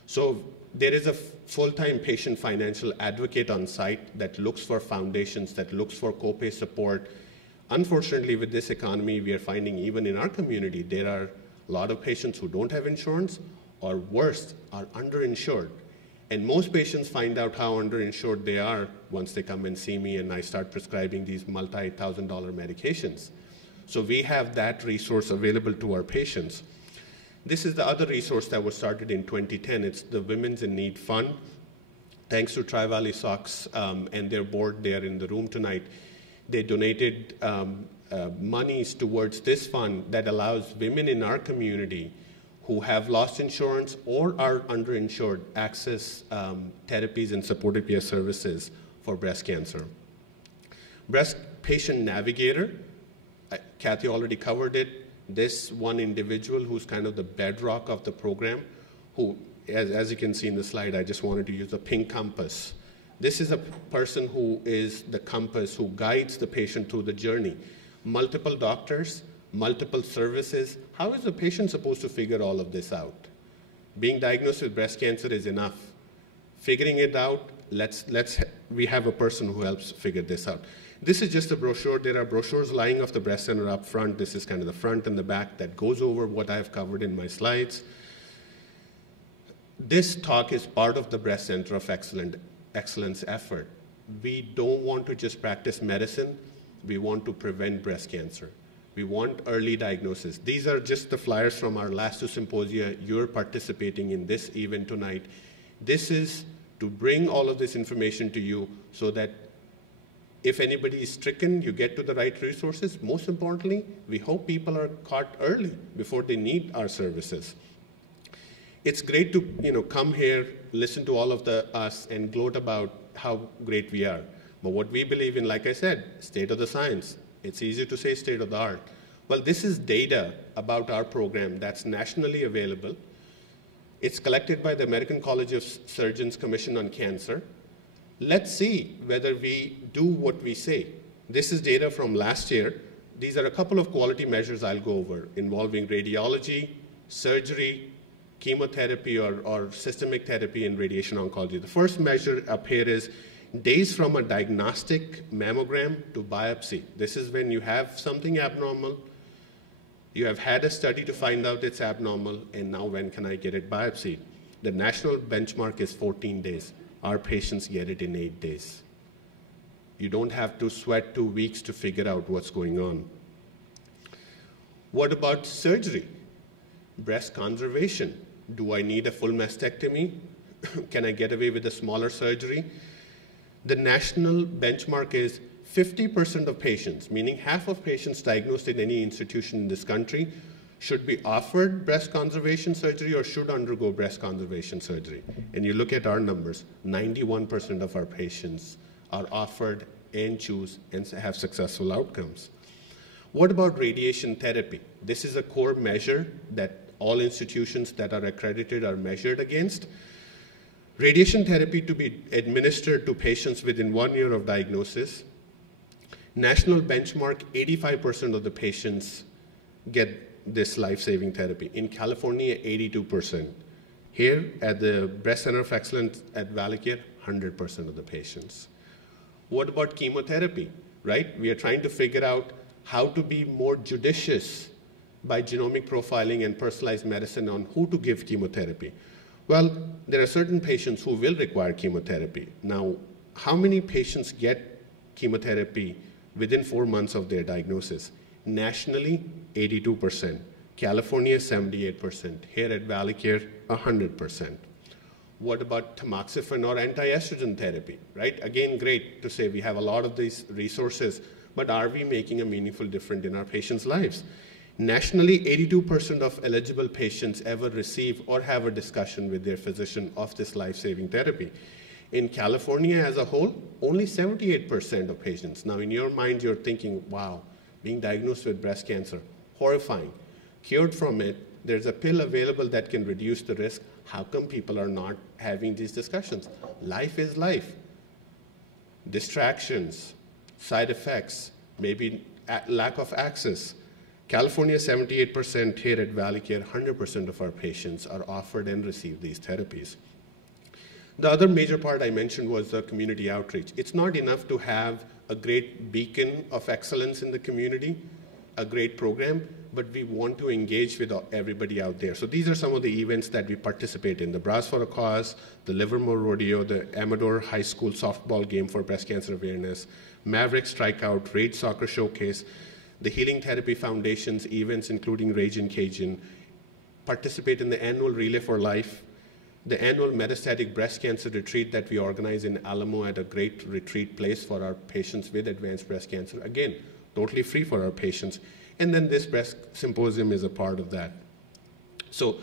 So there is a full-time patient financial advocate on site that looks for foundations, that looks for copay support. Unfortunately, with this economy, we are finding even in our community, there are a lot of patients who don't have insurance or worse, are underinsured. And most patients find out how underinsured they are once they come and see me and I start prescribing these multi-$1,000 medications. So we have that resource available to our patients. This is the other resource that was started in 2010. It's the Women's in Need Fund. Thanks to Tri-Valley Sox and their board, they are in the room tonight. They donated monies towards this fund that allows women in our community who have lost insurance or are underinsured access therapies and supportive care services for breast cancer. Breast Patient Navigator, Kathy already covered it. This one individual who's kind of the bedrock of the program, who, as you can see in the slide, I just wanted to use a pink compass. This is a person who is the compass who guides the patient through the journey. Multiple doctors, multiple services. How is the patient supposed to figure all of this out? Being diagnosed with breast cancer is enough. Figuring it out, we have a person who helps figure this out. This is just a brochure. There are brochures lying off the breast center up front. This is kind of the front and the back that goes over what I've covered in my slides. This talk is part of the Breast Center of Excellence effort. We don't want to just practice medicine. We want to prevent breast cancer. We want early diagnosis. These are just the flyers from our last two symposia. You're participating in this event tonight. This is to bring all of this information to you so that if anybody is stricken, you get to the right resources. Most importantly, we hope people are caught early before they need our services. It's great to come here, listen to all of us, and gloat about how great we are. But what we believe in, like I said, state of the science. It's easy to say state of the art. Well, this is data about our program that's nationally available. It's collected by the American College of Surgeons Commission on Cancer. Let's see whether we do what we say. This is data from last year. These are a couple of quality measures I'll go over involving radiology, surgery, chemotherapy or systemic therapy and radiation oncology. The first measure up here is days from a diagnostic mammogram to biopsy. This is when you have something abnormal, you have had a study to find out it's abnormal, and now when can I get it biopsied? The national benchmark is 14 days. Our patients get it in 8 days. You don't have to sweat 2 weeks to figure out what's going on. What about surgery? Breast conservation. Do I need a full mastectomy? Can I get away with a smaller surgery? The national benchmark is 50% of patients, meaning half of patients diagnosed in any institution in this country, should be offered breast conservation surgery or should undergo breast conservation surgery. And you look at our numbers, 91% of our patients are offered and choose and have successful outcomes. What about radiation therapy? This is a core measure that all institutions that are accredited are measured against. Radiation therapy to be administered to patients within 1 year of diagnosis. National benchmark, 85% of the patients get this life-saving therapy. In California, 82%. Here at the Breast Center of Excellence at ValleyCare, 100% of the patients. What about chemotherapy, right? We are trying to figure out how to be more judicious by genomic profiling and personalized medicine on who to give chemotherapy. Well, there are certain patients who will require chemotherapy. Now, how many patients get chemotherapy within 4 months of their diagnosis? Nationally, 82%. California, 78%. Here at ValleyCare, 100%. What about tamoxifen or anti-estrogen therapy, right? Again, great to say we have a lot of these resources, but are we making a meaningful difference in our patients' lives? Nationally, 82% of eligible patients ever receive or have a discussion with their physician of this life-saving therapy. In California as a whole, only 78% of patients. Now, in your mind, you're thinking, wow, being diagnosed with breast cancer, horrifying. Cured from it, there's a pill available that can reduce the risk. How come people are not having these discussions? Life is life. Distractions, side effects, maybe lack of access. California, 78%, here at ValleyCare, 100% of our patients are offered and receive these therapies. The other major part I mentioned was the community outreach. It's not enough to have a great beacon of excellence in the community, a great program, but we want to engage with everybody out there. So these are some of the events that we participate in: the Bras for a Cause, the Livermore Rodeo, the Amador High School softball game for breast cancer awareness, Maverick Strikeout, Rage Soccer Showcase, the Healing Therapy Foundation's events, including Rage and Cajun, participate in the annual Relay for Life, the annual metastatic breast cancer retreat that we organize in Alamo at a great retreat place for our patients with advanced breast cancer. Again, totally free for our patients. And then this breast symposium is a part of that. So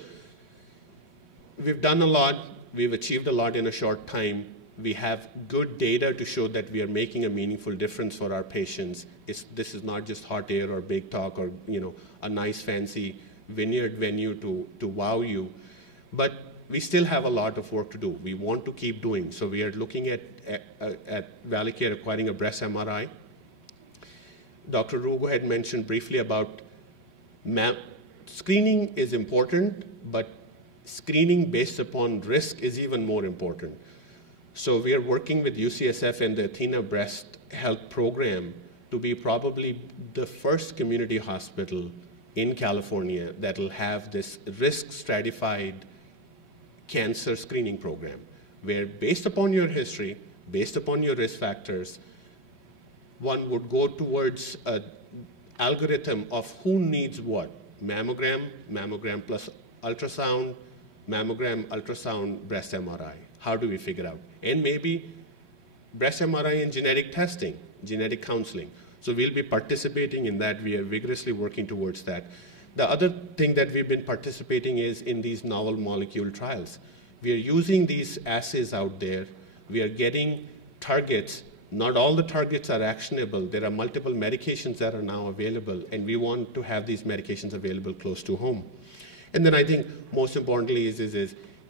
we've done a lot. We've achieved a lot in a short time. We have good data to show that we are making a meaningful difference for our patients. This is not just hot air or big talk or a nice fancy vineyard venue to wow you. But we still have a lot of work to do. We want to keep doing. So we are looking at ValleyCare acquiring a breast MRI. Dr. Rugo had mentioned briefly about screening is important, but screening based upon risk is even more important. So we are working with UCSF and the Athena Breast Health Program to be probably the first community hospital in California that will have this risk stratified cancer screening program, where based upon your history, based upon your risk factors, one would go towards an algorithm of who needs what: mammogram, mammogram plus ultrasound, mammogram, ultrasound, breast MRI. How do we figure out? And maybe breast MRI and genetic testing, genetic counseling. So we'll be participating in that. We are vigorously working towards that. The other thing that we've been participating is in these novel molecule trials. We are using these assays out there. We are getting targets. Not all the targets are actionable. There are multiple medications that are now available, and we want to have these medications available close to home. And then I think most importantly is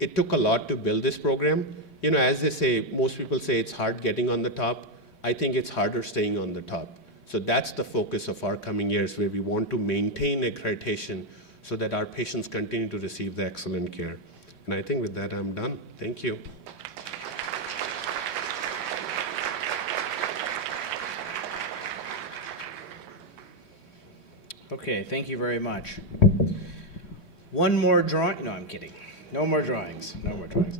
it took a lot to build this program. As they say, most people say it's hard getting on the top. I think it's harder staying on the top. So that's the focus of our coming years, where we want to maintain accreditation so that our patients continue to receive the excellent care. And I think with that, I'm done. Thank you. Okay, thank you very much. One more drawing. No, I'm kidding. No more drawings. No more drawings.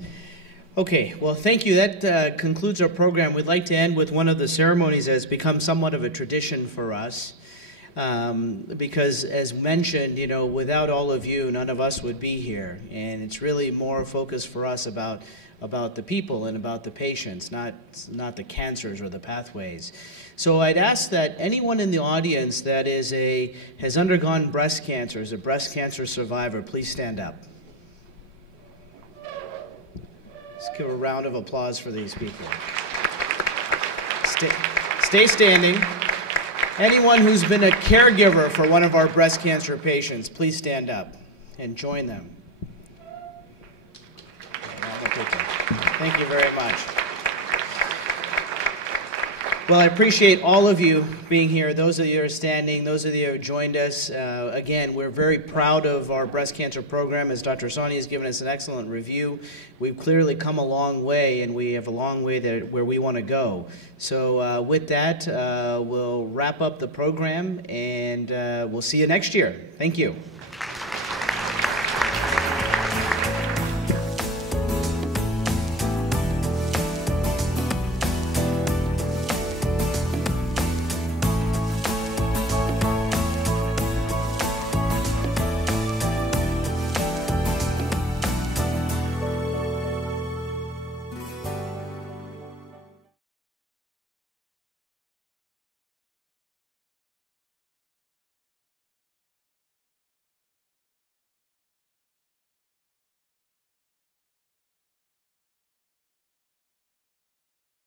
Okay, well, thank you. That concludes our program. We'd like to end with one of the ceremonies that has become somewhat of a tradition for us. Because, as mentioned, you know, without all of you, none of us would be here. And it's really more focused for us about the people and about the patients, not the cancers or the pathways. So I'd ask that anyone in the audience that has undergone breast cancer, is a breast cancer survivor, please stand up. Let's give a round of applause for these people. Stay standing. Anyone who's been a caregiver for one of our breast cancer patients, please stand up and join them. Thank you very much. Well, I appreciate all of you being here, those of you who are standing, those of you who have joined us. Again, we're very proud of our breast cancer program. As Dr. Sani has given us an excellent review, we've clearly come a long way, and we have a long way where we want to go. So with that, we'll wrap up the program, and we'll see you next year. Thank you.